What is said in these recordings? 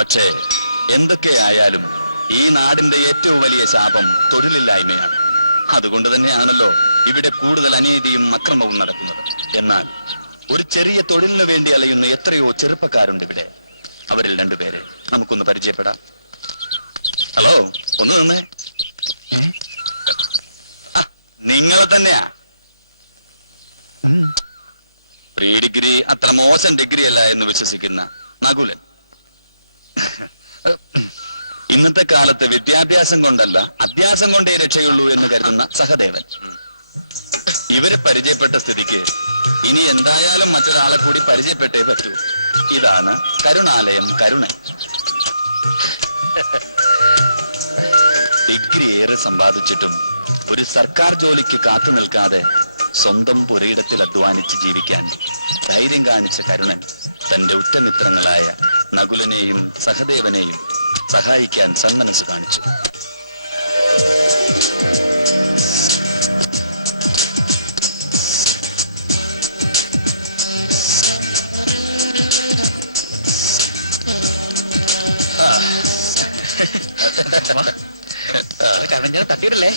പക്ഷേ എന്തൊക്കെയായാലും ഈ നാടിന്റെ ഏറ്റവും വലിയ ശാപം തൊഴിലില്ലായ്മയാണ്. അതുകൊണ്ട് തന്നെയാണല്ലോ ഇവിടെ കൂടുതൽ അനീതിയും അക്രമവും നടക്കുന്നത്. എന്നാൽ ഒരു ചെറിയ തൊഴിലിനു വേണ്ടി അലയുന്ന എത്രയോ ചെറുപ്പക്കാരുണ്ട് ഇവിടെ. അവരിൽ രണ്ടുപേരെ നമുക്കൊന്ന് പരിചയപ്പെടാം. ഹലോ, ഒന്ന് നിന്നേ. നിങ്ങളെ തന്നെയാ. പ്രീ ഡിഗ്രി അത്ര മോശം ഡിഗ്രി അല്ല എന്ന് വിശ്വസിക്കുന്ന നകുലൻ. ഇന്നത്തെ കാലത്ത് വിദ്യാഭ്യാസം കൊണ്ടല്ല അഭ്യാസം കൊണ്ടേ രക്ഷയുള്ളൂ എന്ന് കരുതുന്ന സഹദേവൻ. ഇവരെ പരിചയപ്പെട്ട സ്ഥിതിക്ക് ഇനി എന്തായാലും മറ്റൊരാളെ കൂടി പരിചയപ്പെട്ടേ പറ്റൂ. ഇതാണ് കരുണാലയം കരുണൻ. ഡിഗ്രി ഏറെ സമ്പാദിച്ചിട്ടും ഒരു സർക്കാർ ജോലിക്ക് കാത്തു നിൽക്കാതെ സ്വന്തം പുരയിടത്തിൽ അധ്വാനിച്ച് ജീവിക്കാൻ ധൈര്യം കാണിച്ച കരുണൻ തന്റെ ഉറ്റമിത്രങ്ങളായ നകുലനെയും സഹദേവനെയും സഹായിക്കാൻ സന്മനസ് കാണിച്ചു. തട്ടിയിടല്ലേ?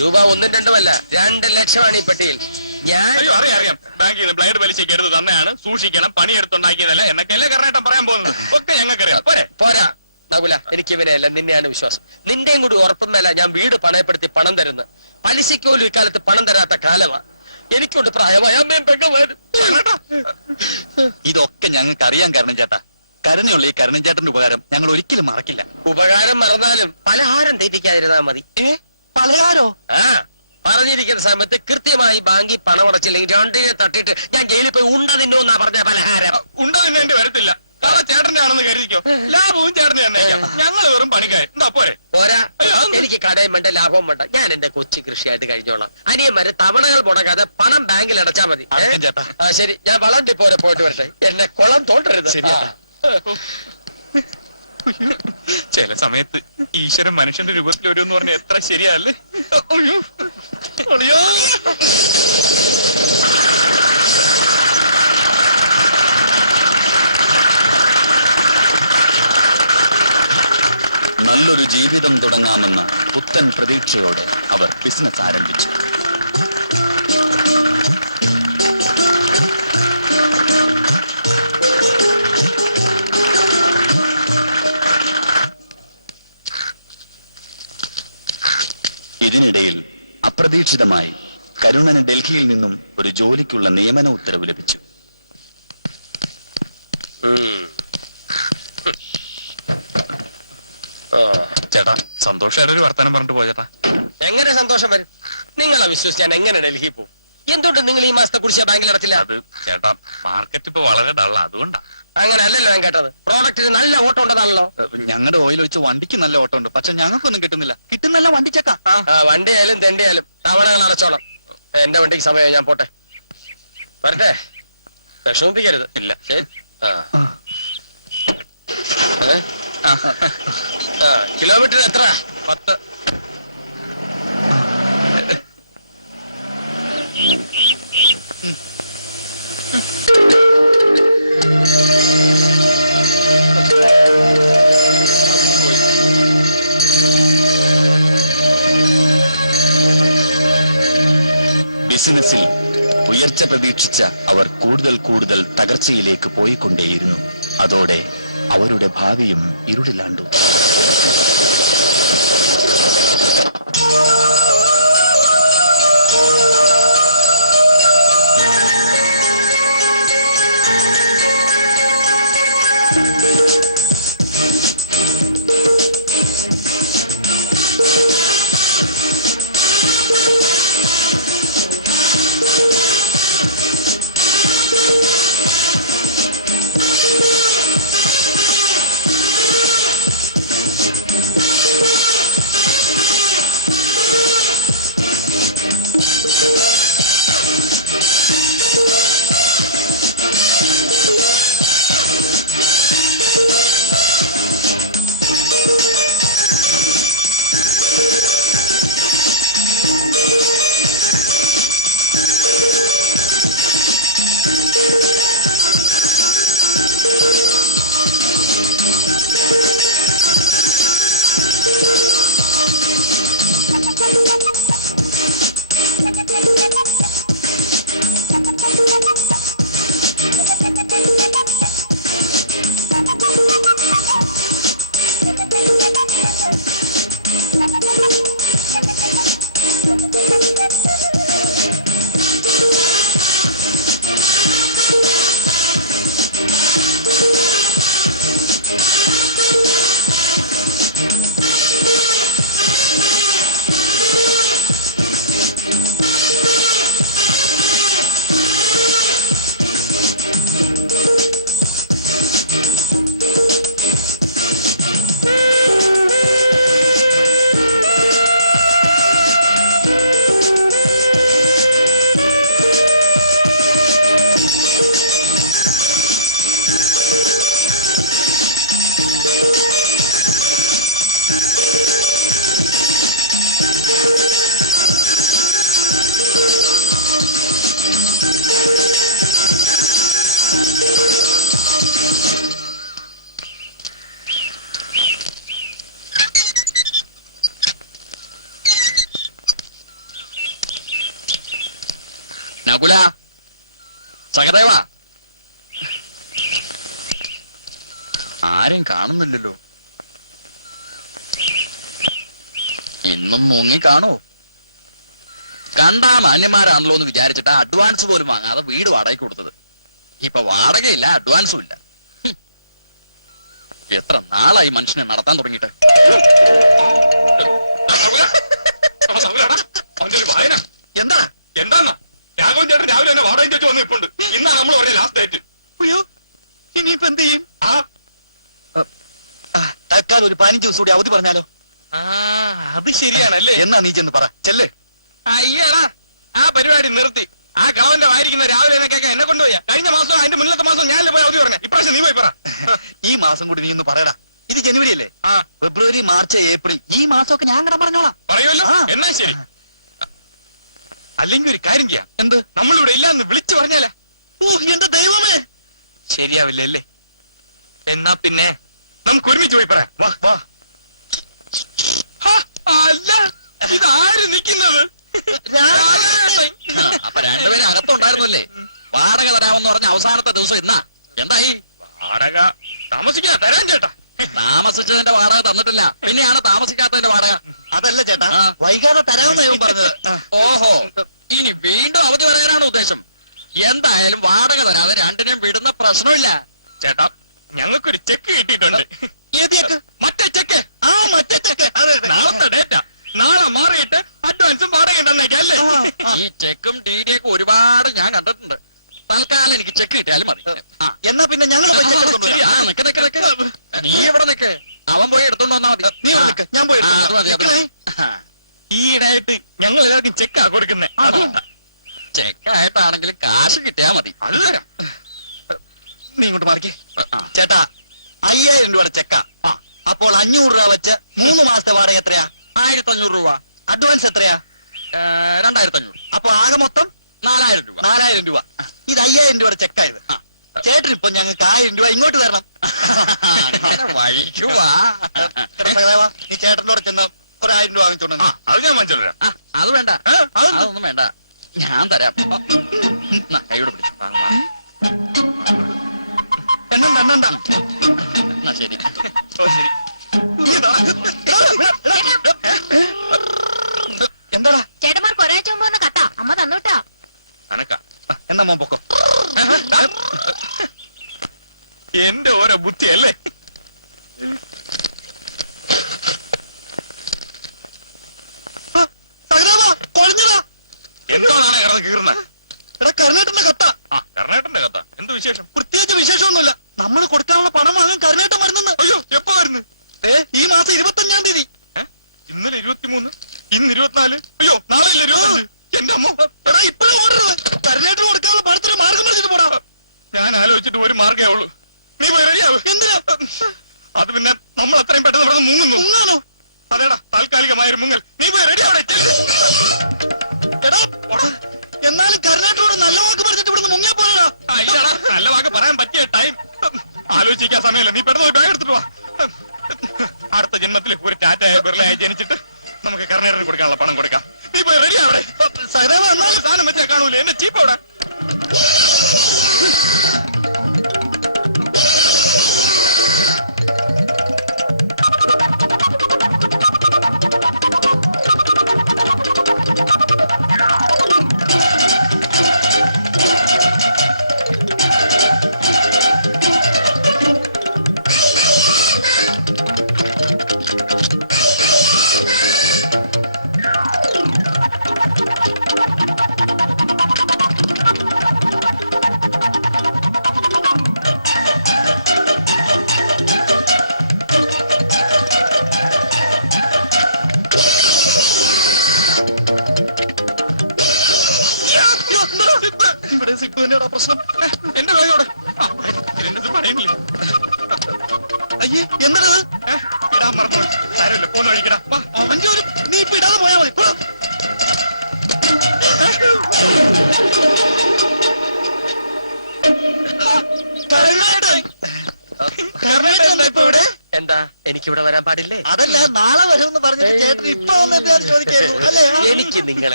രൂപ 1 2 2 ലക്ഷമാണ് ഈ പെട്ടിയിൽ. അറിയാം, ബാങ്കിൽ നിന്ന് ബ്ലൈഡ് പലിശയ്ക്ക് എടുത്ത് തന്നെയാണ്, സൂക്ഷിക്കണം, പണിയെടുത്തുണ്ടാക്കിയതല്ല എന്നൊക്കെയല്ലേ കറക്റ്റായിട്ട് പറയാൻ പോകുന്നത്. ഒക്കെ ഞങ്ങൾക്കറിയാം. പോരാ നകുല, എനിക്ക് ഇവരെയല്ല നിന്നെയാണ് വിശ്വാസം. നിന്റെയും കൂടി ഉറപ്പുന്നല്ല ഞാൻ വീട് പണയപ്പെടുത്തി പണം തരുന്നത്. പലിശയ്ക്ക് പോലും ഇക്കാലത്ത് പണം തരാത്ത കാലമാണ്. എനിക്കൊണ്ട് പ്രായമായ അമ്മയും പെങ്ങളുമായിരുന്നു. ഇതൊക്കെ ഞങ്ങൾക്ക് അറിയാൻ കാരണം ചേട്ടാ. കരുണയുള്ള ഈ കരുണൻ ചേട്ടന്റെ ഉപകാരം ഞങ്ങൾ ഒരിക്കലും മറക്കില്ല. ഉപകാരം മറന്നാലും പലഹാരം തെറ്റിക്കാതിരുന്നാ മതി. പലഹാരോ? പറഞ്ഞിരിക്കുന്ന സമയത്ത് കൃത്യമായി ബാങ്കിൽ പണം അടച്ചില്ലെങ്കിൽ 2 തട്ടിയിട്ട് ഞാൻ ജയിലിൽ പോയി ഉണ്ട തിന്നൂന്നാ പറഞ്ഞ പലഹാരം. ഉണ്ട തിന്നേണ്ടി വരത്തില്ല. കട ചേട്ടന്റെ ആണെന്ന് കരുതിക്കോ. ലാഭവും ചേട്ടനെ തന്നേക്കാം. ഞങ്ങൾ വെറും പണിക്കാർ. എന്താ പോരെ? പോരാ, എനിക്ക് കടയും വേണ്ട ലാഭവും വേണ്ട. ഞാൻ എന്റെ കൊച്ചു കൃഷിയായിട്ട് കഴിഞ്ഞോളാം. അനിയന്മാര് തവണകൾ മുടങ്ങാതെ പണം ബാങ്കിൽ അടച്ചാ മതി. ശരി, ഞാൻ വളം ടിപ്പോരെ പോയിട്ട് വരട്ടെ. എന്നെ കുളം തോണ്ടരുത്. ചില സമയത്ത് ഈശ്വരൻ മനുഷ്യന്റെ രൂപത്തിൽ വരുമെന്ന് പറഞ്ഞ എത്ര ശരിയല്ലേ? നല്ലൊരു ജീവിതം തുടങ്ങാമെന്ന പുത്തൻ പ്രതീക്ഷയോടെ അവർ ബിസിനസ് ആരംഭിച്ചു. ഇതിനിടയിൽ അപ്രതീക്ഷിതമായി കരുണന് ഡൽഹിയിൽ നിന്നും ഒരു ജോലിക്കുള്ള നിയമന ഉത്തരവ് ലഭിച്ചു. ചേട്ടാ, സന്തോഷമായിട്ടൊരു വർത്തമാനം പറഞ്ഞിട്ട് പോയ ചേട്ടാ. എങ്ങനെ സന്തോഷം വരും? നിങ്ങളെ വിശ്വസിച്ച് ഞാൻ എങ്ങനെ ഡൽഹി പോകും? എന്തുകൊണ്ട് നിങ്ങൾ ഈ മാസത്തെ കുറിച്ച് ബാങ്കിൽ അടച്ചില്ല? അത് ചേട്ടാ, മാർക്കറ്റ് ഇപ്പൊ വളരെ ഡള്ള, അതുകൊണ്ടാ. അങ്ങനെ അല്ലല്ലോ ഞാൻ കേട്ടത്. പ്രോഡക്റ്റിന് നല്ല ഓട്ടം ഉണ്ടതാണല്ലോ. ഞങ്ങളുടെ ഓയിൽ വെച്ച് വണ്ടിക്ക് നല്ല ഓട്ടമുണ്ട്. പക്ഷെ ഞങ്ങൾക്കൊന്നും കിട്ടുന്നില്ല. കിട്ടുന്നല്ല വണ്ടി ചേട്ടാ. വണ്ടി ആയാലും തെണ്ടിയാലും തവണകൾ അടച്ചോളാം. എന്റെ വണ്ടിക്ക് സമയം, ഞാൻ പോട്ടെ. വരട്ടെ, വിഷമിപ്പിക്കരുത്. ഇല്ല. കിലോമീറ്റർ എത്ര? 10. ബിസിനസ്സിൽ ഉയർച്ച പ്രതീക്ഷിച്ച അവർ കൂടുതൽ കൂടുതൽ തകർച്ചയിലേക്ക് പോയിക്കൊണ്ടേയിരുന്നു. അതോടെ അവരുടെ ഭാവിയും ഇരുളിലാണ്ടു. സഹദേവ, ആരും കാണുന്നില്ലല്ലോ. ഇന്നും മുങ്ങി കാണൂ. കണ്ടാ മാന്യന്മാരാണല്ലോ എന്ന് വിചാരിച്ചിട്ട് അഡ്വാൻസ് പോലും വാങ്ങാതെ വീട് വാടകയ്ക്ക് കൊടുത്തത്. ഇപ്പൊ വാടകയില്ല, അഡ്വാൻസും ഇല്ല. എത്ര നാളായി മനുഷ്യനെ നടത്താൻ തുടങ്ങിയിട്ട്. എന്താ എന്താന്നാ രാഘവൻ ചേട്ടൻ രാവിലെ തന്നെ വാടക ചോദിച്ചു വന്ന് ഇപ്പുണ്ട്. ഇന്നാ നമ്മൾ ഒരേ ലാസ്റ്റ് ഡേറ്റ്. അയ്യോ, ഇനിയിപ്പോ എന്ത് ചെയ്യും? തൽക്കാലം ഒരു 15 ദിവസം കൂടി അവധി പറഞ്ഞാലോ? അത് ശരിയാണല്ലേ. എന്നാ നീ ചെന്ന് പറ. ചെല്ല്. അയ്യടാ, ആ പരിപാടി നിർത്തി. ആ ഗവന്റെ വായിരിക്കുന്ന രാവിലെ കേൾക്കാൻ എന്നെ കൊണ്ടുപോയാ. കഴിഞ്ഞ മാസം അതിന്റെ മുന്നത്തെ മാസം ഞാനല്ലേ പോയി അവധി പറഞ്ഞ. ഇപ്രാവശ്യം നീ പോയി പറ. ഈ മാസം കൂടി നീ ഒന്ന് പറയടാ. ഇത് ജനുവരി അല്ലേ? ഫെബ്രുവരി, മാർച്ച്, ഏപ്രിൽ, ഈ മാസമൊക്കെ ഞാൻ കടം പറഞ്ഞോളാം. പറയുമല്ലോ. എന്നാ ശരി. അല്ലെങ്കിൽ ഒരു കാര്യം ചെയ്യാം. എന്ത്? നമ്മളിവിടെ ഇല്ലാന്ന് വിളിച്ചു പറഞ്ഞാലേ. എന്റെ ദൈവമേ, ശരിയാവില്ല അല്ലേ? എന്നാ പിന്നെ നമുക്ക് ഒരുമിച്ച് പോയി പറയാം. വാ വാ. അല്ല, ഇതാര് നിൽക്കുന്നത്? അപ്പൊ രണ്ടുപേരും അകത്തുണ്ടായിരുന്നല്ലേ? വാടക തരാമെന്ന് പറഞ്ഞ അവസാനത്തെ ദിവസം എന്നാ? എന്തായി? വാടക താമസിക്കാൻ തരാൻ ചേട്ടാ. താമസിച്ചതിന്റെ വാടക തന്നിട്ടില്ല, പിന്നെയാണ് താമസിക്കാത്തതിന്റെ വാടക. അതല്ല ചേട്ടാ, വൈകാതെ തരാമെന്ന് ഞാൻ പറഞ്ഞത്. ഓഹോ, ഇനി വീണ്ടും അവധി പറയാനാണ് ഉദ്ദേശം. എന്തായാലും വാടക തരാതെ രണ്ടിനെയും വിടുന്ന പ്രശ്നമില്ല. ചേട്ടാ, ഞങ്ങൾക്കൊരു ചെക്ക് കിട്ടിയിട്ടുണ്ട്. മറ്റേ ചെക്ക്. മറ്റേ ചെക്ക്. നാളത്തെ ഡേറ്റാ. നാളെ മാറിയിട്ട് അഡ്വാൻസും വാടകയും തന്നേക്കല്ലേ? ഈ ചെക്കും ഡിഡിയൊക്കെ ഒരുപാട് ഞാൻ കണ്ടിട്ടുണ്ട്. തൽക്കാലം എനിക്ക് ചെക്ക് കിട്ടിയാലും മതി. എന്നാ പിന്നെ ഞങ്ങൾ നീ ഇവിടെ നിൽക്ക്. അവൻ പോയി എടുത്തോണ്ട് വന്നാ മതി. നീ നിൽക്ക്, ഞാൻ പോയി ഈയിടെയായിട്ട് ഞങ്ങൾ എല്ലാവർക്കും ചെക്കാ കൊടുക്കുന്നേ. അതുകൊണ്ടാ. ചെക്കായിട്ടാണെങ്കിൽ കാശ് കിട്ടിയാ മതി. അത് തരാം. നീ ഇങ്ങോട്ട് മാറിക്കേ. ചേട്ടാ, 5000 രൂപയുടെ ചെക്കാ. അപ്പോൾ 500 രൂപ വെച്ച് 3 മാസത്തെ വാടക എത്രയാ? 1500 രൂപ. അഡ്വാൻസ് എത്രയാ? 2500. അപ്പൊ ആകെ മൊത്തം 4000 രൂപ. 4000 രൂപ. ഇത് 5000 രൂപയുടെ ചെക്കായത്.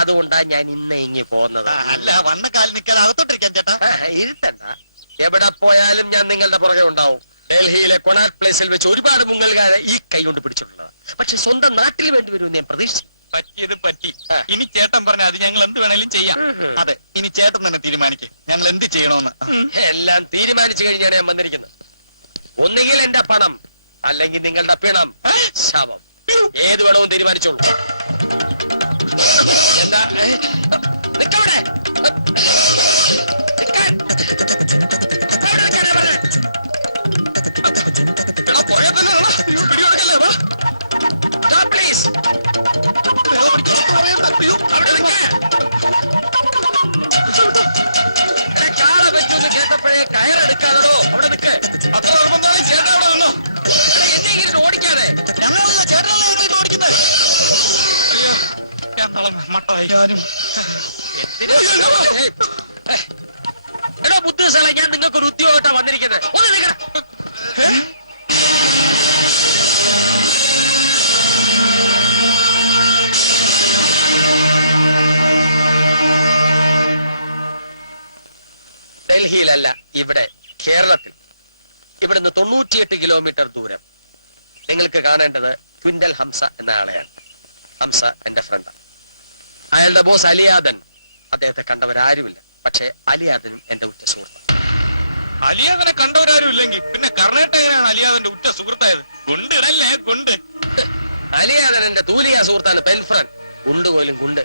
അതുകൊണ്ടാ ഞാൻ ഇന്ന് ഇങ്ങി പോകുന്നത്. അല്ല വന്ന കാലിൽ നിൽക്കാതെ അകത്തോട്ടിരിക്കാൻ ചേട്ടാ. ഇരുത്തട്ട. എവിടെ പോയാലും ഞാൻ നിങ്ങളുടെ പുറകെ ഉണ്ടാവും. ഡൽഹിയിലെ കൊണാർട്ട് പ്ലേസിൽ വെച്ച് ഒരുപാട് മുങ്ങൽകാരെ ഈ കൈ കൊണ്ട് പിടിച്ചിട്ടുള്ളത്. പക്ഷെ സ്വന്തം നാട്ടിൽ വേണ്ടി വരും ഞാൻ പ്രതീക്ഷിച്ചു. പറ്റിയത് പറ്റി. ഇനി ചേട്ടൻ പറഞ്ഞ അത് ഞങ്ങൾ എന്ത് വേണേലും ചെയ്യാം. അതെ, ഇനി ചേട്ടൻ തന്നെ തീരുമാനിക്കും ഞങ്ങൾ എന്ത് ചെയ്യണമെന്ന്. എല്ലാം തീരുമാനിച്ചു കഴിഞ്ഞാണ് ഞാൻ വന്നിരിക്കുന്നത്. ഒന്നുകിൽ എന്റെ പണം, അല്ലെങ്കിൽ നിങ്ങളുടെ പിണം, ശവം. ഏത് വേണവും തീരുമാനിച്ചോളൂ. എന്താ നിക്കവിടെ? നിക്കാൻ. അവിടെ നിൽക്കാനാ പറഞ്ഞെ. എടാ, പോയാ തന്നെ എടാ, പിടികൊടുക്കല്ലേ, വാ. ദാ, please. അവിടെ നിൽക്കാൻ. എടാ, കാള വെച്ചൊന്ന് കേട്ടപ്പോഴേ കയറെടുക്കാതോ. അവിടെ നിൽക്ക്. അത്ര ഉറപ്പൊന്നും ചേട്ടൻ അവിടെ വന്നോ. എടാ, എന്തെങ്കിലും ഓടിക്കാതെ. ഞങ്ങളല്ല ചേട്ടനല്ല ഇത് ഓടിക്കുന്നത്. അയ്യോ, ഞാൻ നാളെ മണ്ട വൈകാനും. എടാ ബുദ്ധിസാലെ, ഞാൻ നിങ്ങൾക്ക് ഒരു ഉദ്യോഗമായിട്ടാണ് വന്നിരിക്കുന്നത്. ഒന്ന് നിൽക്കണം. ഡൽഹിയിലല്ല, ഇവിടെ കേരളത്തിൽ. ഇവിടുന്ന് 98 കിലോമീറ്റർ ദൂരം. നിങ്ങൾക്ക് കാണേണ്ടത് ക്വിൻഡൽ ഹംസ എന്ന ആളെയാണ്. ഹംസ എന്റെ ഫ്രണ്ട്. അയാളുടെ ബോസ് അലിയാദൻ. അദ്ദേഹത്തെ കണ്ടവരാരുമില്ല. പക്ഷേ അലിയാദൻ എന്റെ ഉറ്റ സുഹൃത്ത്. അലിയാദനെ കണ്ടവരാരും ഇല്ലെങ്കിൽ പിന്നെ കർണാടകനാണ് അലിയാദന്റെ ഉറ്റ സുഹൃത്തായത്. കുണ്ടിടല്ലേ കുണ്ട്. അലിയാദൻ എന്റെ തൂലിക സുഹൃത്താണ്, ബെൽഫ്രണ്ട്. കുണ്ട് പോലും കുണ്ട്.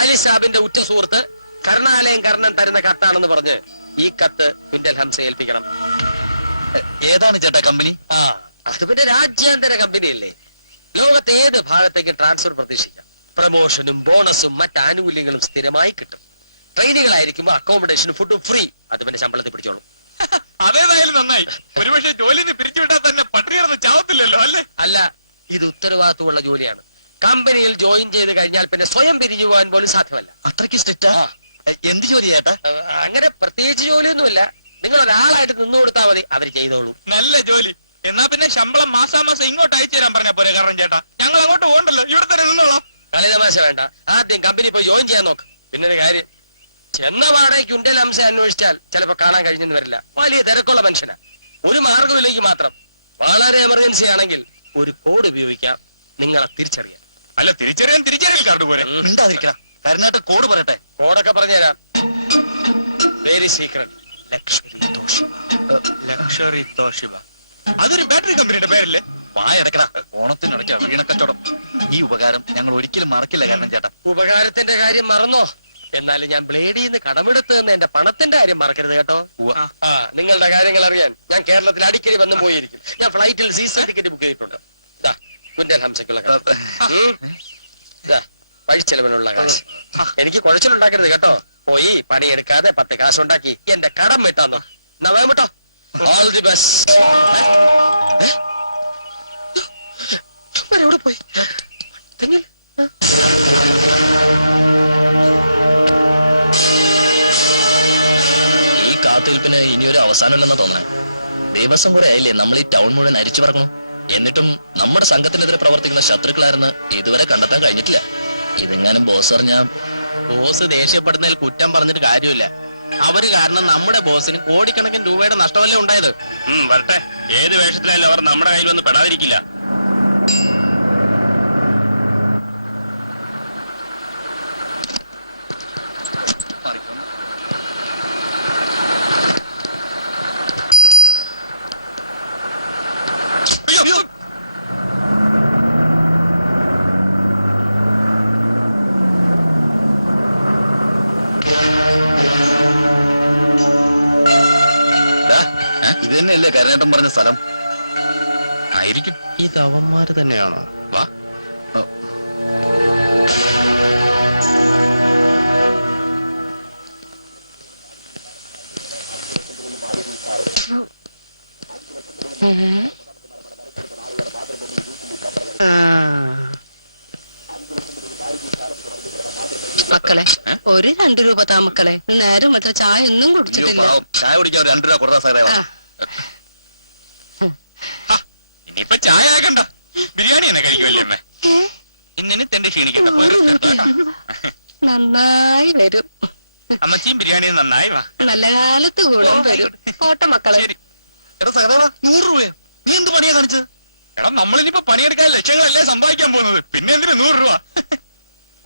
അലി സാബിന്റെ ഉറ്റ സുഹൃത്ത് കർണാലയം കർണൻ തരുന്ന കത്താണെന്ന് പറഞ്ഞ് ഈ കത്ത് ക്വിൻഡൽ ഹംസ ഏൽപ്പിക്കണം. ഏതാണ് ചേട്ടാ കമ്പനി? അത് പിന്നെ രാജ്യാന്തര കമ്പനിയല്ലേ. ലോകത്തെ ഏത് ഭാഗത്തേക്ക് ട്രാൻസ്ഫർ പ്രതീക്ഷിക്കാം. പ്രമോഷനും ബോണസും മറ്റ് ആനുകൂല്യങ്ങളും സ്ഥിരമായി കിട്ടും. ട്രെയിനുകളായിരിക്കുമ്പോ അക്കോമഡേഷനും ഫുഡും ഫ്രീ. അത് പിന്നെ ശമ്പളത്തിൽ പിടിച്ചോളൂ. അതേതായാലും നന്നായി. ഒരുപക്ഷെ ജോലിന്ന് പിരിച്ചുവിട്ടാൽ തന്നെ പട്ടിണികിടന്ന് ചാവത്തില്ലല്ലോ അല്ലേ? അല്ല, ഇത് ഉത്തരവാദിത്വമുള്ള ജോലിയാണ്. കമ്പനിയിൽ ജോയിൻ ചെയ്ത് കഴിഞ്ഞാൽ പിന്നെ സ്വയം പിരിഞ്ഞു പോകാൻ പോലും സാധ്യമല്ല. അത്രയ്ക്ക് സ്ട്രിക്റ്റാ? എന്ത് ജോലി ചേട്ടാ? അങ്ങനെ പ്രത്യേകിച്ച് ജോലിയൊന്നുമില്ല. നിങ്ങൾ ഒരാളായിട്ട് നിന്നു കൊടുത്താൽ മതി, അവർ ചെയ്തോളൂ. നല്ല ജോലി. എന്നാ പിന്നെ ശമ്പളം മാസാമാസം ഇങ്ങോട്ട് അയച്ചു തരാൻ പറഞ്ഞ പോലെ. കാരണം ചേട്ടാ, ഞങ്ങൾ അങ്ങോട്ട് പോകണ്ടല്ലോ, ഇവിടെ തന്നെ നിന്നോളാം. കളി തമാശ വേണ്ട. ആദ്യം കമ്പനി പോയി ജോയിൻ ചെയ്യാൻ നോക്ക്. പിന്നൊരു കാര്യം, ചെന്ന പാടെ ക്വിൻഡൽ ഹംസ അന്വേഷിച്ചാൽ ചിലപ്പോ കാണാൻ കഴിഞ്ഞെന്ന് വരില്ല. വലിയ തിരക്കുള്ള മനുഷ്യനാ. ഒരു മാർഗമില്ലെങ്കിൽ മാത്രം വളരെ എമർജൻസി ആണെങ്കിൽ ഒരു കോഡ് ഉപയോഗിക്കാം നിങ്ങളെ തിരിച്ചറിയാം. അല്ല, തിരിച്ചറിയൽ കാർഡ് പോലെ. മിണ്ടാതിരിക്കണം. കർണാടക കോഡ് പറയട്ടെ. കോഡൊക്കെ പറഞ്ഞുതരാം. Very secret. Luxury Toshiba. അതൊരു ബാറ്ററി കമ്പനിയുടെ പേരല്ലേ? വായടക്കടാ. ഓണത്തിനിടയ്ക്ക് വീണക്കച്ചവടം. ഈ ഉപകാരം ഞങ്ങൾ ഒരിക്കലും മറക്കില്ല കാരണം ചേട്ടാ. ഉപകാരത്തിന്റെ കാര്യം മറന്നോ? എന്നാലും ഞാൻ ബ്ലേഡിൽ നിന്ന് കടമെടുത്തെന്ന് എന്റെ പണത്തിന്റെ കാര്യം മറക്കരുത് കേട്ടോ. നിങ്ങളുടെ കാര്യങ്ങൾ അറിയാൻ ഞാൻ കേരളത്തിൽ അടിക്കടി വന്നു പോയിരിക്കും. ഞാൻ ഫ്ലൈറ്റിൽ സീസൺ ടിക്കറ്റ് ബുക്ക് ചെയ്തിട്ടുണ്ട്. ക്വിൻഡൽ ഹംസക്കുള്ള വഴിച്ചെലവിനുള്ള കാശ്. എനിക്ക് കുഴച്ചിലുണ്ടാക്കരുത് കേട്ടോ. പോയി പണിയെടുക്കാതെ 10 കാശ് ഉണ്ടാക്കി എന്റെ കടം വിട്ടാന്നോ. കേട്ടോ. All the best. എവിടെ പോയി? ഈ കാത്തിരിപ്പിന് ഇനിയൊരു അവസാനമില്ലെന്ന് തോന്നാൻ. ദിവസം കുറെ ആയില്ലേ നമ്മൾ ഈ ടൗൺ മുഴുവൻ അരിച്ചു പറങ്ങും. എന്നിട്ടും നമ്മുടെ സംഘത്തിനെതിരെ പ്രവർത്തിക്കുന്ന ശത്രുക്കളായിരുന്നു ഇതുവരെ കണ്ടെത്താൻ കഴിഞ്ഞിട്ടില്ല. ഇതെങ്ങാനും ബോസ് അറിഞ്ഞാ? ബോസ് ദേഷ്യപ്പെടുന്നതിൽ കുറ്റം പറഞ്ഞിട്ട് കാര്യമില്ല. അവര് കാരണം നമ്മുടെ ബോസിന് കോടിക്കണക്കിന് രൂപയുടെ നഷ്ടമല്ലേ ഉണ്ടായത്. വരട്ടെ. ഏത് വേഷത്തിലായാലും അവർ നമ്മുടെ കയ്യിലൊന്നും പെടാതിരിക്കില്ല. ഇത് തന്നെയല്ലേ കരനേട്ടൻ പറഞ്ഞ സ്ഥലം? ആയിരിക്കും. ഇത് അവന്മാര് തന്നെയാണോ? വാ. മക്കളെ, ഒരു 2 രൂപ താ മക്കളെ. നേരം എത്ര ചായ ഒന്നും കുടിച്ചിട്ടില്ല. ചായ കുടിക്കാൻ 2 രൂപ കൊടുത്താ സാറേ. ഇനിയിപ്പൊ ചായ ആക്കണ്ട, ബിരിയാണി തന്നെ കഴിക്കുമല്ലേ അമ്മേ? ഇന്നിന് തന്റെ ക്ഷീണിക്കണ്ട പോയി rest എടുത്തോ കേട്ടോ. നന്നായി വരും. അമ്മച്ചിയും ബിരിയാണിയും നന്നായി വാ. നല്ല കാലത്ത് കൂടെ വരും. ഓട്ട മക്കളെ. ശരി. എടാ സഹദേവ 100 രൂപ നീ എന്ത് പണിയാ കാണിച്ചത്? എടാ നമ്മളിനിപ്പോ പണിയെടുക്കാൻ ലക്ഷ്യങ്ങളല്ലേ സമ്പാദിക്കാൻ പോകുന്നത്, പിന്നെ എന്തിനു 100 രൂപ?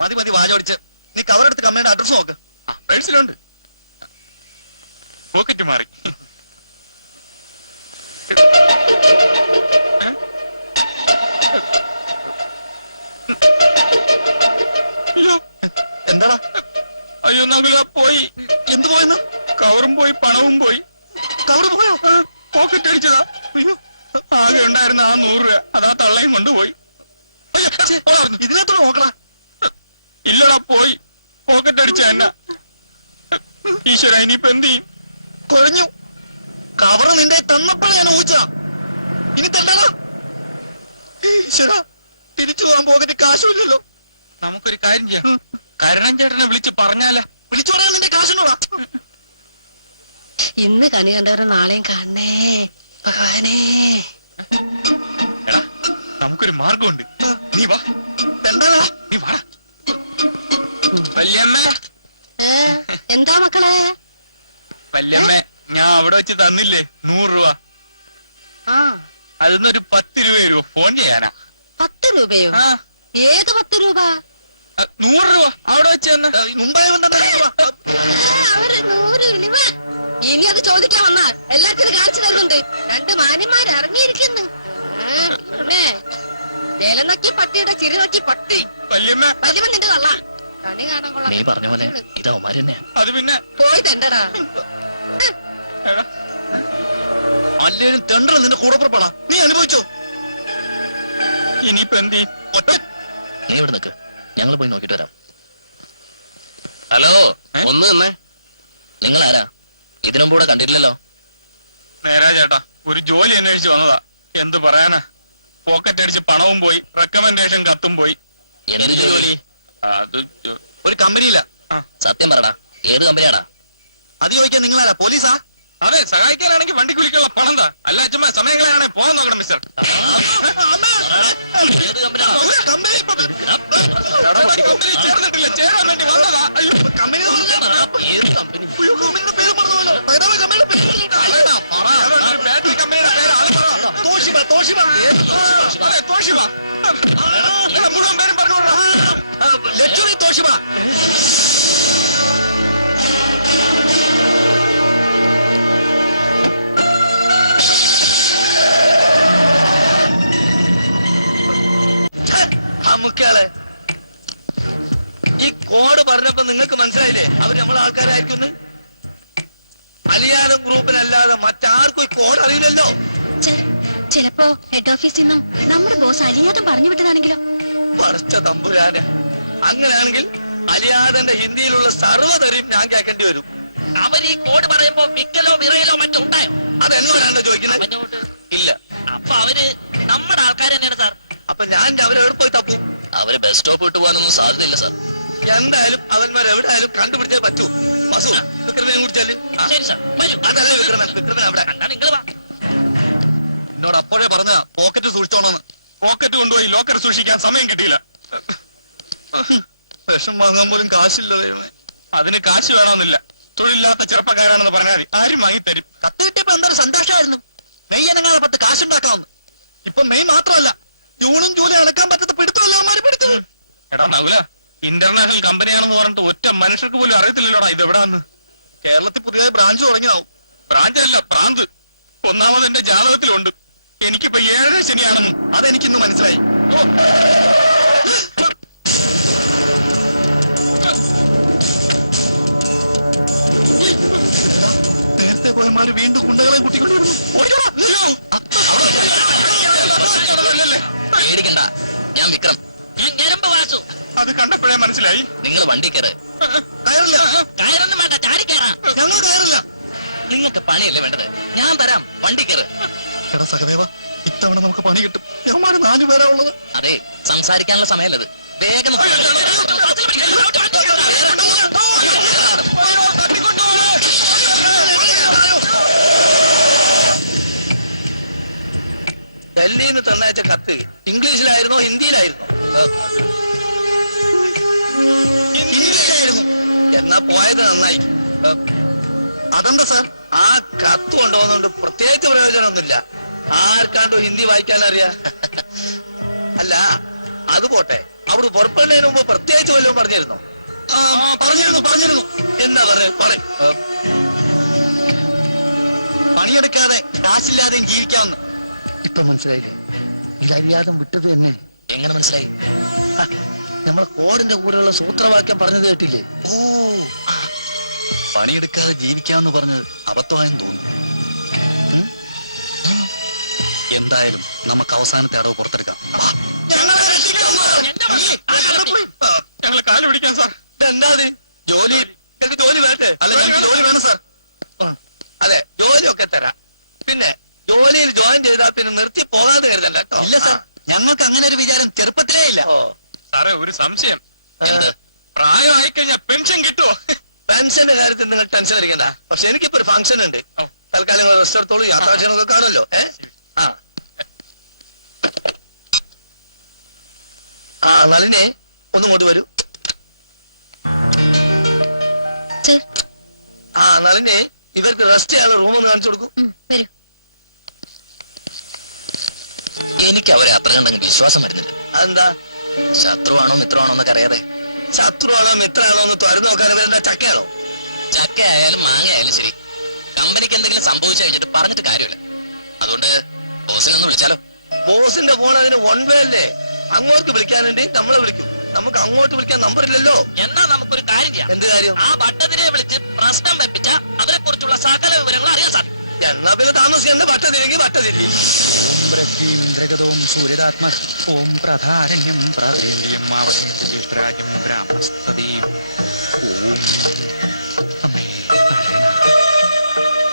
മതി മതി വാചോടിച്ച് നീ കവറെടുത്ത് കമ്മയുടെ അഡ്രസ് നോക്ക്. പേഴ്സിലുണ്ട്. പോക്കറ്റ് മാറി. അയ്യോ എന്താടാ അയ്യോ നകുല പോയി. എന്ത് പോയെന്ന്? കവറും പോയി പണവും പോയി. കവറ് പോയോ? പോക്കറ്റ് അടിച്ചതാ. അയ്യോ ആകെ ഉണ്ടായിരുന്ന ആ 100 രൂപ അതാ തള്ളയും കൊണ്ടുപോയി. അയ്യോ ഛെ, ഇതിനകത്തോടെ നോക്കടാ. ഇല്ലടാ പോയി. പോക്കറ്റ് അടിച്ച എന്നാ ഈശ്വര ഇനിയിപ്പോ എന്ത് ചെയ്യും? കുഴഞ്ഞു. കവറ് നിന്റെ തന്നപ്പോഴേ ഞാൻ ഊഹിച്ചാ. ഇനി തല്ലടാ. ഈശ്വരാ തിരിച്ചു പോകാൻ പോകറ്റ് കാശുമില്ലല്ലോ. നമുക്കൊരു കാര്യം ചെയ്യാം. കരുണൻ ചേട്ടനെ വിളിച്ച് പറഞ്ഞാല. വിളിച്ചു പറയാൻ നിന്റെ കാശിനോടാ. ഇന്ന് കണി കണ്ടവരെ നാളെയും കാണണേ ഭഗവാനേ. എടാ നമുക്കൊരു മാർഗമുണ്ട്. നീ വാ. എന്താടാ? നീ വാ. വല്യമ്മ എന്താ മക്കളെ? വല്യമ്മ ഞാൻ അവിടെ വെച്ച് തന്നില്ലേ 100 രൂപ, ആ അതിന്നൊരു 10 രൂപ തരുമോ? ഫോൺ ചെയ്യാനാ. 10 രൂപയോ? ആ ഏത് 10 രൂപ? 100 രൂപ അവിടെ വെച്ച് തന്നെ. മുമ്പായി വന്ന അവര് 100 രൂപ. ഇനി അത് ചോദിക്കാൻ വന്നാൽ എല്ലാത്തിനും കാണിച്ചു തരുന്നുണ്ട്. 2 മാന്യന്മാർ ഇറങ്ങിയിരിക്കുന്നു. പിന്നെ നില നോക്കി പട്ടിയുടെ ചിരി നോക്കി പട്ടി. വല്യമ്മ വലിയ നിന്റെ തള്ള കണി കാണാൻ കൊള്ളാം. നീ പറഞ്ഞ പോലെ ഇതവന്മാര് തന്നെ. അത് പിന്നെ പോയി തന്നെടാ. എടാ, അല്ലേലും തെണ്ടറ നിന്റെ കൂടെ പുറപ്പെടാ. നീ അനുഭവിച്ചോ? ഇനിയിപ്പോ എന്ത് ചെയ്യും? ഒറ്റ നീ ഇവിടെ നിൽക്ക്, ഞങ്ങൾ പോയി നോക്കിട്ട് വരാം. ഹലോ, ഒന്ന് നിന്നേ. നിങ്ങൾ ആരാ? ഇതിനും കൂടെ കണ്ടിട്ടില്ലല്ലോ. നേരാ ചേട്ടാ, ഒരു ജോലി അന്വേഷിച്ച് വന്നതാ. എന്ത് പറയാനാ, പോക്കറ്റ് അടിച്ച് പണവും പോയി, റെക്കമെൻഡേഷൻ കത്തും പോയി. എന്ത് ജോലി? അത് ഒരു കമ്പനിയില്ല. സത്യം പറടാ, ഏത് കമ്പനിയാടാ? അത് ചോദിക്കാൻ നിങ്ങളാരാ? പോലീസാ? അതെ, സഹായിക്കാനാണെങ്കിൽ വണ്ടി കുലിക്കുള്ള പണം താ. അല്ല ചുമ്മാ സമയങ്ങളാണെ പോകാൻ നോക്കണം മിസ്റ്റർ. ഏത് കമ്പനിയാ? കമ്പനി കമ്പനി ചേർന്നിട്ടില്ല, ചേരാൻ വേണ്ടി വന്നതാ. അയ്യോ, കമ്പനി എന്ന് പറഞ്ഞാ ഏത് കമ്പനി? അയ്യോ, കമ്പനിയുടെ പേര് മറന്നുപോയല്ലോ. സഹദേവ കമ്പനിയുടെ പേര് ഒരു ബാറ്ററി കമ്പനിയുടെ പേര് അത് പറ. തോഷിബ. തോഷിബ അതെ, തോഷിബ. എടാ, മുഴുവൻ പേരും പറഞ്ഞോളാം. Luxury Toshiba. മുഖ്യാളെ ഈ കോഡ് പറഞ്ഞപ്പോ നിങ്ങൾക്ക് മനസ്സിലായില്ലേ അവർ നമ്മളെ ആൾക്കാരായിരിക്കുന്നു? അലിയാദം ഗ്രൂപ്പിനല്ലാതെ മറ്റാർക്കും ഈ കോഡ് അറിയില്ലല്ലോ. ചിലപ്പോ ഹെഡ് ഓഫീസിൽ നിന്നും നമ്മുടെ ബോസ് അറിയാതെ പറഞ്ഞു വിട്ടതാണെങ്കിലോ? പറിച്ച തമ്പുരാന്. അങ്ങനെയാണെങ്കിൽ അലിയാദന്റെ ഹിന്ദിയിലുള്ള സർവ്വതരെയും ഞാൻ കേൾക്കേണ്ടി വരും. അവൻ ഈ കോഡ് പറയുമ്പോ മിക്കലോ വിറയലോ മറ്റോ ഉണ്ടായോ? അതെന്നോടാണോ ചോദിക്കുന്നത്? ഇല്ല. അപ്പൊ അവര് നമ്മുടെ ആൾക്കാർ തന്നെയാണ് സാർ. അപ്പൊ ഞാൻ അവരെവിടെ പോയി തപ്പും? അവര് ബസ് സ്റ്റോപ്പ് വിട്ടു പോകാനൊന്നും സാധ്യതയില്ല സാർ. എന്തായാലും അവന്മാർ എവിടെയായാലും കണ്ടുപിടിച്ചേ പറ്റൂ. വസു വിക്രമനെ കുറിച്ചാല് ശരി സാർ, വരൂ. അതല്ല വിക്രമൻ അവിടെ എന്നാ നിങ്ങൾ വാ. എന്നോട് അപ്പോഴേ പറഞ്ഞ പോക്കറ്റ് സൂക്ഷിച്ചോണെന്ന്. പോക്കറ്റ് കൊണ്ടുപോയി ലോക്കർ സൂക്ഷിക്കാൻ സമയം കിട്ടിയില്ല. വിഷം വാങ്ങാൻ പോലും കാശില്ല ദൈവമേ. അതിന് കാശ് വേണമെന്നില്ല. തൊഴിലില്ലാത്ത ചെറുപ്പക്കാരാണെന്ന് പറഞ്ഞാൽ മതി, ആരും വാങ്ങിത്തരും. കത്ത് കിട്ടിയപ്പോ എന്തൊരു സന്തോഷമായിരുന്നു. മെയ് അനങ്ങാതെ 10 കാശുണ്ടാക്കാവുന്നു. ഇപ്പൊ മെയ് മാത്രമല്ല, ജൂണും ജൂലൈ അടക്കാൻ പറ്റാത്ത പിടുത്തമല്ല അവന്മാര് പിടിച്ചത്. എടാ നകുല, ഇന്റർനാഷണൽ കമ്പനിയാണെന്ന് പറഞ്ഞിട്ട് ഒറ്റ മനുഷ്യർക്ക് പോലും അറിയത്തില്ലല്ലോടാ ഇത് എവിടാന്ന്. കേരളത്തിൽ പുതിയ ബ്രാഞ്ച് തുടങ്ങിയാവും. ബ്രാഞ്ചല്ല, പ്രാന്ത്. ഒന്നാമത് എന്റെ ജാതകത്തിലുണ്ട് എനിക്കിപ്പോ 7 ശനിയാണെന്ന്. അതെനിക്കിന്ന് മനസ്സിലായി. നേരത്തെ പോയമാര് വീണ്ടും കുണ്ടകളെ കൂട്ടിക്കൊണ്ടുവരുന്നു. പേടിക്കണ്ട, ഞാൻ വിക്രം. ഞാൻ ഞരമ്പ് വാസു. അത് കണ്ടപ്പോഴേ മനസ്സിലായി. നിങ്ങൾ വണ്ടി കയറ്. കയറില്ല. കയറൊന്നും വേണ്ട, ചാടിക്കയറാ. ഞങ്ങൾ കയറില്ല. നിങ്ങൾക്ക് പണിയല്ലേ വേണ്ടത്, ഞാൻ തരാം. വണ്ടി കയറ്. എടാ സഹദേവ, ഇത്തവണ നമുക്ക് പണി കിട്ടും. ഞമ്മമാര് 4 പേരാ ഉള്ളത്. അതെ, സംസാരിക്കാൻ എന്നാ പോയത് നന്നായി. അതെന്താ സാർ? ആ കത്ത് കൊണ്ടുപോകുന്നോണ്ട് പ്രത്യേകിച്ച് പ്രയോജനമൊന്നുമില്ല. ആർക്കാണ്ടോ ഹിന്ദി വായിക്കാൻ അറിയാ. അല്ല അത് പോട്ടെ, അവിടെ പുറപ്പെടുന്നതിന് മുമ്പ് പ്രത്യേകിച്ച് വല്ലതും പറഞ്ഞിരുന്നു? പറഞ്ഞിരുന്നു. എന്താ പറയും? പണിയെടുക്കാതെ കാശില്ലാതെ ജീവിക്കാവുന്ന. ഇപ്പൊ മനസ്സിലായി. ഇതറിയാതെ വിട്ടത് തന്നെ. എങ്ങനെ മനസ്സിലായി? നമ്മൾ ഓടിന്റെ കൂടെയുള്ള സൂത്രവാക്യം പറഞ്ഞത് കേട്ടില്ലേ? ഓ, പണിയെടുക്കാതെ ജീവിക്കാമെന്ന് പറഞ്ഞത് അബദ്ധമായെന്ന് തോന്നുന്നു. എന്തായാലും നമുക്ക് അവസാനത്തെ അടവ് പുറത്തെടുക്കാം. ഞങ്ങൾ കാല് പിടിക്കാൻ സാർ. എന്താ ജോലി? എനിക്ക് ജോലി വേണ്ടേ? ജോലി വേണം സാർ. അതെ, ജോലിയൊക്കെ തരാം. പിന്നെ ജോലിയിൽ ജോയിൻ ചെയ്താൽ പിന്നെ നിർത്തി പോകാതെ കരുതല്ല കേട്ടോ. ഇല്ല സാർ, ഞങ്ങൾക്ക് അങ്ങനെ ഒരു വിചാരം ചെറുപ്പത്തിലേ ഇല്ല. സാറേ, ഒരു സംശയം. പ്രായമായി കഴിഞ്ഞാൽ പെൻഷൻ കിട്ടുമോ? പെൻഷന്റെ കാര്യത്തിൽ നിങ്ങൾ ടെൻഷൻ അടിക്കണ്ട. പക്ഷെ എനിക്കിപ്പോ ഒരു ഫംഗ്ഷൻ ഉണ്ട്. തൽക്കാലം റെസ്റ്റ് എടുത്തോളൂ. യാത്രാക്ഷണമൊക്കെ കാണുമല്ലോ. നളിനെ ഒന്നും കൊണ്ട് വരൂ. നളിനെ ഇവർക്ക് റെസ്റ്റ് ചെയ്യാനുള്ള റൂം ഒന്ന് കാണിച്ചു കൊടുക്കും. എനിക്ക് അവരെ അത്ര കണ്ടെങ്കിൽ വിശ്വാസം വരുന്നില്ല. അതെന്താ? ശത്രുവാണോ മിത്രമാണോ എന്നൊക്കെ അറിയാതെ. ശത്രുവാണോ മിത്രമാണോ എന്ന് തുറന്നു നോക്കാൻ ഇവരെന്താ ചക്കയാണോ? ചക്ക ആയാലും മാങ്ങ ആയാലും ശരി, കമ്പനിക്ക് എന്തെങ്കിലും സംഭവിച്ചു കഴിഞ്ഞിട്ട് പറഞ്ഞിട്ട് കാര്യമില്ല. അതുകൊണ്ട് ബോസിനൊന്ന് വിളിച്ചാലോ? ബോസിന്റെ ഫോൺ അതിന് വൺ വേ അല്ലേ? അങ്ങോട്ട് വിളിക്കാനുണ്ട്, നമ്മളെ വിളിക്കും. നമുക്ക് അങ്ങോട്ട് വിളിക്കാൻ നമ്പറില്ലല്ലോ. എന്നാ നമുക്കൊരു കാര്യം ചെയ്യാം. എന്ത് കാര്യം? ആ ഭട്ടതിരെ വിളിച്ച് പ്രശ്നം വെപ്പിച്ച അതിനെ കുറിച്ചുള്ള സകല വിവരങ്ങൾ അറിയാം സാർ. എന്നാ പിന്നെ താമസിക്കേണ്ട. ഭട്ടതിരിങ്ങി ഭട്ടതിരി.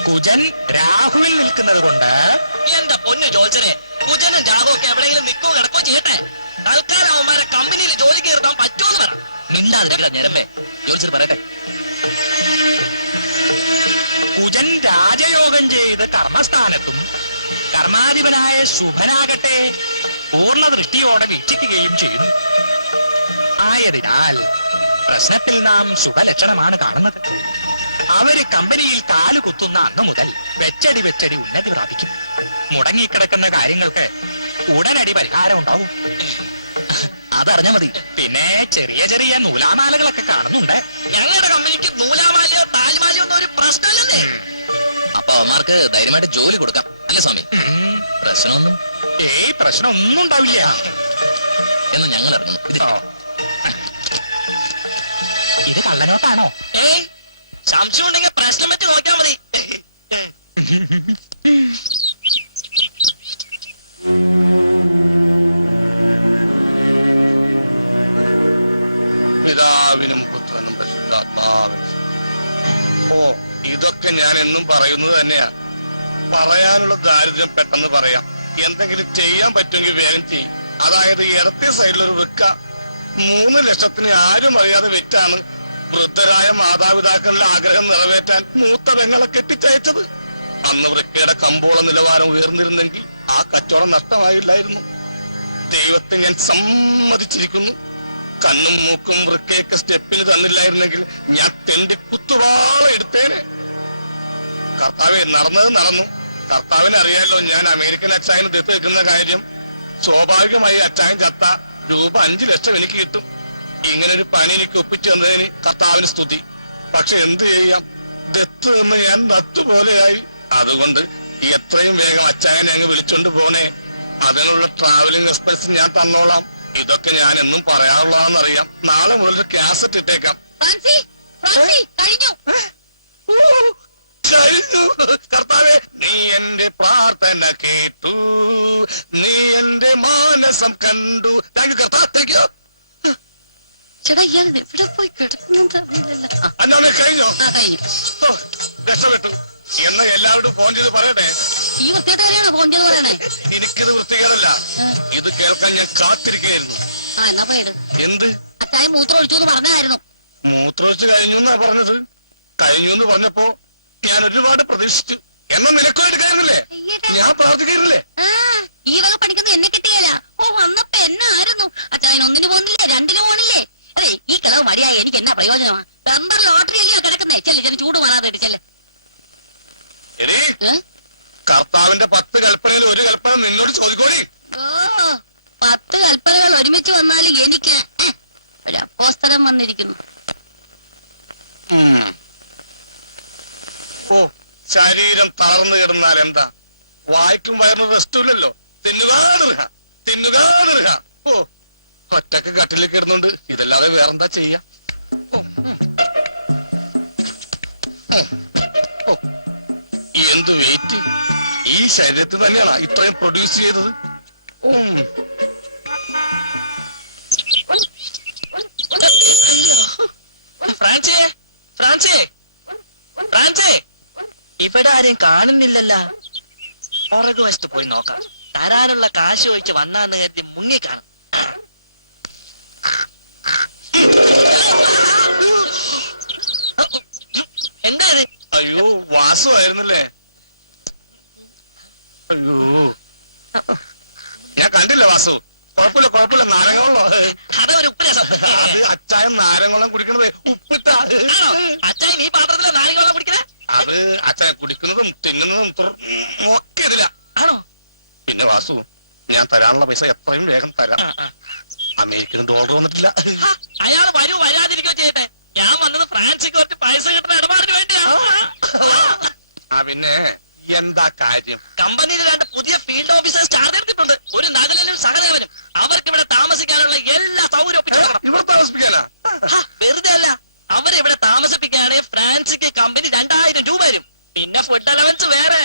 കുജൻ രാഹുവിൽ നിൽക്കുന്നത് കൊണ്ട് എന്റെ പൊന്നു ജോത്സരെ, കുജനും ജാഗവും ഒക്കെ എവിടെയെങ്കിലും നിൽക്കോ കിടക്കോ ചെയ്യട്ടെ. തൽക്കാലം അവന്മാരെ കമ്പനിയിൽ ജോലിക്ക് കയറാൻ പറ്റുമെന്ന് പറ. മിണ്ടാതിരിക്കില്ല ഞരമ്പേ. ജോത്സര് പറയട്ടെ. കുജൻ രാജയോഗം ചെയ്ത് കർമ്മസ്ഥാനത്തും കർമാധിപനായ ശുഭനാകട്ടെ പൂർണ്ണ ദൃഷ്ടിയോടെ വീക്ഷിക്കുകയും ചെയ്തു. ആയതിനാൽ പ്രശ്നത്തിൽ നാം ശുഭലക്ഷണമാണ് കാണുന്നത്. അവര് കമ്പനിയിൽ കാലുകുത്തുന്ന അന്ന് മുതൽ വെച്ചടി ഉന്നതി പ്രാപിക്കും. മുടങ്ങിക്കിടക്കുന്ന കാര്യങ്ങൾക്ക് ഉടനടി പരിഹാരം ഉണ്ടാവും. അതറിഞ്ഞാ മതി. പിന്നെ ചെറിയ ചെറിയ നൂലാമാലകളൊക്കെ കാണുന്നുണ്ട്. ഞങ്ങളുടെ കമ്പനിക്ക് നൂലാമാലയോ താലിമാലയോ ഒന്നും ഒരു പ്രശ്നമല്ലേ? അപ്പൊ അവന്മാർക്ക് ധൈര്യമായിട്ട് ജോലി കൊടുക്കാം അല്ലേ സ്വാമി? പ്രശ്നമൊന്നും പ്രശ്നമൊന്നും ഉണ്ടാവില്ല എന്ന് ഞങ്ങൾ അറിഞ്ഞു. ഇത് കള്ളനോട്ടാണോ? സംശയം ഉണ്ടെങ്കിൽ പ്രശ്നം പറ്റി നോക്കിയാൽ മതി. പിതാവിനും പുത്രനും പരിശുദ്ധാത്മാവിനും. ഓ, ഇതൊക്കെ ഞാൻ എന്നും പറയുന്നത് തന്നെയാ. പറയാനുള്ള ദാരിദ്ര്യം പെട്ടെന്ന് പറയാം. എന്തെങ്കിലും ചെയ്യാൻ പറ്റുമെങ്കിൽ വേഗം ചെയ്യും. അതായത് ഇടത്തെ സൈഡിലൊരു വൃക്ക 3 ലക്ഷത്തിന് ആരും അറിയാതെ വെച്ചാണ് വൃദ്ധരായ മാതാപിതാക്കളുടെ ആഗ്രഹം നിറവേറ്റാൻ മൂത്ത പെങ്ങളെ കെട്ടിച്ചയച്ചത്. അന്ന് വൃക്കയുടെ കമ്പോള നിലവാരം ഉയർന്നിരുന്നെങ്കിൽ ആ കച്ചവടം നഷ്ടമായില്ലായിരുന്നു. ദൈവത്തെ ഞാൻ സമ്മതിച്ചിരിക്കുന്നു. കണ്ണും മൂക്കും വൃക്കയൊക്കെ സ്റ്റെപ്പിന് തന്നില്ലായിരുന്നെങ്കിൽ ഞാൻ തെണ്ടി കുത്തുവാള എടുത്തേനെ. കർത്താവെ, നടന്നത് നടന്നു. കർത്താവിന് അറിയാലോ ഞാൻ അമേരിക്കൻ അച്ചായന് ദത്ത് വെക്കുന്ന കാര്യം. സ്വാഭാവികമായി അച്ചായൻ ചത്ത രൂപ 5 ലക്ഷം എനിക്ക് കിട്ടും. ഇങ്ങനെ ഒരു പണി എനിക്ക് ഒപ്പിച്ചു തന്നതിന് കർത്താവിന് സ്തുതി. പക്ഷെ എന്ത് ചെയ്യാം, ദത്ത് നിന്ന് ഞാൻ നത്തുപോലെയായി. അതുകൊണ്ട് എത്രയും വേഗം അച്ചായനെ അങ്ങ് വിളിച്ചോണ്ട് പോണേ. അതിനുള്ള ട്രാവലിംഗ് എക്സ്പെൻസ് ഞാൻ തന്നോളാം. ഇതൊക്കെ ഞാൻ എന്നും പറയാനുള്ളതാണെന്നറിയാം. നാളെ മുതൽ കാസറ്റ് ഇട്ടേക്കാം. കഴിഞ്ഞു. കർത്താവേ, നീ എന്റെ പ്രാർത്ഥന കേട്ടു, നീ എന്റെ മാനസം കണ്ടു. താങ്ക് യു കർത്താവ്, താങ്ക് യു. ചേട്ടാ, ഇയാൾ എവിടെ പോയി കിടക്കുന്നുണ്ട്? അന്നമ്മേ, കഴിഞ്ഞോ? രക്ഷപ്പെട്ടു. എന്നാ എല്ലാവരോടും ഫോൺ ചെയ്ത് പറയട്ടെ. ഈ വൃത്തികേടാണ് ഫോൺ ചെയ്ത് പറയണേ. എനിക്കിത് വൃത്തികേടല്ല, ഇത് കേൾക്കാൻ ഞാൻ കാത്തിരിക്കുകയായിരുന്നു. എന്നാ പോയത്? എന്ത്? അച്ചായ മൂത്രം ഒഴിച്ചു എന്ന് പറഞ്ഞായിരുന്നു. മൂത്രമൊഴിച്ച് കഴിഞ്ഞു എന്നാ പറഞ്ഞത്. കഴിഞ്ഞു എന്ന് പറഞ്ഞപ്പോ ഞാൻ ഒരുപാട് പ്രതീക്ഷിച്ചു. എന്നാ നിനക്കും എടുക്കായിരുന്നില്ലേ? ഞാൻ പ്രാർത്ഥിക്കുന്നില്ലേ? ഈ വക പണിക്കൊന്നും എന്നെ കിട്ടിയല്ല. ഓ, വന്നപ്പോ എന്നെ ആയിരുന്നു. അച്ചായൻ 1 പോകുന്നില്ലേ, 2 പോണില്ലേ? അതെ, ഈ കിളവ് മടിയായി എനിക്ക് എന്നാ പ്രയോജനമാണ്? ബമ്പർ ലോട്ടറി ശരീരം തളർന്നു കിടന്നാൽ എന്താ? വായിക്കും വയറിന് റെസ്റ്റില്ലല്ലോ. തിന്നുക തിന്നുക. ഓ, ഒറ്റക്ക് കട്ടിലേക്ക് ഇടുന്നുണ്ട്. ഇതല്ലാതെ വേറെന്താ ചെയ്യാ? എന്ത് വെയിറ്റ്! ഈ ശരീരത്തിൽ തന്നെയാണ് ഇത്രയും പ്രൊഡ്യൂസ് ചെയ്തത്. ഫ്രാൻസേ, ഫ്രാൻസേ, ഫ്രാൻസേ, ഇവിടെ ആരെയും കാണുന്നില്ലല്ല. പുറകുവശത്ത് പോയി നോക്കാം. തരാനുള്ള കാശ് ചോദിച്ച് വന്നാന്ന് കരുതി മുങ്ങിക്കാണും. എന്താ ഇത്? അയ്യോ, വാസുവായിരുന്നല്ലേ? അയ്യോ, ഞാൻ കണ്ടില്ല വാസു. കുഴപ്പമില്ല, നാരങ്ങളുള്ളോ? അതൊരു ഉപ്പുരസം. അത് അച്ചായം നാരങ്ങളും കുടിക്കുന്നത് ഉപ്പിട്ടാ. അച്ഛൻ ഈ പാത്രത്തിലെ നാരങ്ങ കുടിക്കണേ? അത് അച്ചായം കുടിക്കുന്നതും തിന്നുന്നതും ഒക്കെ ഇതില്ല. ആണോ? പിന്നെ വാസു, ഞാൻ തരാനുള്ള പൈസ എത്രയും വേഗം തരാം. അമേരിക്കൻ ഡോളർ വന്നിട്ടില്ല. അയാൾ വരൂ, വരാതിരിക്കോ ചെയ്യട്ടെ. ഞാൻ വന്നത് ഫ്രാൻസിക്ക് കുറച്ച് പൈസ കിട്ടുന്ന ഇടപാടിന് വേണ്ടിയാ. പിന്നെ എന്താ കാര്യം? കമ്പനിയിൽ 2 പുതിയ ഫീൽഡ് ഓഫീസേഴ്സ് ചാർജ് എടുത്തിട്ടുണ്ട്. ഒരു നഗരനും സഹദേവനും. അവർക്ക് ഇവിടെ താമസിക്കാനുള്ള എല്ലാ സൗകര്യവും ഇവിടെ താമസിപ്പിക്കാനാ? വെറുതെ അല്ല, അവരെ ഇവിടെ താമസിപ്പിക്കുകയാണെങ്കിൽ ഫ്രാൻസിക്ക് കമ്പനി 2000 രൂപ വരും. പിന്നെ ഫുഡ് അലവൻസ് വേറെ.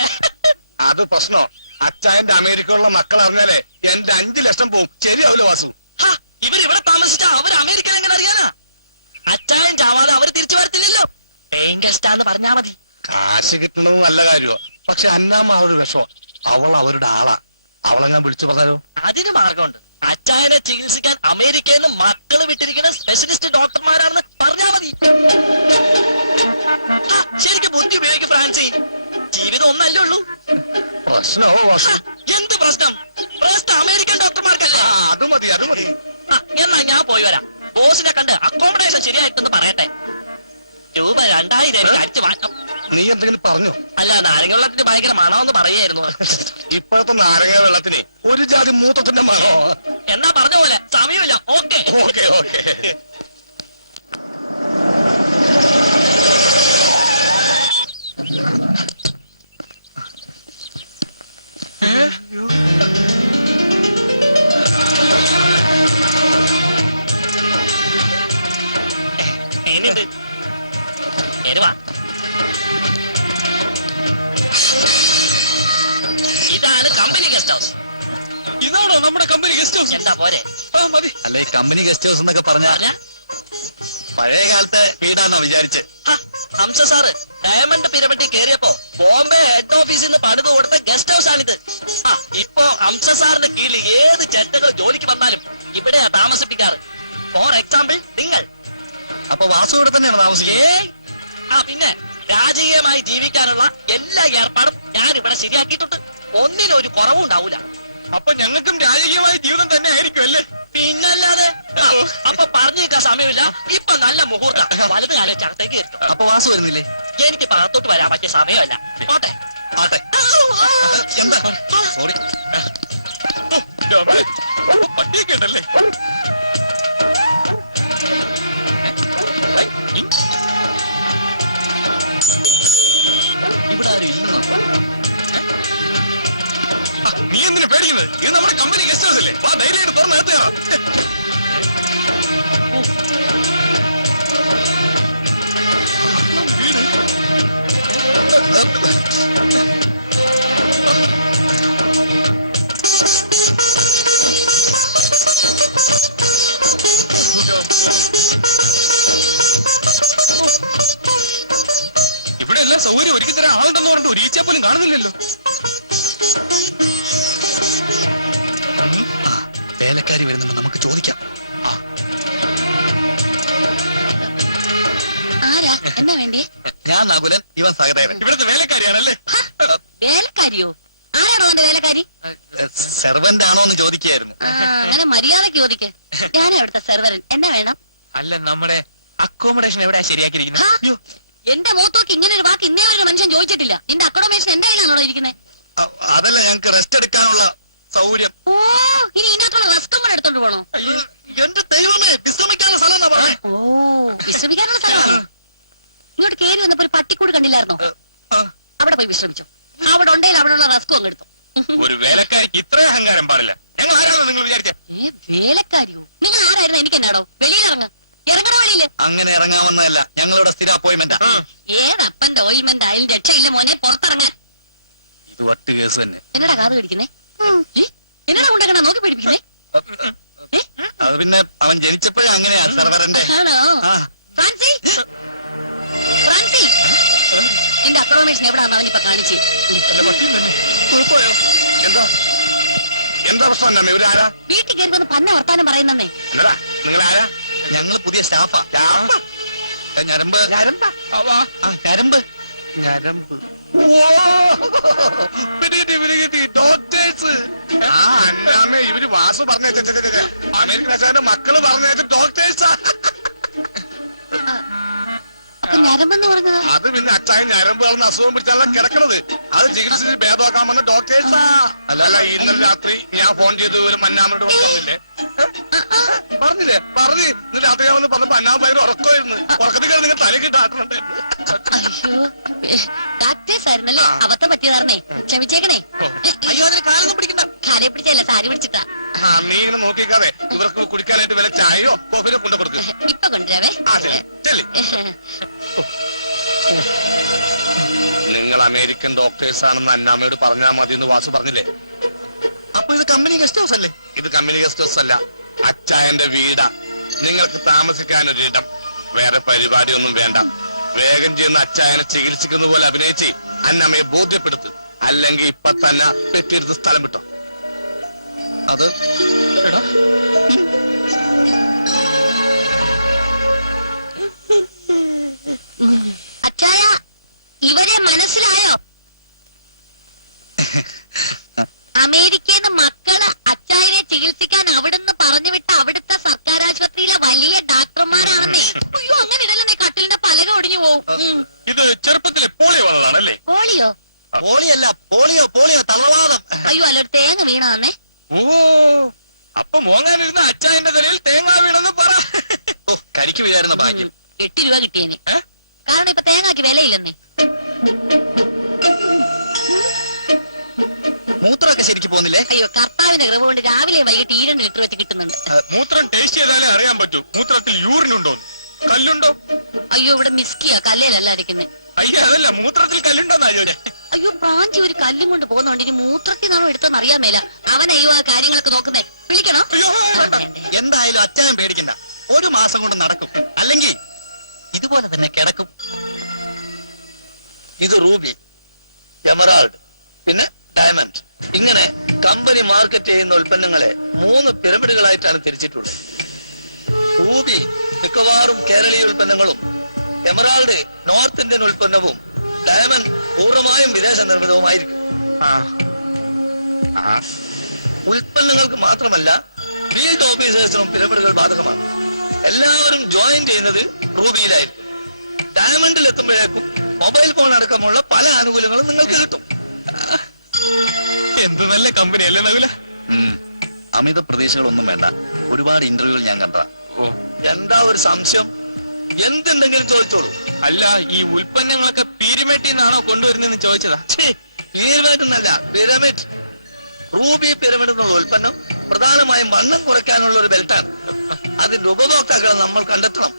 അത് പ്രശ്നോ? അച്ചായന്റെ അമേരിക്കയിലുള്ള മക്കൾ അറിഞ്ഞാലേ എന്റെ 5 ലക്ഷം പോവും. ശരിയാവില്ല വാസു? ഇവരിവിടെ താമസിച്ചാ അവർ അമേരിക്ക എങ്ങനെ അറിയാനാ? അച്ചായൻ ചാവാതെ അവർ തിരിച്ചു വരത്തില്ലല്ലോ. പേയിങ് ഗസ്റ്റാന്ന് പറഞ്ഞാ മതി. കാശ് കിട്ടുന്നത് നല്ല കാര്യമോ? പക്ഷെ അന്നാമ്മ ഒരു വിഷമം. അവൾ അവരുടെ ആളാ. അവളെ ഞാൻ വിളിച്ചു പറഞ്ഞാലോ? അതിന് മാർഗമുണ്ട്. അച്ചായനെ ചികിത്സിക്കാൻ അമേരിക്കയിൽ നിന്ന് മക്കള് വിട്ടിരിക്കുന്ന സ്പെഷ്യലിസ്റ്റ് ഡോക്ടർമാരാണെന്ന് പറഞ്ഞാ മതി. ശരിക്കും ബുദ്ധി ഉപയോഗിക്കും ഫ്രാൻസി. ജീവിതം ഒന്നല്ലേ ഉള്ളൂ. പ്രശ്നോ? എന്ത് പ്രശ്നം? പ്രശ്നം അമേരിക്കൻ ഡോക്ടർമാർക്കല്ലേ? അത് മതി. എന്നാ ഞാൻ പോയി വരാം. ബോസിനെ കണ്ട് അക്കോമഡേഷൻ ശരിയായിട്ടെന്ന് പറയട്ടെ. രൂപ 2000 അടിച്ചു മാറ്റം. നീ എന്തെങ്കിലും പറഞ്ഞോ? അല്ല, നാരങ്ങ വെള്ളത്തിന് ഭയങ്കര മണമെന്ന് പറയായിരുന്നു. ഇപ്പോഴത്തെ നാരങ്ങ വെള്ളത്തിന് ഒരു ജാതി മൂത്തത്തിന്റെ മണോ? എന്നാ പറഞ്ഞ പോലെ സമയമില്ല. ഓക്കെ. ഇതാണ് കമ്പനി ഗസ്റ്റ് ഹൗസ്. ഇതാണോ നമ്മുടെ കമ്പനി ഗസ്റ്റ് ഹൗസ്? എന്താ പോരെ? മതി. അല്ല, ഈ കമ്പനി ഗസ്റ്റ് ഹൗസ് എന്നൊക്കെ പറഞ്ഞാൽ പഴയ കാലത്തെ വീടാണോ വിചാരിച്ച്? ഹംസ സാറ് ഡയമണ്ട് പിരമിഡിൽ കയറിയപ്പോ ബോംബെ ഹെഡ് ഓഫീസിൽ നിന്ന് പണിത് കൊടുത്ത ഗസ്റ്റ് ഹൗസ് ആണിത്. ഇപ്പോ ഹംസ സാറിന്റെ കീഴിൽ ഏത് ചെറ്റകൾ ജോലിക്ക് വന്നാലും ഇവിടെയാ താമസിപ്പിക്കാറ്. ഫോർ എക്സാമ്പിൾ നിങ്ങൾ. അപ്പൊ വാസു ഇവിടെ തന്നെയാണ് താമസിക്കുന്നത്? പിന്നെ രാജകീയമായി ജീവിക്കാനുള്ള എല്ലാ ഏർപ്പാടും ഞാൻ ഇവിടെ ശരിയാക്കിയിട്ടുണ്ട്. ഒന്നിനും ഒരു കുറവും ഉണ്ടാവൂല. അപ്പൊ ഞങ്ങൾക്കും രാജകീയമായ ജീവിതം തന്നെ ആയിരിക്കും അല്ലേ? പിന്നല്ലാതെ. അപ്പൊ പറഞ്ഞേക്കാൻ സമയമില്ല. ഇപ്പൊ നല്ല മുഹൂർത്തം. വലത് കാലം ചടത്തേക്ക് എത്തും. അപ്പൊ വാസു വരുന്നില്ലേ? എനിക്ക് ഭാഗത്തോട്ട് വരാൻ പറ്റിയ സമയമല്ല. പോട്ടെ. എന്താ? സോറി. പട്ടിയൊക്കെയുണ്ടല്ലേ? ഇവിടെ ആരും ഇല്ലെന്നോ? നീ എന്തിനു പേടിക്കുന്നത്? ഇത് നമ്മുടെ കമ്പനി ഗസ്റ്റ് ഹൗസ് അല്ലേ? ആ ധൈര്യമായിട്ട് തുറന്ന് നിർത്തുകയാണ്. ഇവിടെ എല്ലാം സൗകര്യം ഒരുക്കി തരാൻ ആളുണ്ടെന്ന് പറഞ്ഞിട്ട് ഒരു ഈച്ച പോലും കാണുന്നില്ലല്ലോ. വേലക്കാരി വരുന്നുണ്ട്, നമുക്ക് ചോദിക്കാം. ആരാ? എന്നാ വേണ്ടേ? ഞാൻ നകുലൻ, ഇവൻ സഹദേവൻ. ഇവിടുത്തെ വേലക്കാരിയാണല്ലേ? വേലക്കാരിയോ? ആരാണോ എന്റെ വേലക്കാരി? സെർവന്റ് ആണോ എന്ന് ചോദിക്കുകയായിരുന്നു. അങ്ങനെ മര്യാദക്ക് ചോദിക്ക്. ഞാനാ ഇവിടുത്തെ സെർവറൻ. എന്നാ വേണം? അല്ല, നമ്മുടെ അക്കോമഡേഷൻ എവിടെയാ ശരിയാക്കിയിരിക്കുന്നത്? എന്റെ മൂത്തോക്ക് ഇങ്ങനെ ഒരു വാക്ക് ഇന്നേ ഒരു മനുഷ്യൻ ചോദിച്ചിട്ടില്ല. നിന്റെ അക്കോമഡേഷൻ എന്റെ കയ്യിലാണോ ഇരിക്കുന്നത്? അതല്ല, ഞങ്ങൾക്ക് റെസ്റ്റ് എടുക്കാനുള്ള സൗകര്യം. ഓ, ഇനി ഇതിനകത്തുള്ള റെസ്റ്റും കൂടെ എടുത്തോണ്ട് പോണോ? എന്റെ ദൈവമേ, വിശ്രമിക്കാനുള്ള സ്ഥലം എന്നാ പറഞ്ഞേ. ഓ, വിശ്രമിക്കാനുള്ള സ്ഥലമാണ്. ഇങ്ങോട്ട് കേറി വന്നപ്പോ ഒരു പട്ടിക്കൂട് കണ്ടില്ലായിരുന്നോ? അവിടെ അവിടെ പോയി വിശ്രമിച്ചു. അവിടെ ഉണ്ടെങ്കിൽ അവിടെയുള്ള റസ്കും അങ്ങ് എടുത്തു. ഒരു വേലക്കാരിക്ക് ഇത്രയും അഹങ്കാരം പാടില്ല. ഞങ്ങൾ ആരാണെന്ന് നിങ്ങൾ വിചാരിച്ച? വേലക്കാരിയോ? നിങ്ങൾ ആരായിരുന്നു? എനിക്ക് എന്നാടോ? വെളിയിലിറങ്ങ, ഇറങ്ങണ വെളിയില്. അങ്ങനെ ഇറങ്ങാവുന്നതല്ല, ഞങ്ങളുടെ സ്ഥിര അപ്പോയിന്റ്മെന്റാ. ഏതപ്പന്റെ ഓയിൽമെന്റ് ആയാലും രക്ഷയില്ല മോനെ, പുറത്തിറങ്ങാൻ. ഇത് വട്ട് കേസ് തന്നെ. എന്നടാ കാത് കടിക്കുന്നേ? എന്നടാ കൊണ്ടേക്കണ നോക്കി പിടിപ്പിക്കുന്നേ? അത് പിന്നെ അവൻ ജനിച്ചപ്പോഴേ അങ്ങനെയാ സർവറിന്റെ. ആണോ? ഫ്രാൻസി, ഫ്രാൻസി, നിന്റെ അക്രോമേഷൻ എവിടാന്ന് അവനിപ്പോ കാണിച്ചു. എന്താ പ്രശ്നം? ഇവരാരാ? വീട്ടിൽ കയറി വന്ന് പന്ന വർത്താനം പറയുന്നേ. നിങ്ങൾ ആരാ? ഞങ്ങൾ പുതിയ സ്റ്റാഫാ. ഞരമ്പ് ഞരമ്പ് ഞരമ്പ് ഞരമ്പ്. ഡോക്ടേഴ്സ്. ഇവര് വാസു പറഞ്ഞ അമേരിക്കൻ മക്കള് പറഞ്ഞ ഡോക്ടേഴ്സാ. അപ്പൊ ഞരമ്പെന്ന് പറഞ്ഞതാ? അത് പിന്നെ അച്ചായൻ ഞരമ്പ് പറഞ്ഞ അസുഖം പിടിച്ചാലും കിടക്കണത്. അത് ചികിത്സിച്ച് ഭേദമാക്കാൻ വന്ന ഡോക്ടേഴ്സാ. അല്ല ഇന്നലെ രാത്രി ഞാൻ ഫോൺ ചെയ്ത് ഒരു മന്നാമനോട് പറഞ്ഞില്ലേ? പറഞ്ഞില്ലേ? പറഞ്ഞ് ഇന്ന് രാത്രി ഞാൻ വന്ന് പറഞ്ഞപ്പോ അന്നാമ ഉറക്കമായിരുന്നു. ഉറക്കത്തിൽ നിങ്ങൾ തല കിട്ടാറുണ്ട്. ഡാക്ടേഴ്സ് ആയിരുന്നല്ലേ? അബദ്ധം പറ്റിയതാർന്നേ, ക്ഷമിച്ചേക്കണേ. അയ്യോ, അതിന് കാലൊന്നും പിടിക്കണ്ട. കാലെ പിടിച്ചല്ല, സാരി പിടിച്ചിട്ടാ. നീ ഇങ്ങനെ നോക്കിക്കാതെ ഇവർക്ക് കുടിക്കാനായിട്ട് വല്ല ചായയോ കോഫിയോ കൊണ്ടു കൊടുക്കും. ഇപ്പൊ കൊണ്ടുവരാവേ. നിങ്ങൾ അമേരിക്കൻ ഡോക്ടേഴ്സ് ആണെന്ന് അന്നാമയോട് പറഞ്ഞാൽ മതി എന്ന് വാസു പറഞ്ഞില്ലേ? അപ്പൊ ഇത് കമ്പനി ഗസ്റ്റ് ഹൗസ് അല്ലേ? ഇത് കമ്പനി ഗസ്റ്റ് ഹൗസ് അല്ല, അച്ചായന്റെ വീടാ. നിങ്ങൾക്ക് താമസിക്കാനൊരു ഇടം. വേറെ പരിപാടിയൊന്നും വേണ്ട. വേഗം ചെയ്യുന്ന അച്ചായനെ ചികിത്സിക്കുന്ന പോലെ അഭിനയിച്ച് അന്നമ്മയെ ബോധ്യപ്പെടുത്തു. അല്ലെങ്കിൽ ഇപ്പൊ തന്നെ പെട്ടിയെടുത്ത് സ്ഥലം വിട്ടോ. അത് അച്ചായ, ഇവരെ മനസ്സിലായോ? അമേരിക്കയിൽ മക്കള് അച്ചായനെ ചികിത്സിക്കാൻ അവിടുന്ന് പറഞ്ഞു വിട്ട അവിടുത്തെ സർക്കാർ ആശുപത്രിയിലെ വലിയ ഡാക്ടർമാരാണെന്നേ. അയ്യോ, അങ്ങനെ ഇടല്ലേ, കട്ടിലിന്റെ പലക ഒടിഞ്ഞു പോവും. ഇത് ചെറുപ്പത്തിലെ പോളിയോ വന്നതാണല്ലേ? പോളിയോ? പോളിയല്ല, പോളിയോ പോളിയോ തളവാദം. അയ്യോ, അല്ല, തേങ്ങ വീണതാന്നേ. ഓ, അപ്പൊ മോങ്ങാനിരുന്ന അച്ചായന്റെ തലയിൽ തേങ്ങ വീണെന്ന് പറ. കരിക്ക് വീഴായിരുന്ന ഭാഗ്യം. 8 രൂപ കിട്ടിയേനെ. കാരണം ഇപ്പൊ തേങ്ങാക്ക് വിലയില്ലെന്നേ. മൂത്രമൊക്കെ ശരിക്കും പോകുന്നില്ലേ? അയ്യോ, കർത്താവിന്റെ കൃപ കൊണ്ട് രാവിലെ വൈകിട്ട് 2 ലിറ്റർ വെച്ച് കിട്ടുന്നുണ്ട്. മൂത്രം ടേസ്റ്റ് ചെയ്താലേ അറിയാൻ പറ്റൂ മൂത്രത്തിൽ യൂറിനുണ്ടോ കല്ലുണ്ടോ. അയ്യോ, ഇവിടെ മിസ്കിയാ, കല്ലേലല്ല അരയ്ക്കുന്നേ. അയ്യ, അതല്ല, മൂത്രത്തിൽ കല്ലുണ്ടോന്നാ ചോദിച്ചേ. അയ്യോ, പ്രാഞ്ചി ഒരു കല്ലും കൊണ്ട് പോകുന്നുണ്ട്. ഇനി മൂത്രത്തിനാണോ എടുത്തെന്ന് അറിയാൻ മേല. അവനയ്യോ ആ കാര്യങ്ങളൊക്കെ നോക്കുന്നേ. വിളിക്കണോ? എന്തായാലും അച്ചായൻ പേടിക്കണ്ട, 1 മാസം കൊണ്ട് നടക്കും. അല്ലെങ്കിൽ ഇതുപോലെ തന്നെ കിടക്കും. ഇത് റൂബി, എമറാൾഡ്, പിന്നെ ഡയമണ്ട്. ഇങ്ങനെ കമ്പനി മാർക്കറ്റ് ചെയ്യുന്ന ഉൽപ്പന്നങ്ങളെ 3 പിരമിഡുകളായിട്ടാണ് തിരിച്ചിട്ടുള്ളത്. റൂബി മിക്കവാറും കേരളീയ ഉൽപ്പന്നങ്ങളും, എമറാൾഡ് നോർത്ത് ഇന്ത്യൻ ഉൽപ്പന്നവും, ഡയമണ്ട് പൂർണ്ണമായും വിദേശ നിർമ്മിതവുമായിരിക്കും. ഉൽപ്പന്നങ്ങൾക്ക് മാത്രമല്ല, ഫീൽഡ് ഓഫീസേഴ്സിനും പിരമിഡുകൾ ബാധകമാണ്. എല്ലാവരും ജോയിൻ ചെയ്യുന്നത് റൂബിയിലായിരിക്കും. ഡയമണ്ടിൽ എത്തുമ്പോഴേക്കും മൊബൈൽ ഫോൺ അടക്കമുള്ള പല ആനുകൂല്യങ്ങളും നിങ്ങൾക്ക് കിട്ടും. എന്ത് നല്ല കമ്പനി അല്ലേ നകുല? അമിത പ്രതീക്ഷകളൊന്നും വേണ്ട. ഒരുപാട് ഇന്റർവ്യൂകൾ ഞാൻ കണ്ട. എന്താ ഒരു സംശയം? എന്തുണ്ടെങ്കിലും ചോദിച്ചോളൂ. അല്ല, ഈ ഉൽപ്പന്നങ്ങളൊക്കെ പിരമിഡിൽ നിന്നാണോ കൊണ്ടുവരുന്നതെന്ന് ചോദിച്ചതാ. പിരമിഡ് എന്നല്ല, പിരമിഡ്. റൂബി പിരമിഡ് എന്നുള്ള ഉൽപ്പന്നം പ്രധാനമായും വണ്ണം കുറയ്ക്കാനുള്ള ഒരു ബെൽറ്റാണ്. അതിന്റെ ഉപഭോക്താക്കളെ നമ്മൾ കണ്ടെത്തണം.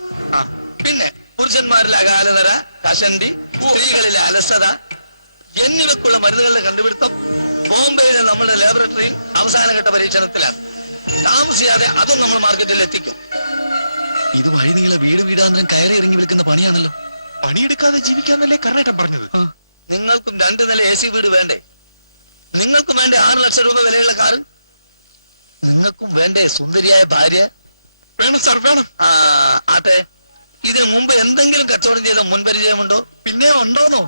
പിന്നെ പുരുഷന്മാരിലെ അകാലനര, കഷണ്ടി, സ്ത്രീകളിലെ അലസത എന്നിവക്കുള്ള മരുന്നുകളുടെ കണ്ടുപിടുത്തം ബോംബെയിലെ നമ്മുടെ ലാബറട്ടറിയിൽ അവസാനഘട്ട പരീക്ഷണത്തിലാണ്. താമസിയാതെ അതും നമ്മൾ മാർക്കറ്റിൽ എത്തിക്കും. ഇത് വഴിനീള വീട് വീടാന്തരം കയറി ഇറങ്ങി വിൽക്കുന്ന പണിയാണല്ലോ. പണിയെടുക്കാതെ ജീവിക്കാന്നല്ലേ കർണേട്ടൻ പറഞ്ഞത്? നിങ്ങൾക്കും 2 നില AC വീട് വേണ്ടേ? നിങ്ങൾക്കും വേണ്ടേ 6 ലക്ഷം രൂപ വിലയുള്ള കാറ്? നിങ്ങൾക്കും വേണ്ടേ സുന്ദരിയായ ഭാര്യ? വേണം സാർ, വേണം. അതെ. ഇതിനു മുമ്പ് എന്തെങ്കിലും കച്ചവടം ചെയ്ത മുൻപരിചയമുണ്ടോ? പിന്നെ ഉണ്ടോന്നോ?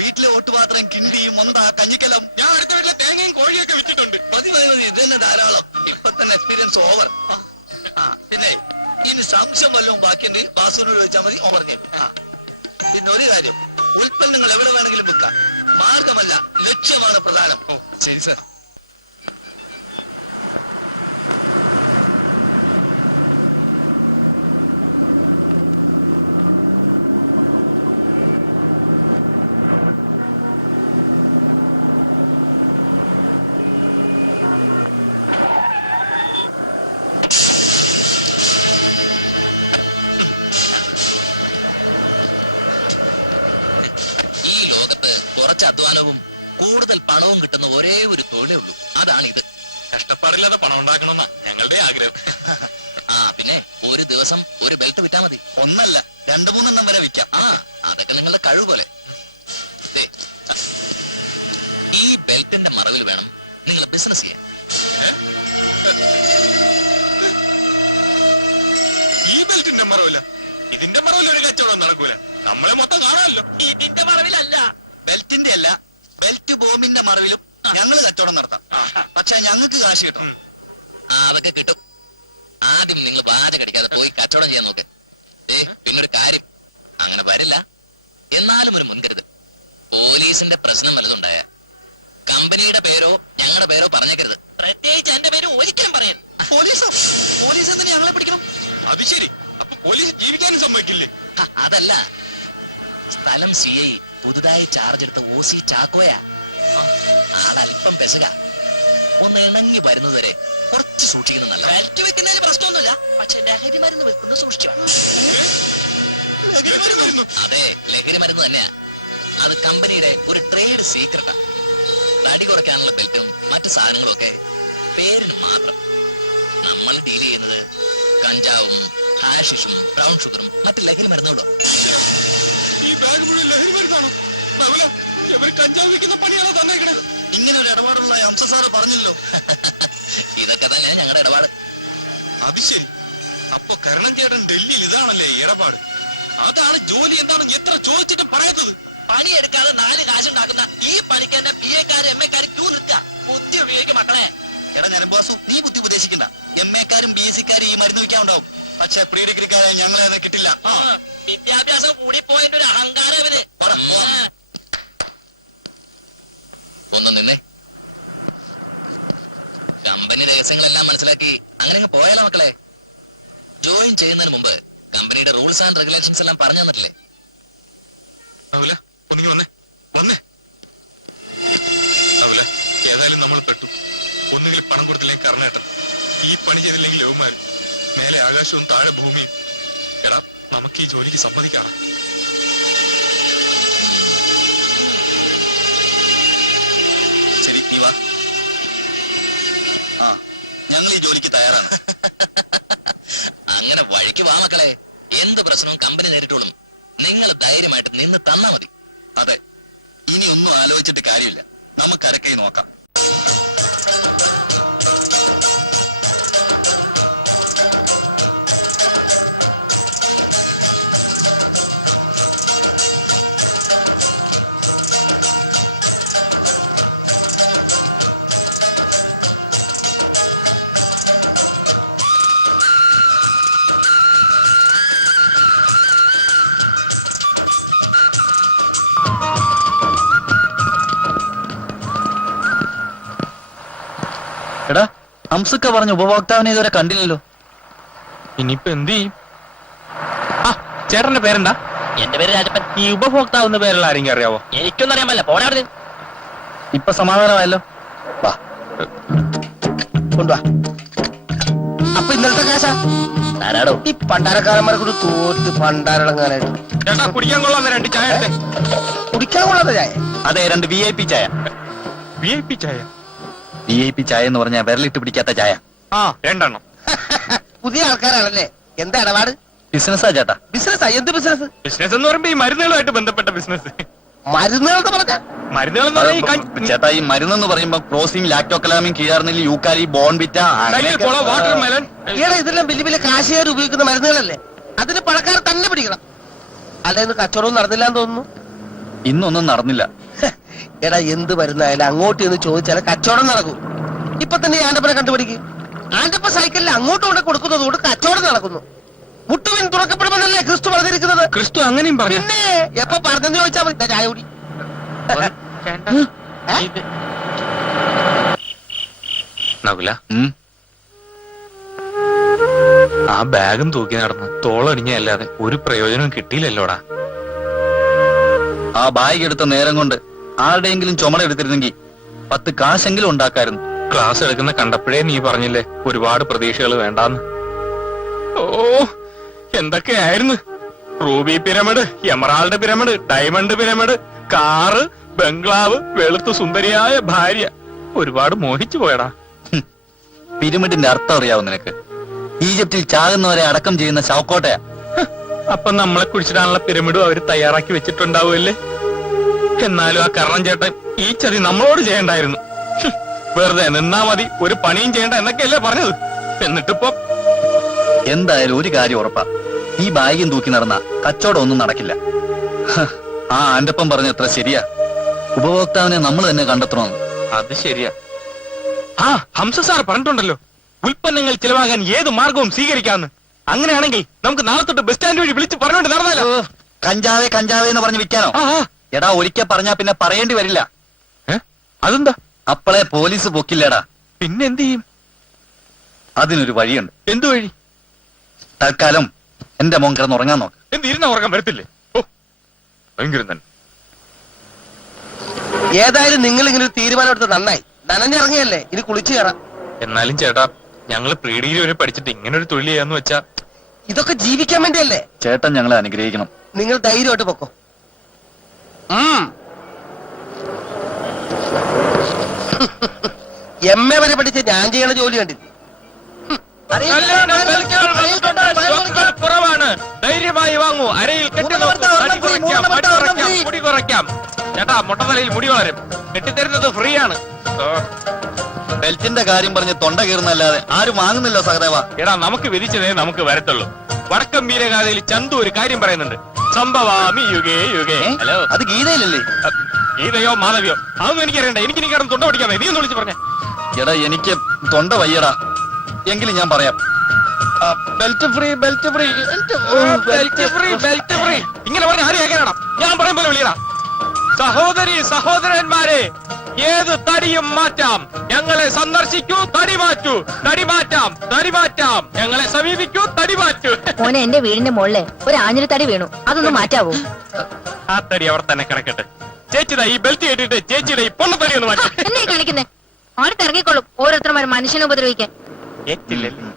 വീട്ടിലെ ഓട്ടുപാത്രം, കിണ്ടി, മൊന്ത, കഞ്ഞിക്കലം. ഞാൻ അടുത്ത വീട്ടിലെ തേങ്ങയും കോഴിയൊക്കെ വിറ്റിട്ടുണ്ട്. മതി മതി മതി, ഇത് തന്നെ ധാരാളം. ഇപ്പൊ തന്നെ എക്സ്പീരിയൻസ് ഓവർ. പിന്നെ ഇനി സംശയം വല്ലതും ബാക്കിയുണ്ടെങ്കിൽ വാസുവിനോട് ചോദിച്ചാൽ മതി, ഓവർ ചെയ്യും. പിന്നെ ഒരു കാര്യം, ഉൽപ്പന്നങ്ങൾ എവിടെ വേണമെങ്കിലും വിൽക്കാം. മാർഗമല്ല, ലക്ഷ്യമാണ് പ്രധാനം. ശരി സാർ. കുറച്ച് അധ്വാനവും കൂടുതൽ പണവും കിട്ടുന്ന ഒരേ ഒരു തൊഴിലേ ഉള്ളൂ. അതാണിത്. കഷ്ടപ്പാടില്ലാതെ പണം ഉണ്ടാക്കണമെന്നാ ഞങ്ങളുടെ ആഗ്രഹം. പിന്നെ ഒരു ദിവസം ഒരു ബെൽറ്റ് വിറ്റാ മതി. ഒന്നല്ല 2-3 വരെ വിൽക്കാം. അതൊക്കെ നിങ്ങളുടെ കഴിവ് പോലെ. ദേ, ഈ ബെൽറ്റിന്റെ മറവിൽ വേണം നിങ്ങൾ ബിസിനസ് ചെയ്യാൻ. ഈ ബെൽറ്റിന്റെ മറവില്ല, ഇതിന്റെ മറവിൽ ഒരു കച്ചവടം നടക്കൂല. നമ്മളെ മൊത്തം കാണാമല്ലോ. ഇതിന്റെ മറവിലല്ല, ബെൽറ്റിന്റെ അല്ല, ബെൽറ്റ് ബോംബിന്റെ മറവിലും ഞങ്ങൾ കച്ചവടം നടത്താം. പക്ഷെ ഞങ്ങൾക്ക് കാശ് കിട്ടും. അതൊക്കെ കിട്ടും. ആദ്യം നിങ്ങൾ വാചകടിക്കാതെ പോയി കച്ചവടം ചെയ്യാൻ നോക്ക്. പിന്നൊരു കാര്യം, അങ്ങനെ വരില്ല, എന്നാലും ഒരു മുൻകരുതൽ. പോലീസിന്റെ പ്രശ്നം വലുതുണ്ടായ കമ്പനിയുടെ പേരോ ഞങ്ങളുടെ പേരോ പറഞ്ഞേക്കരുത്. പ്രത്യേകിച്ച് എന്റെ പേര് ഒരിക്കലും പറയാൻ. പോലീസോ? പോലീസ് എന്തിനാ ഞങ്ങളെ പിടിക്കണം? അത് ശരി, അപ്പൊ പോലീസ് ജീവിക്കാനും സമ്മതിക്കില്ലേ? അതല്ല, സ്ഥലം CI പുതുതായി ചാർജ് എടുത്ത OC ചാക്കോയാ. ആളല്പം പെസക. ഒന്ന് ഇണങ്ങി വരുന്നതുവരെ കുറച്ച് സൂക്ഷിക്കുന്നത് നല്ല. ബെൽറ്റ് വെക്കുന്നതിന് പ്രശ്നമൊന്നുമില്ല, പക്ഷെ ലഹരി മരുന്ന് വെക്കുന്നത് സൂക്ഷിച്ചു. അതെ, ലഹരി മരുന്ന് തന്നെയാ. അത് കമ്പനിയുടെ ഒരു ട്രേഡ് സീക്രട്ടാ. തടി കുറയ്ക്കാനുള്ള ബെൽറ്റും മറ്റു സാധനങ്ങളും ഒക്കെ പേരിന് മാത്രം. നമ്മൾ ഡീൽ ചെയ്യുന്നത് കഞ്ചാവും ഹാഷിഷും ബ്രൗൺ ഷുഗറും മറ്റു ലഹരി മരുന്നുകളോ. ഈ ബാഗ് മുഴുവൻ ലഹരി മരുന്നാണോ? ഇവർ കഞ്ചാവ് വിൽക്കുന്ന പണിയാണോ തന്നേക്കണേ? ഇങ്ങനെ ഒരു ഇടപാടുള്ള അംസ സാറ് പറഞ്ഞല്ലോ. ഇതൊക്കെ തന്നെ ഞങ്ങളുടെ ഇടപാട്. അത് ശരി, അപ്പൊ കരണം ചേട്ടൻ ഡൽഹിയിൽ ഇതാണല്ലേ ഇടപാട്? അതാണ് ജോലി എന്താണെന്ന് എത്ര ചോദിച്ചിട്ടും പറയാത്തത്. പണിയെടുക്കാതെ 4 കാശുണ്ടാക്കുന്ന ഈ പണിക്ക് തന്നെ PA-ക്കാര് MA-ക്കാര് ക്യൂ നിൽക്കുക. ബുദ്ധി ഉപയോഗിക്കും മക്കളെ. എടാ ഞരമ്പാസു, നീ ബുദ്ധി ഉപദേശിക്കണ്ട. MA-ക്കാരും BSc-ക്കാരും ഈ മരുന്ന് വിൽക്കാനുണ്ടാവും. പക്ഷെ പ്രീ ഡിഗ്രിക്കാരെ ഞങ്ങളെ അത് കിട്ടില്ല. വിദ്യാഭ്യാസം കൂടിപ്പോയതിന്റെ ഒരു അഹങ്കാരം ഇവര്. ഒന്നും നിന്നെ. കമ്പനി രഹസ്യങ്ങളെല്ലാം മനസ്സിലാക്കി അങ്ങനെ പോയാലോ മക്കളെ. ജോയിൻ ചെയ്യുന്നതിന് മുമ്പ് കമ്പനിയുടെ റൂൾസ് ആൻഡ് റെഗുലേഷൻസ് എല്ലാം പറഞ്ഞു തന്നിട്ടില്ലേ? അവല ഒന്നിങ്ങി വന്നേ വന്നേ. അവല ഏതായാലും നമ്മൾ പെട്ടു. ഒന്നുകിൽ പണം കൊടുത്തില്ലെങ്കിൽ കർണേട്ടൻ, ഈ പണി ചെയ്തില്ലെങ്കിൽ യവന്മാർ, മേലെ ആകാശവും താഴെ ഭൂമിയും. എടാ, നമുക്ക് ഈ ജോലിക്ക് സമ്മതിക്കാം. ശരി, നീ വാ. ഞങ്ങൾ ഈ ജോലിക്ക് തയ്യാറാണ്. അങ്ങനെ വഴിക്ക് വാ മക്കളെ. എന്ത് പ്രശ്നവും കമ്പനി നേരിട്ടോളും. നിങ്ങൾ ധൈര്യമായിട്ട് നിന്ന് തന്നാ മതി. അതെ, ഇനി ഒന്നും ആലോചിച്ചിട്ട് കാര്യമില്ല. നമുക്ക് അരക്കൈ നോക്കാം. എടാ, ഹംസക്ക പറഞ്ഞ ഉപഭോക്താവിനെ ഇതുവരെ കണ്ടില്ലല്ലോ. ഇനിയിപ്പോ എന്ത് ചെയ്യും? ചേട്ടന്റെ പേരെന്താ? എന്റെ പേര് രാജപ്പൻ. ഈ ഉപഭോക്താവ് പേരുള്ള ആരെങ്കിലും അറിയാവോ? എനിക്കൊന്നും അറിയാൻ പറ്റില്ല. പോരാ. ഇപ്പൊ സമാധാനമായല്ലോ. വാ, കൊണ്ടുവാ. അപ്പൊ ഇന്നലത്തെ കാശാ ആരാടോ? ഈ പണ്ടാരക്കാരന്മാരെ കൂടി തോറ്റ് പണ്ടാരടങ്ങാനായിട്ട്. ചേട്ടാ, കുടിക്കാൻ കൊള്ളാന്ന 2 ചായ എടുത്തേ. കുടിക്കാൻ കൊള്ളാത്ത ചായ? അതെ, 2 VIP ചായ. VIP ചായ? VIP ചായ എന്ന് പറഞ്ഞാൽ വിരലിട്ട് പിടിക്കാത്ത ചായ. 2 എണ്ണം. പുതിയ ആൾക്കാരാണല്ലേ? എന്താ ഇടപാട്? ബിസിനസ്സാ ചേട്ടാ. ബിസിനസ്സാ? എന്ത് ബിസിനസ്? ബിസിനസ് എന്ന് പറയുമ്പോ ഈ മരുന്നുകളുമായിട്ട് ബന്ധപ്പെട്ട ബിസിനസ്. മരുന്നുകളെന്ന് പറഞ്ഞ മരുന്നുകൾ എന്ന് പറഞ്ഞാൽ ചേട്ടാ, ഈ മരുന്നെന്ന് പറയുമ്പോ ക്രോസിംഗ്, ലാക്ടോകലാമിൻ, കീഴാർനെല്ലി, യൂക്കാലി, ബോൺവിറ്റ, വാട്ടർ മെലൻ. ഈടെ ഇതെല്ലാം വലിയ വലിയ കാശുകാർ ഉപയോഗിക്കുന്ന മരുന്നുകളല്ലേ? അതിന് പണക്കാർ തന്നെ പിടിക്കണം. അല്ലെന്ന് കച്ചവടവും നടന്നില്ലാന്ന് തോന്നുന്നു. ഇന്നൊന്നും നടന്നില്ല. എടാ, എന്ത് മരുന്നായാലും അങ്ങോട്ട് എന്ന് ചോദിച്ചാൽ കച്ചവടം നടക്കും. ഇപ്പൊ തന്നെ ആന്റപ്പനെ കണ്ടുപിടിക്കും. ആന്റപ്പ സൈക്കിളിൽ അങ്ങോട്ട് കൊണ്ട് കൊടുക്കുന്നതുകൊണ്ട് കച്ചവടം നടക്കുന്നു. മുട്ടുവിൻ തുറക്കപ്പെടുമെന്നല്ലേ ക്രിസ്തു പറഞ്ഞിരിക്കുന്നത്? ക്രിസ്തു അങ്ങനെയും പറഞ്ഞു. പിന്നെ എപ്പോ പറഞ്ഞെന്ന് ചോദിച്ചാൽ മതി. ചായ കൂടി. നകുല, ആ ബാഗും തൂക്കി നടന്ന് തോളടിഞ്ഞല്ലാതെ ഒരു പ്രയോജനം കിട്ടിയില്ലല്ലോടാ. ആ ബാഗ് എടുത്ത നേരം കൊണ്ട് ആരുടെയെങ്കിലും ചുമട എടുത്തിരുന്നെങ്കിൽ 10 കാശെങ്കിലും ഉണ്ടാക്കായിരുന്നു. ക്ലാസ് എടുക്കുന്ന കണ്ടപ്പോഴേ നീ പറഞ്ഞില്ലേ ഒരുപാട് പ്രതീക്ഷകൾ വേണ്ടാന്ന്. ഓ, എന്തൊക്കെയായിരുന്നു! Ruby pyramid, emerald pyramid, diamond pyramid, car, ബംഗ്ലാവ്, വെളുത്തു സുന്ദരിയായ ഭാര്യ. ഒരുപാട് മോഹിച്ചു പോയടാ. പിരമിഡിന്റെ അർത്ഥം അറിയാവോ നിനക്ക്? ഈജിപ്തിൽ ചാകുന്നവരെ അടക്കം ചെയ്യുന്ന ശവക്കോട്ടയാ. അപ്പൊ നമ്മളെ കുറിച്ചിട്ടാണുള്ള പിരമിഡും അവര് തയ്യാറാക്കി വെച്ചിട്ടുണ്ടാവുമല്ലേ? എന്നാലും ആ കർണൻ ചേട്ടൻ ഈ ചതി നമ്മളോട് ചെയ്യണ്ടായിരുന്നു. വെറുതെ നിന്നാ മതി, ഒരു പണിയും ചെയ്യണ്ട എന്നൊക്കെയല്ലേ പറഞ്ഞത്. എന്നിട്ടിപ്പോ എന്തായാലും ഒരു കാര്യം ഉറപ്പാ, ഈ ബാഗും തൂക്കി നടന്ന കച്ചവടം ഒന്നും നടക്കില്ല. ആ ആന്റപ്പം പറഞ്ഞ എത്ര ശരിയാ. ഉപഭോക്താവിനെ നമ്മൾ തന്നെ കണ്ടെത്തണമെന്ന്. അത് ശരിയാ. ആ ഹംസ സാർ പറഞ്ഞിട്ടുണ്ടല്ലോ, ഉൽപ്പന്നങ്ങൾ ചിലവാകാൻ ഏത് മാർഗവും സ്വീകരിക്കാന്ന്. അങ്ങനെയാണെങ്കിൽ നമുക്ക് നാളെ തൊട്ട് ബസ് സ്റ്റാൻഡ് വഴി വിളിച്ച് പറഞ്ഞുകൊണ്ട് നടന്നാലോ? കഞ്ചാവേ കഞ്ചാവേ എന്ന് പറഞ്ഞ് വിൽക്കാനോ? എടാ, ഒരിക്കൽ പറഞ്ഞാ പിന്നെ പറയേണ്ടി വരില്ല. അതെന്താ? അപ്പളെ പോലീസ് പൊക്കില്ലടാ. പിന്നെ എന്ത് ചെയ്യും? അതിനൊരു വഴിയുണ്ട്. എന്തു വഴി? തൽക്കാലം എന്റെ മോൻ കിടന്ന് ഉറങ്ങാൻ നോക്ക്. എന്ത് ഇരുന്ന ഉറങ്ങാൻ വരത്തില്ലേ? ഓ, ഭയങ്കരം തന്നെ. ഏതായാലും നിങ്ങൾ ഇങ്ങനെ ഒരു തീരുമാനം എടുത്ത് നന്നായി. നനഞ്ഞിറങ്ങിയല്ലേ, ഇനി കുളിച്ചു കയറാം. എന്നാലും ചേട്ടാ, ഞങ്ങള് പ്രീ ഡിഗ്രി വരെ പഠിച്ചിട്ട് ഇങ്ങനെ ഒരു തൊഴിൽ ചെയ്യാന്ന് വെച്ചാ ഇതൊക്കെ ജീവിക്കാൻ വേണ്ടിയല്ലേ. ചേട്ടൻ ഞങ്ങളെ അനുഗ്രഹിക്കണം. നിങ്ങൾ ധൈര്യമായിട്ട് പൊക്കോ. MA വരെ പഠിച്ച ഞാൻ ചെയ്യണ ജോലി കണ്ടില്ല. കുറവാണ്, ധൈര്യമായി വാങ്ങൂ. അരയിൽ കെട്ടി മുടി കുറയ്ക്കാം. ചേട്ടാ, മുട്ടത്തലയിൽ മുടി വളരും. കെട്ടിത്തരുന്നത് ഫ്രീ ആണ്. ബെൽറ്റിന്റെ കാര്യം പറഞ്ഞ് തൊണ്ട കീറുന്നല്ലാതെ ആരും വാങ്ങുന്നില്ല സഹദേവ. എടാ, നമുക്ക് വിധിച്ചതേ നമുക്ക് വരത്തുള്ളൂ. വടക്കം വീരഗാഥയിൽ ചന്തു ഒരു കാര്യം പറയുന്നുണ്ട്, സംഭവാമി യുഗേ യുഗേ. ഹലോ, അത് ഗീതയിലല്ലേ? ഗീതയോ മാധവിയോ അതൊന്നും എനിക്കറിയണ്ട. എനിക്ക് നീ കിടന്ന് തൊണ്ട പിടിക്കാൻ നീ ഒന്ന് വിളിച്ച് പറഞ്ഞേ. എടാ, എനിക്ക് തൊണ്ട വയ്യടാ. എങ്കിലും ഞാൻ പറയാം. Belt free, belt free, belt free, belt free. ഇങ്ങനെ പറഞ്ഞ ആരും കേൾക്കാനാ? ഞാൻ പറയും പോലെ വിളിയടാ. സഹോദരി സഹോദരന്മാരെ, ഏത് തടിയും മാറ്റാം. ഞങ്ങളെ സന്ദർശിക്കൂ, തടി മാറ്റൂ. തടി മാറ്റാം, തടി മാറ്റാം. ഞങ്ങളെ സമീപിക്കൂ, തടി മാറ്റൂ. മോനെ, എന്റെ വീടിന്റെ മുകളില് ഒരു ആഞ്ഞിലി തടി വീണു, അതൊന്ന് മാറ്റാവോ? ആ തടി അവർ തന്നെ കിടക്കട്ടെ. ചേച്ചിതാ ഈ ബെൽറ്റ് കേട്ടിട്ട് ചേച്ചിയുടെ ഈ പൊണ്ണത്തടി ഒന്ന് മാറ്റി. എന്നെ കാണിക്കുന്നേ? അടുത്ത് ഇറങ്ങിക്കോളും ഓരോരുത്തരും മനുഷ്യനെ ഉപദ്രവിക്കാൻ. ഏറ്റില്ലല്ലേ?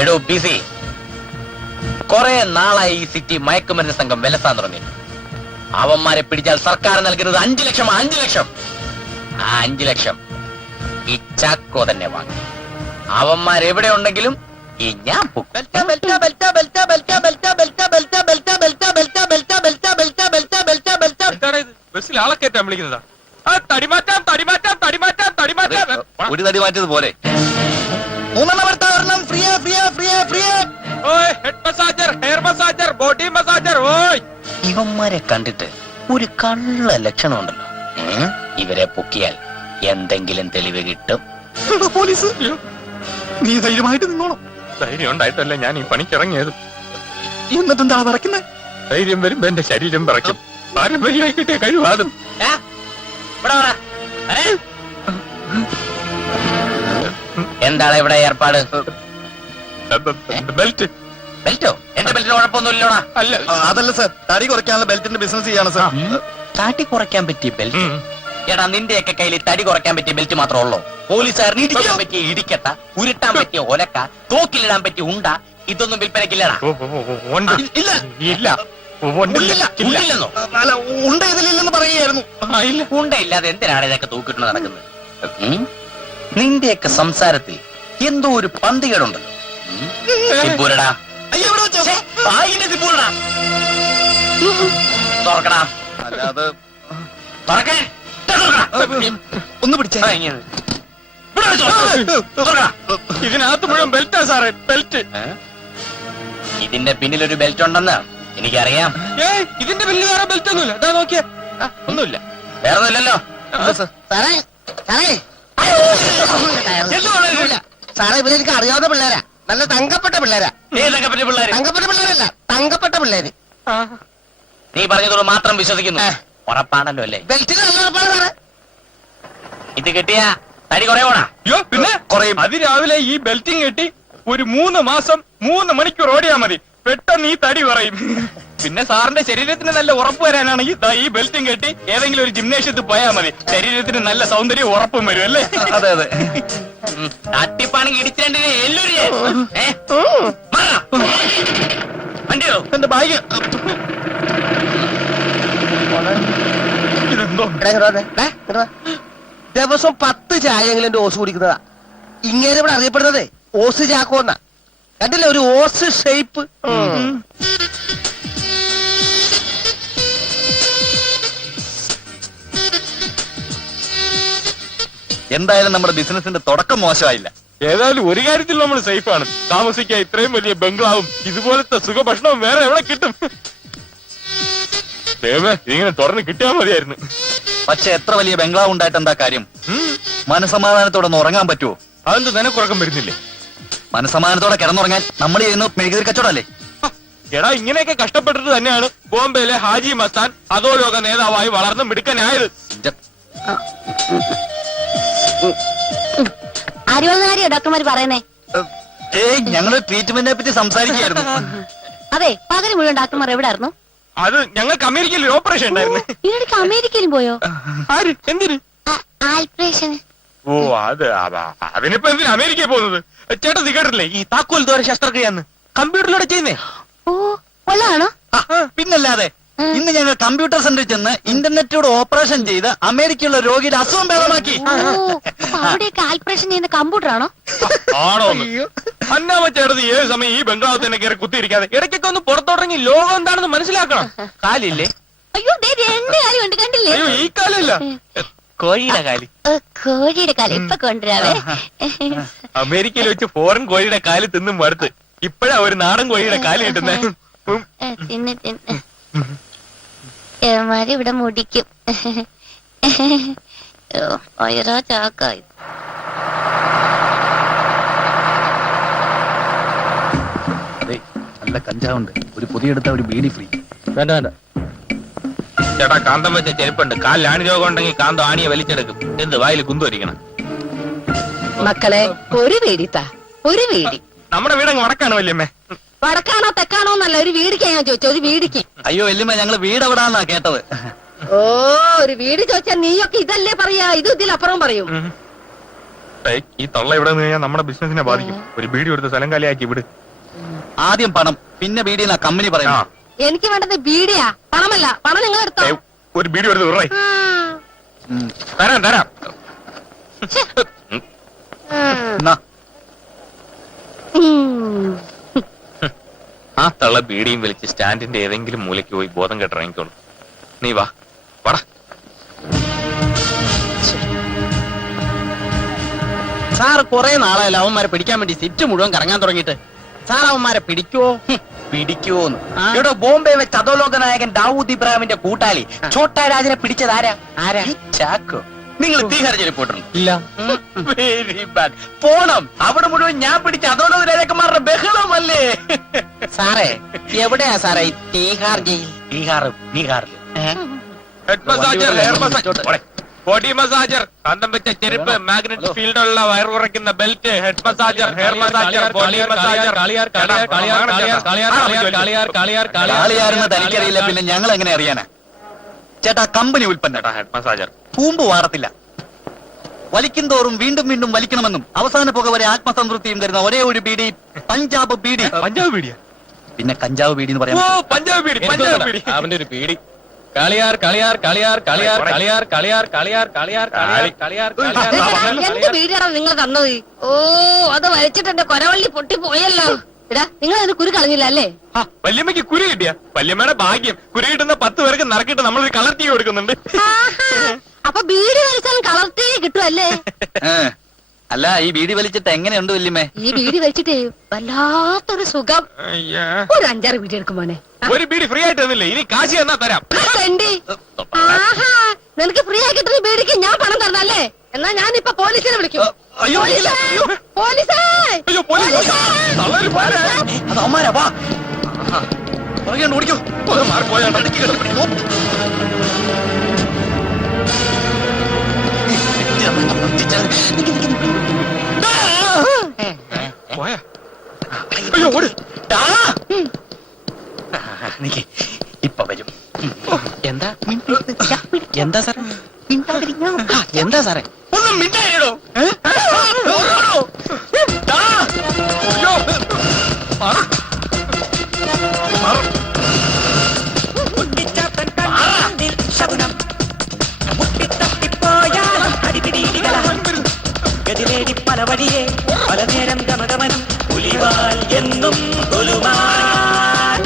എടോ ബിസി, കുറെ നാളായി ഈ സിറ്റി മയക്കുമരുന്ന് സംഘം വിലസാൻ തുടങ്ങി. അവന്മാരെ പിടിച്ചാൽ സർക്കാർ നൽകുന്നത് 5 ലക്ഷം. 5 ലക്ഷം. ആ 5 ലക്ഷം ഈ ചാക്കോ തന്നെ വാങ്ങി. അവന്മാരെവിടെ ഉണ്ടെങ്കിലും ഈ ഞാൻ ബസ്സിൽ ആളെ കയറ്റാൻ വിളിക്കുന്നതാ. ആ തടി മാറ്റാം, തടി മാറ്റാം, തടി മാറ്റാം, തടി മാറ്റാം. ഒരു തടി മാറ്റിയത് പോലെ. 3 ഒരെണ്ണം ഫ്രീയാ, ഫ്രീയാ, ഫ്രീയാ, ഫ്രീയാ. ഓയ്, head massager, hair massager, body massager. ഓയ്, ഇവന്മാരെ കണ്ടിട്ട് ഒരു കള്ള ലക്ഷണമുണ്ടല്ലോ. ഇവരെ പൊക്കിയാൽ എന്തെങ്കിലും തെളിവ് കിട്ടും. പോലീസ്, നീ ധൈര്യമായിട്ട് നിന്നോണം. ധൈര്യം ഉണ്ടായിട്ടല്ല ഞാൻ ഈ പണിക്കിറങ്ങിയത്. എന്നിട്ടെന്താ പറക്കുന്നത്? ധൈര്യം വരുമ്പോ എന്റെ ശരീരം പറയ്ക്കും. പാരമ്പര്യമായി കിട്ടിയ കഴിവാതും. എന്താണ് ഇവിടെ ഏർപ്പാട്? ബെൽറ്റ്. ബെൽറ്റോ? എന്റെ ബെൽറ്റിന് കുഴപ്പമൊന്നുമില്ലോടാ. അല്ല, അതല്ല സാർ, തടി കുറയ്ക്കാനുള്ള ബെൽറ്റിന്റെ ബിസിനസ് ചെയ്യാണ് സാർ. തടി കുറയ്ക്കാൻ പറ്റിയ ബെൽറ്റ്? എടാ, നിന്റെയൊക്കെ കയ്യിൽ തടി കുറയ്ക്കാൻ പറ്റിയ ബെൽറ്റ് മാത്രമേ ഉള്ളൂ. പോലീസുകാരന് ഇടിക്കാൻ പറ്റിയ ഇടിക്കട്ട, ഉരുട്ടാൻ പറ്റിയ ഒലക്ക, തോക്കിലിടാൻ പറ്റിയ ഉണ്ട, ഇതൊന്നും വിൽപ്പനക്കില്ലടാ. ഇല്ല, ഇല്ല, ഉണ്ടില്ലെന്നോ? ഉണ്ട ഇതിലില്ലെന്ന് പറയുകയായിരുന്നു. ഉണ്ട ഇല്ലാതെ എന്തിനാണ് ഇതൊക്കെ തൂക്കിട്ട് നടക്കുന്നത്? നിന്റെയൊക്കെ സംസാരത്തിൽ എന്തോ ഒരു പന്തികേടുണ്ടല്ലോ. സിപ്പൂരടാ, തുറക്കടാ. അല്ലാതെ തുറക്കാൻ ഒന്ന് പിടിച്ചേ. ഇതിനകത്ത് മുഴുവൻ ബെൽറ്റാ സാറേ, ബെൽറ്റ്. ഇതിന്റെ പിന്നിലൊരു ബെൽറ്റ് ഉണ്ടെന്ന് എനിക്കറിയാം. ഇതിന്റെ പിന്നിൽ വേറെ ബെൽറ്റ് ഒന്നുമില്ല. ഇതാ നോക്കിയേ, ഒന്നുമില്ല. വേറെ ഒന്നുമില്ലല്ലോ. സാറേ, സാറേ, സാറേ, ഇവരെനിക്ക് അറിയാവുന്ന പിള്ളേരാ. നല്ല തങ്കപ്പെട്ട പിള്ളേരാ. ഏതൊക്കെ പറ്റിയ പിള്ളേര്? തങ്കപ്പെട്ട പിള്ളേരല്ല, തങ്കപ്പെട്ട പിള്ളേര്. നീ പറഞ്ഞതോട് മാത്രം വിശ്വസിക്കുന്നു. ഉറപ്പാണല്ലോ അല്ലേ? ബെൽറ്റിന് നല്ല ഉറപ്പാണ് സാറേ. ഇത് കിട്ടിയ തടി കുറയോണാ? അയ്യോ, പിന്നെ കുറയും. അതിരാവിലെ ഈ ബെൽറ്റിങ് കെട്ടി ഒരു 3 മാസം 3 മണിക്കൂർ ഓടിയാ മതി. പെട്ടെന്ന് ഈ തടി പറയും. പിന്നെ സാറിന്റെ ശരീരത്തിന് നല്ല ഉറപ്പ് വരാനാണെങ്കിൽ ദാ ഈ ബെൽറ്റും കെട്ടി ഏതെങ്കിലും ഒരു ജിംനേഷ്യത്തിൽ പോയാൽ മതി. ശരീരത്തിന് നല്ല സൗന്ദര്യം ഉറപ്പും വരും അല്ലേ? അതെ അതെ. തട്ടിപ്പാണെങ്കിൽ ഇടിച്ചേണ്ടത് എല്ലൊരു വണ്ടിയോ എന്റെ ബാഗ് ഇതെന്തോ ദിവസം 10 ചായയെങ്കിലും എന്റെ ഓസ് കുടിക്കുന്നതാ. ഇങ്ങനെ ഇവിടെ അറിയപ്പെടുന്നതേ ഓസ് ചാക്കോന്നാ. കണ്ടില്ലേ ഒരു ഓസ് ഷേപ്പ്. എന്തായാലും നമ്മുടെ ബിസിനസിന്റെ തുടക്കം മോശമായില്ല. ഏതായാലും ഒരു കാര്യത്തിൽ നമ്മൾ സേഫാണ്. താമസിക്കാൻ ഇത്രയും വലിയ ബംഗ്ലാവും ഇതുപോലത്തെ സുഖഭക്ഷണവും വേറെ എവിടെ കിട്ടും? ഇങ്ങനെ തുറന്ന് കിട്ടിയാൽ മതിയായിരുന്നു. പക്ഷെ എത്ര വലിയ ബംഗ്ലാവ് ഉണ്ടായിട്ട് എന്താ കാര്യം? മനസമാധാനത്തോടെ ഒന്ന് ഉറങ്ങാൻ പറ്റുമോ? അതെന്ത് നിനക്കുറക്കം വരുന്നില്ലേ? മനസമാധാനത്തോടെ കിടന്നുറങ്ങാൻ നമ്മൾ ചെയ്യുന്ന മെഴുകുതിരി കച്ചവടമല്ലേ? എടാ ഇങ്ങനെയൊക്കെ കഷ്ടപ്പെട്ടിട്ട് തന്നെയാണ് ബോംബെയിലെ ഹാജി മസ്താൻ അധോലോക നേതാവായി വളർന്ന് മിടുക്കനായത്. ആര്യോ ഡോക്ടർമാര് പറയുന്നേ? ഞങ്ങള് ട്രീറ്റ്മെന്റിനെ പറ്റി സംസാരിക്കുകയായിരുന്നു. അതെ, പകരം മുഴുവൻ ഡോക്ടർമാർ എവിടെ ആയിരുന്നു? അത് ഞങ്ങൾക്ക് അമേരിക്കയിൽ ഒരു ഓപ്പറേഷൻ ഉണ്ടായിരുന്നു. ഈയിടയ്ക്ക് അമേരിക്കയിലും പോയോ? ആര്? എന്തിന്? ആൽപ്രേഷൻ. ഓ അത് അതിനിപ്പോ എന്തിനാ അമേരിക്കയിൽ പോകുന്നത്? ചേട്ടാ നീ കേട്ടില്ലേ ഈ താക്കോൽ ദ്വാര ശസ്ത്രക്രിയാന്ന് കമ്പ്യൂട്ടറിലൂടെ ചെയ്യുന്നേ? ഓ കൊള്ളാണോ? പിന്നല്ലാതെ ഇന്ന് ഞങ്ങൾ കമ്പ്യൂട്ടർ സെന്ററിൽ ചെന്ന് ഇന്റർനെറ്റിലൂടെ ഓപ്പറേഷൻ ചെയ്ത് അമേരിക്കയുള്ള രോഗിയുടെ അസുഖം ഭേദമാക്കി. അവിടെയൊക്കെ ആൽപ്രേഷൻ ചെയ്യുന്ന കമ്പ്യൂട്ടർ ആണോ? ആണോ? അന്നാമ ചേട്ടത് ഏത് സമയം ഈ ബംഗ്ലാവ് തന്നെ കയറി കുത്തിയിരിക്കാതെ ഇടയ്ക്കൊക്കെ ഒന്ന് പുറത്തോട്ടിറങ്ങി ലോകം എന്താണെന്ന് മനസ്സിലാക്കണം. കാലില്ലേ? അയ്യോ എന്റെ കാലുണ്ട്, കണ്ടില്ലേ? അയ്യോ ഈ കാലല്ല, കോഴിയുടെ കാലി. കോഴിയുടെ കാല് ഇപ്പൊ കൊണ്ടുവരാവേ. അമേരിക്കയിൽ വെച്ച് ഫോറിൻ കോഴിയുടെ കാല് തിന്നും മടുത്ത് ഇപ്പഴാ ഒരു നാടൻ കോഴിയുടെ കാല് കിട്ടുന്നേ. തിന്ന് തിന്ന് ഏമാരി ഇവിടെ മുടിക്കും. ഓരോ ചാക്കായി. നല്ല കഞ്ചാവുണ്ട്, ഒരു പുതിയ എടുത്ത ഒരു ബീഡി ഫ്രീ. വേണ്ട വേണ്ട ചേട്ടാ, കാന്തം വെച്ച ചെരുപ്പുണ്ട്. കാലിൽ ആണി രോഗം ഉണ്ടെങ്കിൽ കാന്തം ആണിയെ വലിച്ചെടുക്കും. എന്ത് വായിൽ കുന്തുവരിക്കണം? മക്കളെ ഒരു വീടിത്താ, ഒരു വീടി. നമ്മുടെ വീടങ്ങ് വടക്കാണ് വല്യമ്മേ. വടക്കാണോ തെക്കാണോ എന്നല്ല, ഒരു വീടിക്കാ ഞാൻ ചോദിച്ചു. ഒരു വീടിക്ക്. അയ്യോ വല്യമ്മ, ഞങ്ങള് വീട് എവിടാന്നാ കേട്ടത്. ഓ ഒരു വീട് ചോദിച്ചാ നീയൊക്കെ ഇതല്ലേ പറയാ, ഇത് ഇതിലപ്പുറം പറയും. ഈ തള്ള ഇവിടെ നിന്ന് കഴിഞ്ഞാൽ നമ്മുടെ ബിസിനസിനെ ബാധിക്കും. ഒരു ബീഡി കൊടുത്ത് സ്ഥലം കാലിയാക്കി വിട്. ആദ്യം പണം, പിന്നെ ബീഡി എന്നാ കമ്പനി പറയാ. എനിക്ക് വേണ്ടത് ബീഡിയാ, പണമല്ല. പണം നിങ്ങൾ എടുത്തോ. ഒരു ബീഡി കൊടുത്ത് വിടറേ. തരാം തരാം. ആ തള്ള ബീഡിയും വലിച്ച് സ്റ്റാൻഡിന്റെ ഏതെങ്കിലും മൂലയ്ക്ക് പോയി ബോധം കെട്ടിറങ്ങിക്കോളൂ. നീ വാ വാ. സാർ കുറെ നാളായല്ലോ അവന്മാരെ പിടിക്കാൻ വേണ്ടി സിറ്റ് മുഴുവൻ കറങ്ങാൻ തുടങ്ങിയിട്ട്. സാർ അവന്മാരെ പിടിക്കുവോ? പിടിക്കുവോന്ന്? ഇവിടെ ബോംബെ വെച്ച് അധോലോക നായകൻ ദാവൂദ് ഇബ്രാഹിമിന്റെ കൂട്ടാളി ഛോട്ടാ രാജനെ പിടിച്ചത് ആരാ? ഈ ചാക്കോ. നിങ്ങൾ തീഹാർ ജയിലിൽ പോയിട്ടുണ്ട്? ഇല്ല. Very bad. പോണം. അവിടെ മുഴുവൻ ഞാൻ പിടിച്ച അധോലോക രാജാക്കന്മാരുടെ ബഹളമല്ലേ? സാറേ എവിടെയാ സാറേ ഈ തീഹാർ ജയിൽ? ബീഹാറിൽ head massager, hair massager, body massager, കാന്തം വെച്ച ചെരുപ്പ്, മാഗ്നറ്റിക് ഫീൽഡുള്ള വയർ കുറയ്ക്കുന്ന belt, head massager, hair massager, body massager. കാളിയാരെന്ന് തനിക്കറിയില്ല, പിന്നെ ഞങ്ങൾ എങ്ങനെ അറിയാനാ? ചേട്ടാ കമ്പനി ഉൽപ്പന്നം ഹെഡ് മസാജർ കൂമ്പ് വാറത്തില്ല. വലിക്കും തോറും വീണ്ടും വീണ്ടും വലിക്കണമെന്നും അവസാന പുക വരെ ആത്മസംതൃപ്തിയും തരുന്ന ഒരേ ഒരു ബീഡി പഞ്ചാബ് ബീഡി. പഞ്ചാബ് ബീഡിയാ? പിന്നെ കഞ്ചാവ് ബീഡി എന്ന് പറയാം. പഞ്ചാബ് ബീഡി, പഞ്ചാബ് ബീഡി. അവന്റെ ഒരു ബീഡി. കളിയാർ കളിയാർ കളിയാർ കളിയാർ കളിയാർ കളിയാർ കളിയാർ കളിയാർ കളിയാർ കളിയാർ. എന്ത് വീടാണ് നിങ്ങൾ തന്നത്? ഓ അത് വലിച്ചിട്ട് എന്റെ കൊരവള്ളി പൊട്ടി പോയല്ലോ. ഇടാ നിങ്ങൾ അതിന് കുരു കളഞ്ഞില്ല അല്ലേ? വല്യമ്മയ്ക്ക് കുരു കിട്ടിയ വല്യമ്മയുടെ ഭാഗ്യം. കുരു കിട്ടുന്ന 10 പേർക്ക് നറുക്കിട്ട് നമ്മളൊരു കളർ ടീ കൊടുക്കുന്നുണ്ട്. അപ്പൊ ബീഡി വലിച്ചാലും കളർ ടീ കിട്ടുമല്ലേ? അല്ല ഈ ബീഡി വലിച്ചിട്ട് എങ്ങനെയുണ്ട് വല്യമ്മേ? ഈ ബീഡി വലിച്ചിട്ടേ വല്ലാത്തൊരു സുഖം. ഒരു 5-6 ബീഡി എടുക്കുമ്പോനെ. ഒരു ബീഡി ഫ്രീ ആയിട്ട് തന്നില്ലേ? ഇനി കാശി എന്നാ തരാം. ആഹാ നിനക്ക് ഫ്രീ ആയി കിട്ടുന്ന ബീഡിക്ക് ഞാൻ പണം തരണല്ലേ? എന്നാ ഞാനിപ്പൊ പോലീസിനെ വിളിക്കും. അയ്യോ പോലീസേ! അയ്യോ പോലീസ് അത് അമ്മാരാ. വാ പറയാണ്ട് ഓടിക്കോ. മാറിപ്പോയാ പോയാ. അയ്യോ ഓട്. എന്താ സാറേ? എന്താ സാറേ? ഒന്നും മിണ്ടായിടോ. ഗതിവേടി പല വഴിയെ പല നേരം ഗമഗമനം പുലിവാൽ എന്നും കൊലുമാൻ.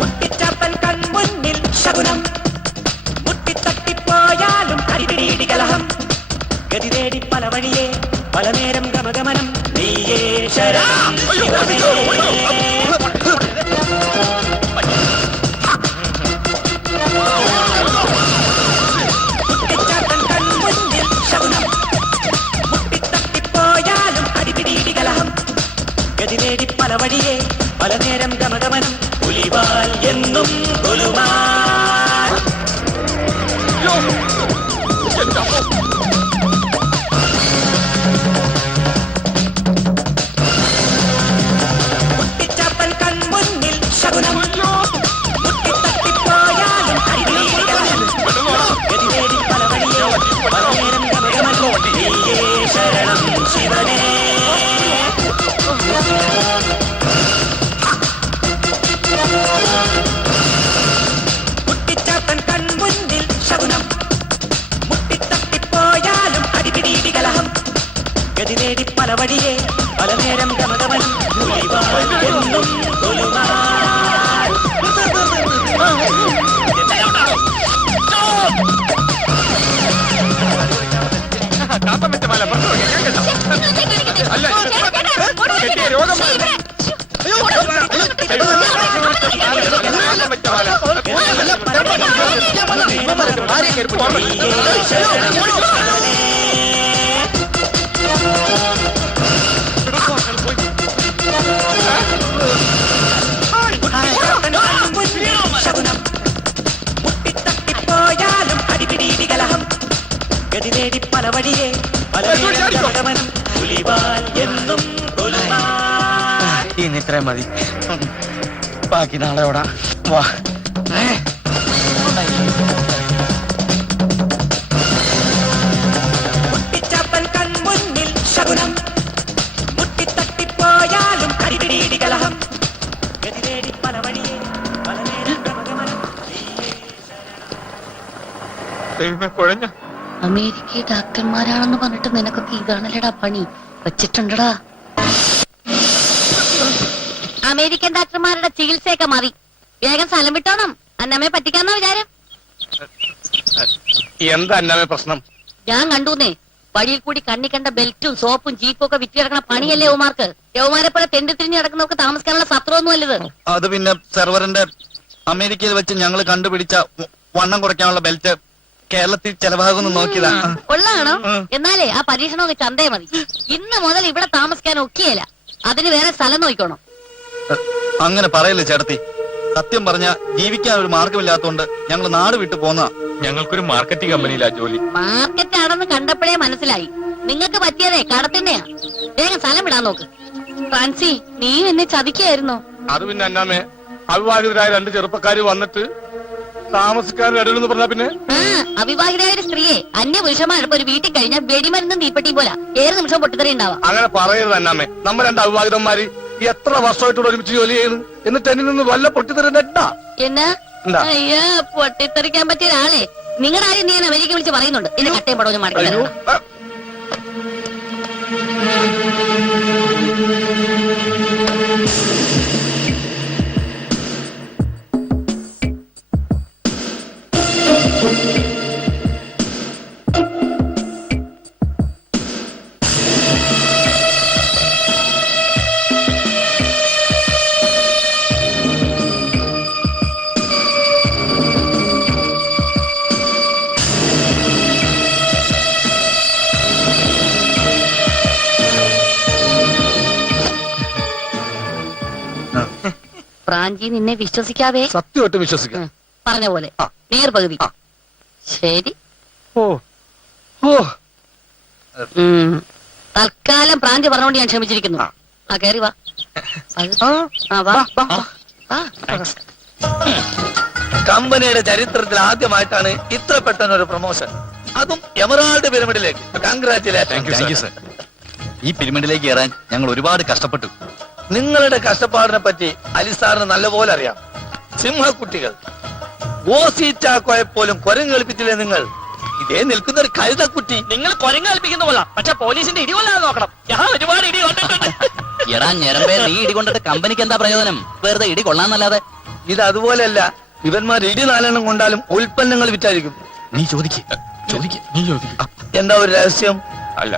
മുട്ടിച്ചാപ്പൻ കൺമുന്നിൽ ശകുനം മുട്ടിത്തട്ടിപ്പോയാലും അടിപിടിയിടി കലഹം. ഗതിവേടി പല വഴിയെ പല നേരം ഗമഗമനം നീയേ ശരണം ശിവനേ. മുട്ടിച്ചാട്ടൻ കൺമുന്നിൽ ശകുനം മുട്ടിത്തട്ടിപ്പോയാലും അടിപിടിയിടി കലഹം. ഗതിവേടി പല വഴിയെ പല നേരം ഗമഗമനം പുലിവാൽ എന്നും കൊലുമാൻ. മുട്ടിച്ചാപ്പൻ കൺമുന്നിൽ ശകുനം മുട്ടിത്തട്ടിപ്പോയാലും അടിപിടിയിടി കലഹം. ഗതിവേടി പല വഴിയെ പല നേരം ഗമഗമനം നീയേ ശരണം ശിവനേ. മുട്ടിച്ചാപ്പൻ കൺമുന്നിൽ ശകുനം മുട്ടിത്തട്ടിപ്പോയാലും അടിപിടിയിടി കലഹം. ഗതിവേടി പല വഴിയെ പല നേരം ഗമഗമനം പുലിവാൽ എന്നും കൊലുമാൻ. കെട്ടിയ രോഗം ശകുനം മുട്ടിത്തട്ടിപ്പോയാലും അടിപിടിയിടി കലഹം. ഗതിവേടി പല വഴിയെ പല നേരം ഗമഗമനം പുലിവാൽ എന്നും കൊലുമാൻ. ഇനി ഇത്രയും മതി. ബാക്കി നാളെ ഓടാ. വാ. മുട്ടിച്ചാപ്പൻ കൺമുന്നിൽ ശകുനം മുട്ടിത്തട്ടിപ്പോയാലും അടിപിടിയിടി കലഹം. ഗതിവേടി പല വഴിയെ പല നേരം ഗമഗമനം ദൈവമേ കുഴഞ്ഞ. അമേരിക്ക ഡാക്ടർമാരാണെന്ന് പറഞ്ഞിട്ട് നിനക്കൊക്കെ ഇതാണല്ലേടാ പണി വെച്ചിട്ടുണ്ടടാ. അമേരിക്കൻ ഡാക്ടർമാരുടെ ചികിത്സയൊക്കെ മതി. വേഗം സ്ഥലം വിട്ടോണം. അന്നമ്മയെ പറ്റിക്കാന്നാ വിചാരം? എന്താ അന്നമേ പ്രശ്നം? ഞാൻ കണ്ടൂന്നേ, വഴിയിൽ കൂടി കണ്ണി കണ്ട ബെൽറ്റും സോപ്പും ജീപ്പും ഒക്കെ വിറ്റ് കിടക്കണ പണിയല്ലേ യവമാർക്ക്. യവമാരെ പോലെ തെണ്ടി തിരിഞ്ഞ് കിടക്കുന്നവർക്ക് താമസിക്കാനുള്ള സത്രമൊന്നും അല്ലത്. അത് പിന്നെ സെർവറിന്റെ അമേരിക്കയിൽ വെച്ച് ഞങ്ങൾ കണ്ടുപിടിച്ച വണ്ണം കുറയ്ക്കാനുള്ള ബെൽറ്റ് കേരളത്തിൽ ചെലവാകുന്നു നോക്കിയതാ. കൊള്ളാണോ? എന്നാലേ ആ പരീക്ഷണമൊക്കെ ചന്തേ മതി. ഇന്ന് മുതൽ ഇവിടെ താമസിക്കാൻ ഒക്കെയല്ല, അതിന് വേറെ സ്ഥലം നോക്കണം. അങ്ങനെ പറയല്ലേ ചേട്ടത്തി. സത്യം പറഞ്ഞ ജീവിക്കാൻ ഒരു മാർഗമില്ലാത്തോണ്ട് ഞങ്ങൾ നാട് വിട്ടു പോന്ന. ഞങ്ങൾക്കൊരു മാർക്കറ്റിംഗ് കമ്പനിയിലാ ജോലി. മാർക്കറ്റ് ആണെന്ന് കണ്ടപ്പോഴേ മനസ്സിലായി. നിങ്ങൾക്ക് പറ്റിയതേ കടത്തിന്റെയാ. വേഗം സ്ഥലം വിടാൻ നോക്ക്. ഫ്രാൻസി, നീ എന്നെ ചതിക്കായിരുന്നോ? അത് പിന്നെ അന്നാമേ, അവിവാഹിതരായ രണ്ട് ചെറുപ്പക്കാര് വന്നിട്ട് താമസിക്കാനും ഇടയിലെന്ന് പറഞ്ഞാ പിന്നെ ആ, അവിവാഹിതയായ ഒരു സ്ത്രീയെ അന്യ പുരുഷന്മാരൊപ്പം ഒരു വീട്ടിൽ കഴിഞ്ഞാൽ വെടിമരുന്നും തീപ്പെട്ടിയും പോലെ ഏത് നിമിഷം പൊട്ടിത്തെറി ഉണ്ടാവാം. അങ്ങനെ പറയരുത് അന്നാമേ. നമ്മൾ രണ്ട് അവിവാഹിതന്മാര് എത്ര വർഷമായിട്ടൂടെ ഒരുമിച്ച് ജോലി ചെയ്യുന്നു. എന്നിട്ട് എന്നിൽ നിന്ന് വല്ല പൊട്ടിത്തെറിണ്ടാ? എന്നാ എന്താ? അയ്യോ, പൊട്ടിത്തെറിക്കാൻ പറ്റിയ ഒരാളെ നിങ്ങളുടെ ആരും ഞാൻ അമേരിക്ക വിളിച്ച് പറയുന്നുണ്ട്. എന്റെ കട്ടയും പടവും മടക്കി അയ്യോ, തരണം. പ്രാഞ്ചി നിന്നെ വിശ്വസിക്കാവേ? സത്യമായിട്ട് വിശ്വസിക്കാം. പറഞ്ഞ പോലെ ആ. നേർപകുതി. ആ. ശരി. ഓ ഓ ഉം. തൽക്കാലം പ്രാന്തി പറഞ്ഞുകൊണ്ട് ഞാൻ ക്ഷമിച്ചിരിക്കുന്നു. ആ കേറി വാ. ആ വാ. കമ്പനിയുടെ ചരിത്രത്തിൽ ആദ്യമായിട്ടാണ് ഇത്ര പെട്ടെന്ന് ഒരു പ്രൊമോഷൻ, അതും എമറാൾഡ് പിരമിഡിലേക്ക്. കൺഗ്രാറ്റുലേഷൻ. ഈ പിരമിഡിലേക്ക് കയറാൻ ഞങ്ങൾ ഒരുപാട് കഷ്ടപ്പെട്ടു. നിങ്ങളുടെ കഷ്ടപ്പാടിനെ പറ്റി അലിസാറിന് നല്ലപോലെ അറിയാം. സിംഹക്കുട്ടികൾ ഓസി ചാക്കോയെ പോലും കുരങ്ങ് കളിപ്പിച്ചില്ലേ നിങ്ങൾ? ഇതേ നിൽക്കുന്ന ഒരു കഴുതക്കുട്ടി. നിങ്ങൾ കുരങ്ങ് കളിപ്പിക്കുന്ന പോലെ, പക്ഷെ പോലീസിന്റെ ഇടി കൊല്ലാതെ നോക്കണം. ഞാൻ ഒരുപാട് ഇടി കൊണ്ടിട്ടുണ്ട്. എടാ ഞരമ്പേ, നീ ഇടി കൊണ്ടിട്ട് കമ്പനിക്ക് എന്താ പ്രയോജനം? വെറുതെ ഇടി കൊള്ളാന്നല്ലാതെ. ഇത് അതുപോലെയല്ല. ഇവന്മാർ ഇടി 4 എണ്ണം കൊണ്ടാലും ഉൽപ്പന്നങ്ങൾ വിറ്റായിരിക്കും. നീ ചോദിക്ക്. എന്താ ഒരു രഹസ്യം? അല്ല,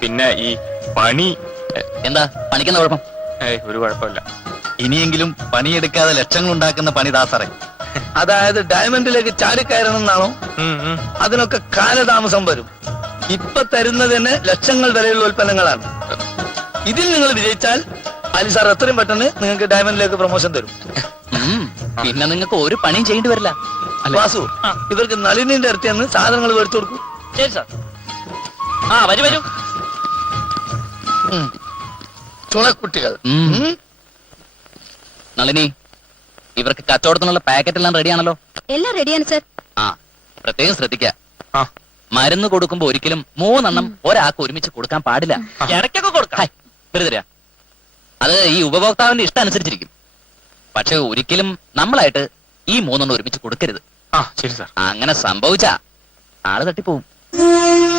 പിന്നെ ഈ പണി എന്താ പണിക്കുന്ന കുഴപ്പം? ഒരു കുഴപ്പമില്ല. ഇനിയെങ്കിലും പണിയെടുക്കാതെ ലക്ഷങ്ങൾ ഉണ്ടാക്കുന്ന പണി ദാസറേ. അതായത് ഡയമണ്ടിലേക്ക് ചാടിക്കയറണം എന്നാണോ? അതിനൊക്കെ കാലതാമസം വരും. ഇപ്പൊ തരുന്നത് തന്നെ ലക്ഷങ്ങൾ വിലയുള്ള ഉൽപ്പന്നങ്ങളാണ്. ഇതിൽ നിങ്ങൾ വിജയിച്ചാൽ അലിസാർ എത്രയും പെട്ടെന്ന് നിങ്ങൾക്ക് ഡയമണ്ടിലേക്ക് പ്രൊമോഷൻ തരും. പിന്നെ നിങ്ങൾക്ക് ഒരു പണിയും ചെയ്യേണ്ടി വരില്ല. വാസു, ഇവർക്ക് നളിനിന്റെ അടുത്ത് നിന്ന് സാധനങ്ങൾ മേടിച്ചു കൊടുക്കും. ശരി സാർ. ആ വരൂ. ചുണക്കുട്ടികൾ. നളിനി, ഇവർക്ക് കച്ചവടത്തിനുള്ള പാക്കറ്റ് എല്ലാം റെഡിയാണല്ലോ? എല്ലാം റെഡിയാണ് സർ. ആ, പ്രത്യേകം ശ്രദ്ധിക്ക. മരുന്ന് കൊടുക്കുമ്പോ ഒരിക്കലും 3 എണ്ണം ഒരാൾക്ക് ഒരുമിച്ച് കൊടുക്കാൻ പാടില്ല. ഇടയ്ക്കൊക്കെ കൊടുക്കാം. വെറുതെ അത് ഈ ഉപഭോക്താവിന്റെ ഇഷ്ടം അനുസരിച്ചിരിക്കും. പക്ഷെ ഒരിക്കലും നമ്മളായിട്ട് ഈ 3 എണ്ണം ഒരുമിച്ച് കൊടുക്കരുത്. ശരി സാർ. അങ്ങനെ സംഭവിച്ചാ ആള് തട്ടിപ്പോവും.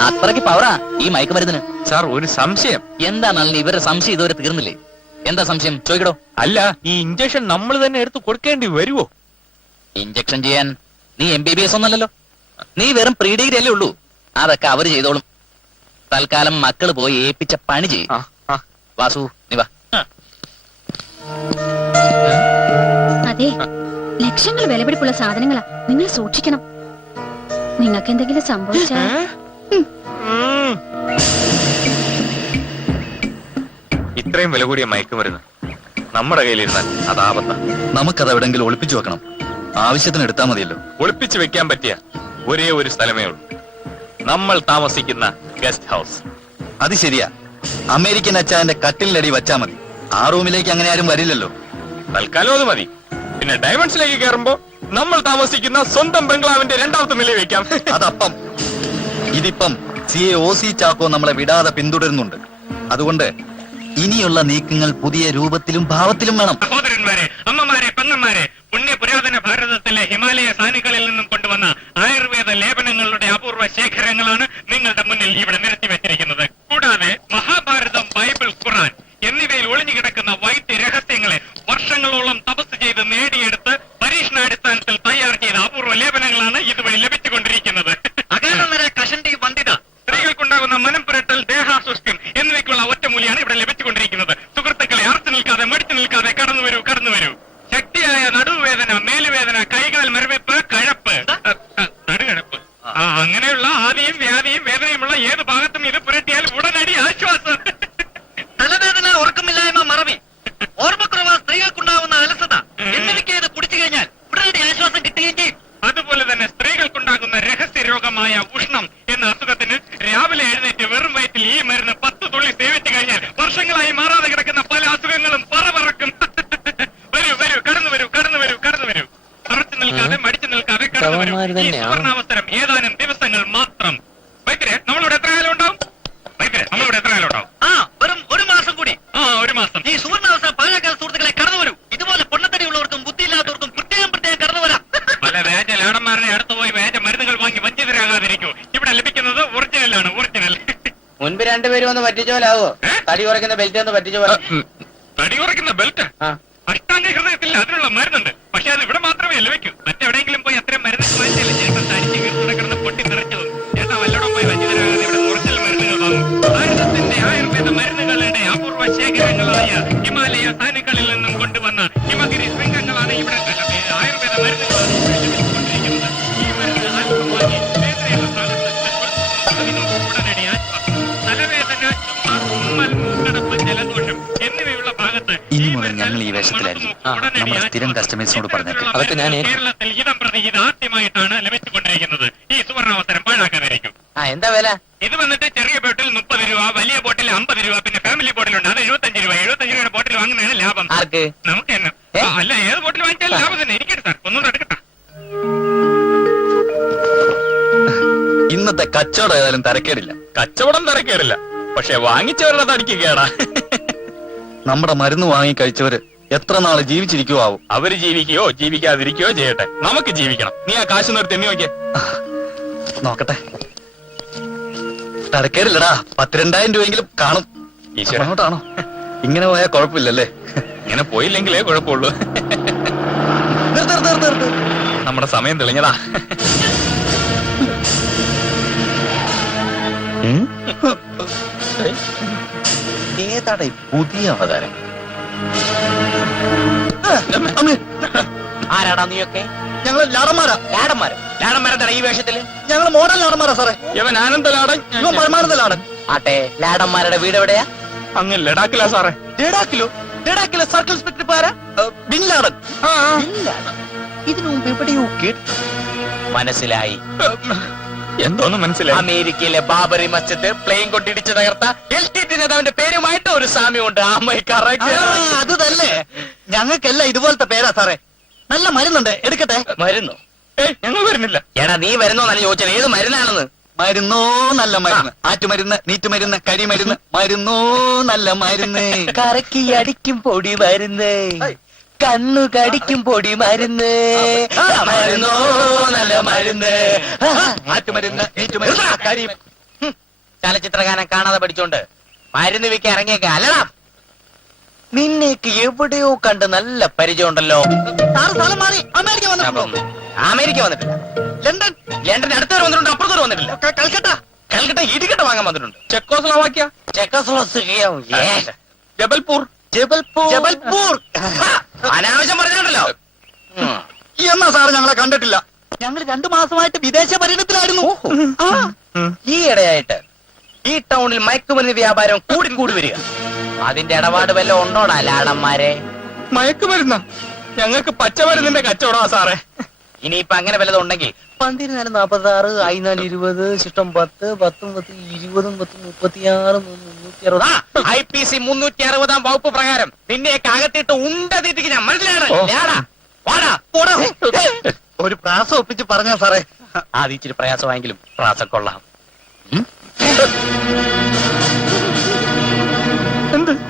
അത്രയ്ക്ക് പവറാ ഈ മയക്കുമരുന്നിന്. സാർ, ഒരു സംശയം. എന്താ നളിനി, ഇവരുടെ സംശയം ഇതുവരെ തീർന്നില്ലേ? എന്താ സംശയം? ചോദിക്കടോ. അല്ല, ഈ ഇഞ്ചക്ഷൻ നമ്മൾ തന്നെ എടുത്ത് കൊടുക്കേണ്ടി വരുവോ? ഇഞ്ചക്ഷൻ ചെയ്യാൻ നീ MBBS ഒന്നല്ലല്ലോ. നീ വെറും പ്രീ ഡിഗ്രി അല്ലേ ഉള്ളൂ. അതൊക്കെ അവര് ചെയ്തോളും. തൽക്കാലം മക്കള് പോയി ഏൽപ്പിച്ച പണി ചെയ്യും. വാസു, നീ വാ. അതെ, ലക്ഷങ്ങൾ വിലപിടിപ്പുള്ള സാധനങ്ങളാ, നിങ്ങൾ സൂക്ഷിക്കണം. നിങ്ങൾക്ക് എന്തെങ്കിലും സംഭവിച്ചാൽ ഇത്രയും വില കൂടിയ മയക്കുമരുന്ന് നമ്മുടെ കയ്യിലിരുന്നാൽ അത് ആപത്താ. നമുക്കത് എവിടെങ്കിലും ഒളിപ്പിച്ചു വെക്കണം. ആവശ്യത്തിന് എടുത്താൽ മതിയല്ലോ. ഒളിപ്പിച്ചു വെക്കാൻ പറ്റിയ ഒരേ ഒരു സ്ഥലമേ ഉള്ളൂ, നമ്മൾ താമസിക്കുന്ന ഗസ്റ്റ് ഹൗസ്. അത് ശരിയാ. അമേരിക്കൻ അച്ചായന്റെ കട്ടിലടി വച്ചാ മതി. ആ റൂമിലേക്ക് അങ്ങനെ ആരും വരില്ലല്ലോ. തൽക്കാലം അത് മതി. പിന്നെ ഡയമണ്ട്സിലേക്ക് കയറുമ്പോ നമ്മൾ താമസിക്കുന്ന സ്വന്തം ബംഗ്ലാവിന്റെ 2ാമത്തെ നിലയിൽ വെക്കാം. അതപ്പം ഇതിപ്പം CA OC ചാക്കോ നമ്മളെ വിടാതെ പിന്തുടരുന്നുണ്ട്. അതുകൊണ്ട് ഇനിയുള്ള നീക്കങ്ങൾ പുതിയ രൂപത്തിലും ഭാവത്തിലും വേണം. സഹോദരന്മാരെ, അമ്മമാരെ, പെങ്ങന്മാരെ, പുണ്യ പുരാതന ഭാരതത്തിലെ ഹിമാലയ സാനുക്കളിൽ നിന്നും കൊണ്ടുവന്ന ആയുർവേദ ലേപനങ്ങളുടെ അപൂർവ ശേഖരങ്ങളാണ് നിങ്ങളുടെ മുന്നിൽ ഇവിടെ നിരത്തി വെച്ചിരിക്കുന്നത്. കൂടാതെ മഹാഭാരതം, ബൈബിൾ, ഖുർആൻ എന്നിവയിൽ ഒളിഞ്ഞു കിടക്കുന്ന വൈദ്യ രഹസ്യങ്ങളെ വർഷങ്ങളോളം തപസ് ചെയ്ത് നേടിയെടുത്ത് പരീക്ഷണാടിസ്ഥാനത്തിൽ തയ്യാർ ചെയ്ത അപൂർവ ലേപനങ്ങളാണ് ഇതുവഴി ലഭിച്ചുകൊണ്ടിരിക്കുന്നത്. അകാരണ കഷണ്ടി വന്ധിത, സ്ത്രീകൾക്കുണ്ടാകുന്ന മനം പുരട്ടൽ, ദേഹാസ്വസ്ഥ്യം എന്നിവയ്ക്കുള്ള ഒറ്റമൂലിയാണ് ഇവിടെ ലഭിച്ചുകൊണ്ടിരിക്കുന്നത്. സുഹൃത്തുക്കളെ, അർത്ത് നിൽക്കാതെ മടിച്ചു നിൽക്കാതെ കടന്നു വരൂ. ശക്തിയായ നടുവേദന, മേലുവേദന, കൈകാൽ മരവിപ്പ്, കഴപ്പ്, നടുകഴപ്പ്, അങ്ങനെയുള്ള ആദിയും വ്യാധിയും വേദനയുമുള്ള ഏത് ഭാഗത്തും ഇത് പുരട്ടിയാൽ ഉടനടി ആശ്വാസം. തലവേദന, ഉറക്കമില്ലായ്മ, മറവി, ഓർമ്മക്കുറവ്, സ്ത്രീകൾക്കുണ്ടാവുന്ന അലസത എന്നിവയ്ക്ക് ഇത് കുടിച്ചു കഴിഞ്ഞാൽ ഉടനടി ആശ്വാസം കിട്ടുകയും ചെയ്യും. അതുപോലെ തന്നെ സ്ത്രീകൾക്കുണ്ടാകുന്ന രഹസ്യ രോഗമായ ഉഷ്ണം എന്ന അസുഖത്തിന് രാവിലെ എഴുന്നേറ്റ് വെറും വയറ്റിൽ ഈ മരുന്ന് 10 തുള്ളി സേവിച്ചു കഴിഞ്ഞാൽ വർഷങ്ങളായി മാറാതെ കിടക്കുന്ന പല അസുഖങ്ങളും പറക്കും. വരൂ, കടന്നു വരൂ. അറച്ചു നിൽക്കാതെ മടിച്ചു നിൽക്കാതെ കടന്നു വരൂ. ഈ സുവർണാവസരം ഏതാനും ദിവസങ്ങൾ മാത്രം. വൈദ്യരെ, നമ്മളിവിടെ എത്ര കാലം ഉണ്ടാവും? വെറും 1 മാസം കൂടി. 1 മാസം. ഈ സുവർണാവസരം പാഴാക്കാത്ത സുഹൃത്തുക്കളെ കടന്നു വരൂ. ഇതുപോലെ പൊണ്ണത്തടിയുള്ളവർക്കും ബുദ്ധിയില്ലാത്തവർക്കും പ്രത്യേകം കടന്നു വരാം. പല വ്യാജ ലാടന്മാരുടെ അടുത്ത് പോയി വ്യാജ മരുന്നുകൾ വാങ്ങി വഞ്ചിതരാകാതിരിക്കൂ. ഇവിടെ ലഭിക്കുന്നത് ഒറിജിനലാണ്. മുൻപ് 2 പേരും ഒന്ന് പറ്റിച്ചോലാവോ? തടി കുറയ്ക്കുന്ന ബെൽറ്റ് ഒന്ന് പറ്റിച്ചോ. തടി കുറയ്ക്കുന്ന ബെൽറ്റ്? അഷ്ടാംഗ ഹൃദയത്തിൽ അതിനുള്ള മരുന്നുണ്ട്. പക്ഷെ അത് ഇവിടെ മാത്രമേ ലഭിക്കൂ. മറ്റെവിടെയെങ്കിലും പോയി അത്രയും മരുന്ന് വാങ്ങിച്ചാലേ ചേട്ടൻ തടിച്ച് കിടന്ന് പൊട്ടി നിറച്ചതും. ചേട്ടാ വല്ലതും പോയി വഞ്ചിതരാകാതെ ഇവിടെ ഒറിജിനൽ മരുന്നുകൾ വാങ്ങും. ഭാരതത്തിന്റെ ആയുർവേദ മരുന്നുകളുടെ അപൂർവ ശേഖരങ്ങളായ ഹിമാലയ സാനുക്കളിൽ നിന്നും കൊണ്ടുവന്ന ഹിമഗിരി ശൃംഗങ്ങളാണ് ഇവിടെ ആയുർവേദ മരുന്നുകളാണ് ലഭിച്ചുകൊണ്ടിരിക്കുന്നത്. ഈ മരുന്ന് അല്പം വാങ്ങി വേദനയുള്ള ഭാഗത്ത് ഉടനടി ആശ്വാസം. തലവേദന, ചുമ, തുമ്മൽ, മൂക്കടപ്പ്, ജലദോഷം എന്നിവയുള്ള ഭാഗത്ത് ഇനി മുതൽ ഞങ്ങൾ ഈ വേഷത്തിലായിരിക്കും. നമ്മൾ സ്ഥിരം കസ്റ്റമേഴ്സിനോട് പറഞ്ഞേക്കും. അതൊക്കെ ഞാൻ കേരളത്തിൽ ഇതം പ്രതി ഇത് ആദ്യമായിട്ടാണ് ലഭിച്ചുകൊണ്ടിരിക്കുന്നത്. ഈ സുവർണാവസരം പാഴാക്കാതിരിക്കും. എന്താ വില? ഇത് വന്നിട്ട് ചെറിയ ബോട്ടിൽ 30 രൂപ, രൂപ, വലിയ ബോട്ടിൽ 50 രൂപ, പിന്നെ ഫാമിലി ബോട്ടിലുണ്ട് അത് 75 രൂപ. 75 രൂപയുടെ ബോട്ടിൽ വാങ്ങുന്നതാണ് ലാഭം. ആർക്ക്? നമുക്ക് തന്നെ. അല്ല, ഏത് ബോട്ടിൽ വാങ്ങിച്ചാലും ലാഭം തന്നെ. ഇരിക്കട്ടെ സാർ, ഒന്നും എടുക്കട്ടെ. ഇന്നത്തെ കച്ചവടം ഏതായാലും തരക്കേടില്ല. കച്ചവടം തരക്കേടില്ല, പക്ഷെ വാങ്ങിച്ചവരുടെ തടിക്ക് കേടാ. നമ്മുടെ മരുന്ന് വാങ്ങി കഴിച്ചവര് എത്ര നാള് ജീവിച്ചിരിക്കുവോ ആവും. അവര് ജീവിക്കുകയോ ജീവിക്കാതിരിക്കുകയോ ചെയ്യട്ടെ, നമുക്ക് ജീവിക്കണം. നീ ആ കാശ് നിർത്തി എണ്ണി നോക്കിയേ. നോക്കട്ടെ. തരക്കേടില്ലടാ, 10,000-2000 രൂപയെങ്കിലും കാണും. ഈശ്വര, അങ്ങോട്ടാണോ? ഇങ്ങനെ പോയാൽ കുഴപ്പമില്ലല്ലേ? ഇങ്ങനെ പോയില്ലെങ്കിലേ കുഴപ്പമുള്ളൂ. നമ്മുടെ സമയം തെളിഞ്ഞതാ. ഏതാടാ ഈ പുതിയ അവതാരം? ആരാടാ നീയൊക്കെ? ഞങ്ങൾ ലാടന്മാരാ. ലാടന്മാരെന്താ ഈ വേഷത്തില്? ഞങ്ങൾ മോഡൽ ലാടന്മാരാ സാറേ. ഇവൻ ആനന്ദലാടൻ, ഇവൻ പരമാനന്ദ ലാടൻ. ആട്ടെ, ലാടന്മാരുടെ വീട് എവിടെയാ? അങ്ങ് ലഡാക്കിലാ സാറേ. ലഡാക്കിലെ സർക്കിൾ ഇൻസ്പെക്ടർ ബിൻ ലാഡൻ. ഇതിനു മുമ്പ് എവിടെയോ കേട്ടു. മനസ്സിലായി. എന്തോന്ന് മനസ്സിലായി? അമേരിക്കയിലെ ബാബറി മസ്ജിദ് പ്ലെയിൻ കൊണ്ടിടിച്ച് തകർത്ത LTT നേതാവിന്റെ പേരുമായിട്ട് ഒരു സാമ്യമുണ്ട്. അത് തന്നെ. ഞങ്ങൾക്കെല്ലാം ഇതുപോലത്തെ പേരാ സാറേ. നല്ല മരുന്നുണ്ട്, എടുക്കട്ടെ? മരുന്നോ? ഞങ്ങൾ വരുന്നില്ല. എടാ, നീ വരുന്നോ നല്ല ചോദിച്ചത്. ഏത് മരുന്നാണെന്ന്? മരുന്നോ നല്ല മരുന്ന്, ആറ്റുമരുന്ന്, നീറ്റുമരുന്ന്, കരിമരുന്ന്, മരുന്നോ നല്ല മരുന്ന്. കറക്കി അടിക്കും പൊടി മരുന്ന്, കണ്ണു കടിക്കും പൊടി മരുന്ന്, മരുന്നോ നല്ല മരുന്ന്, ആറ്റുമരുന്ന്, നീറ്റുമരുന്ന്, കരി. ചലച്ചിത്രഗാനം കാണാതെ പഠിച്ചോണ്ട് മരുന്ന് വിൽക്കാൻ ഇറങ്ങിയേക്ക അല്ലടാ. നിന്നേക്ക് എവിടെയോ കണ്ട് നല്ല പരിചയമുണ്ടല്ലോ. സാറ് സ്ഥലം മാറി അമേരിക്ക വന്നിട്ടുണ്ടോ? അമേരിക്ക വന്നിട്ടില്ല. ലണ്ടൻ ലണ്ടൻ അടുത്തവർ വന്നിട്ടുണ്ട്, അപ്പുറത്തവർ വന്നിട്ടില്ല. കൽക്കട്ട കൽക്കട്ട ഇടിക്കട്ട വാങ്ങാൻ വന്നിട്ടുണ്ട്. ചെക്കോസ്ലോവാക്യ, ചെക്കോസ്ലോവാക്യ, ജബൽപൂർ. ജബൽപൂർ. അനാവശ്യം പറഞ്ഞാണ്ടല്ലോ. എന്നാ സാറ് ഞങ്ങളെ കണ്ടിട്ടില്ല. ഞങ്ങൾ 2 മാസമായിട്ട് വിദേശ പര്യടനത്തിലായിരുന്നു. ഈ ഇടയായിട്ട് ഈ ടൗണിൽ മയക്കുമരുന്ന് വ്യാപാരം കൂടി വരിക. അതിന്റെ ഇടപാട് വല്ല ഉണ്ടോടാ ലാടന്മാരെ? മയക്കുമരുന്ന ഞങ്ങൾക്ക് പച്ചമരുന്നിന്റെ കച്ചവടമാ സാറേ. ഇനിയിപ്പൊ അങ്ങനെ വല്ലതും ഉണ്ടെങ്കിൽ 1446 I420 ശിഷ്ടം 10 10 20 36 360 IPC 360 വകുപ്പ് പ്രകാരം നിന്നെയൊക്കെ അകത്തിട്ട് ഉണ്ട തീറ്റിക്ക് ഞാൻ മനസ്സിലാടാ. ഒരു പ്രാസം ഒപ്പിച്ച് പറഞ്ഞാ സാറേ. ആദ്യം ഇച്ചിരി പ്രയാസമായെങ്കിലും പ്രാസക്കൊള്ളാം.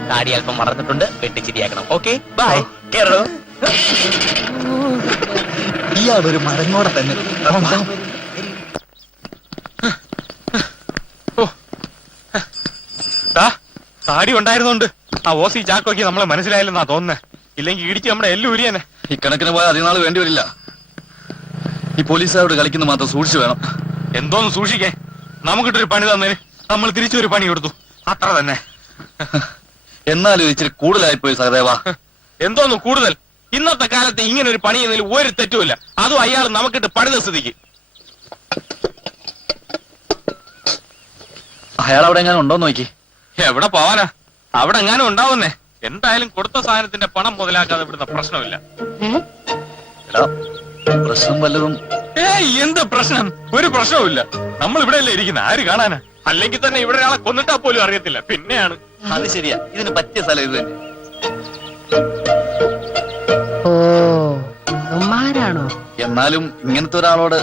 താടി അല്പം മറന്നിട്ടുണ്ട്, വെട്ടിച്ചിരിയാക്കണം. Okay, by. കേറോ. ഇയാളൊരു മരങ്ങോടെ തന്നെ. താടി ഉണ്ടായിരുന്നോണ്ട് ആ ഓസി ചാക്കോക്ക് നമ്മളെ മനസ്സിലായില്ലെന്നാ തോന്നുന്നേ. ഇല്ലെങ്കിൽ ഇടിച്ച് നമ്മുടെ എല്ലാം ഉരിയനെ. ഇക്കണക്കിന് പോയാൽ അധികം നാൾ വേണ്ടി വരില്ല. ഈ പോലീസുകാരോട് കളിക്കുന്ന മാത്രം സൂക്ഷിച്ചു വേണം. എന്തോന്ന് സൂക്ഷിക്കേ? നമുക്കിട്ടൊരു പണി തന്നേന് നമ്മൾ തിരിച്ചൊരു പണി കൊടുത്തു, അത്ര തന്നെ. എന്നാലും ഇച്ചിരി കൂടുതലായിപ്പോയി സഹദേവ. എന്തോന്ന് കൂടുതൽ? ഇന്നത്തെ കാലത്ത് ഇങ്ങനെ ഒരു പണി ചെയ്യുന്നതിൽ ഒരു തെറ്റുമില്ല. അതും അയാൾ നമുക്കിട്ട് പണിത സ്ഥിതിക്ക്. അയാൾ അവിടെ എങ്ങനെ ഉണ്ടോന്ന് നോക്കി. എവിടെ പോവാനാ? അവിടെ എങ്ങാനും ഉണ്ടാവുന്നേ. എന്തായാലും കൊടുത്ത സാധനത്തിന്റെ പണം മുതലാക്കാതെ ഇവിടുന്ന പ്രശ്നമില്ല. പ്രശ്നം വല്ലതും? എന്ത് പ്രശ്നം? ഒരു പ്രശ്നവുമില്ല. നമ്മൾ ഇവിടെയല്ലേ ഇരിക്കുന്ന, ആര് കാണാനാ? അല്ലെങ്കിൽ തന്നെ ഇവിടെ ഒരാളെ കൊന്നിട്ടാ പോലും അറിയത്തില്ല. പിന്നെയാണ്. അത് ശരിയാ, ഇതിന് പറ്റിയ സ്ഥലം ഇത് തന്നെ. ഓമാരാണോ? എന്നാലും ഇങ്ങനത്തെ ഒരാളോട്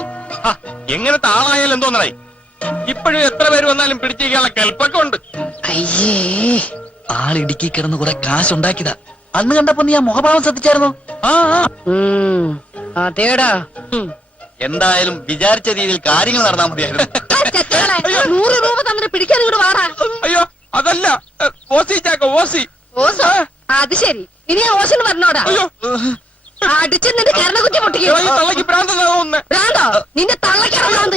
എങ്ങനത്തെ ആളായാലും എന്തോന്നായി. ഇപ്പോഴും എത്ര പേര് വന്നാലും പിടിച്ചിരിക്കാനുള്ള കെൽപ്പൊക്കെ ഉണ്ട്. അയ്യേ, ആളിടുക്കി കിടന്ന് കുറെ കാശുണ്ടാക്കിയതാ. അന്ന് കണ്ടപ്പോ നീ ആ മുഖഭാവം ശ്രദ്ധിച്ചായിരുന്നോ? അതേടാ. എന്തായാലും വിചാരിച്ച രീതിയിൽ കാര്യങ്ങൾ നടന്നാൽ മതിയായിരുന്നു. 100 രൂപ തന്നിട്ട് പിടിക്കാൻ ഇങ്ങോട്ട് വാടാ. അയ്യോ, അതല്ല ഓസി ചാക്കോ, ഓസി. ഓസോ? അത് ശരി. ഇനി ഓസിന് പറഞ്ഞോടാ. അയ്യോ, അടിച്ച് നിന്റെ കരണക്കുറ്റി പൊട്ടിക്കോ. ഈ തള്ളക്ക് ഭ്രാന്തെന്നാവുന്നേ. ഭ്രാന്തോ? നിന്റെ തള്ളക്കാണ് ഭ്രാന്ത്.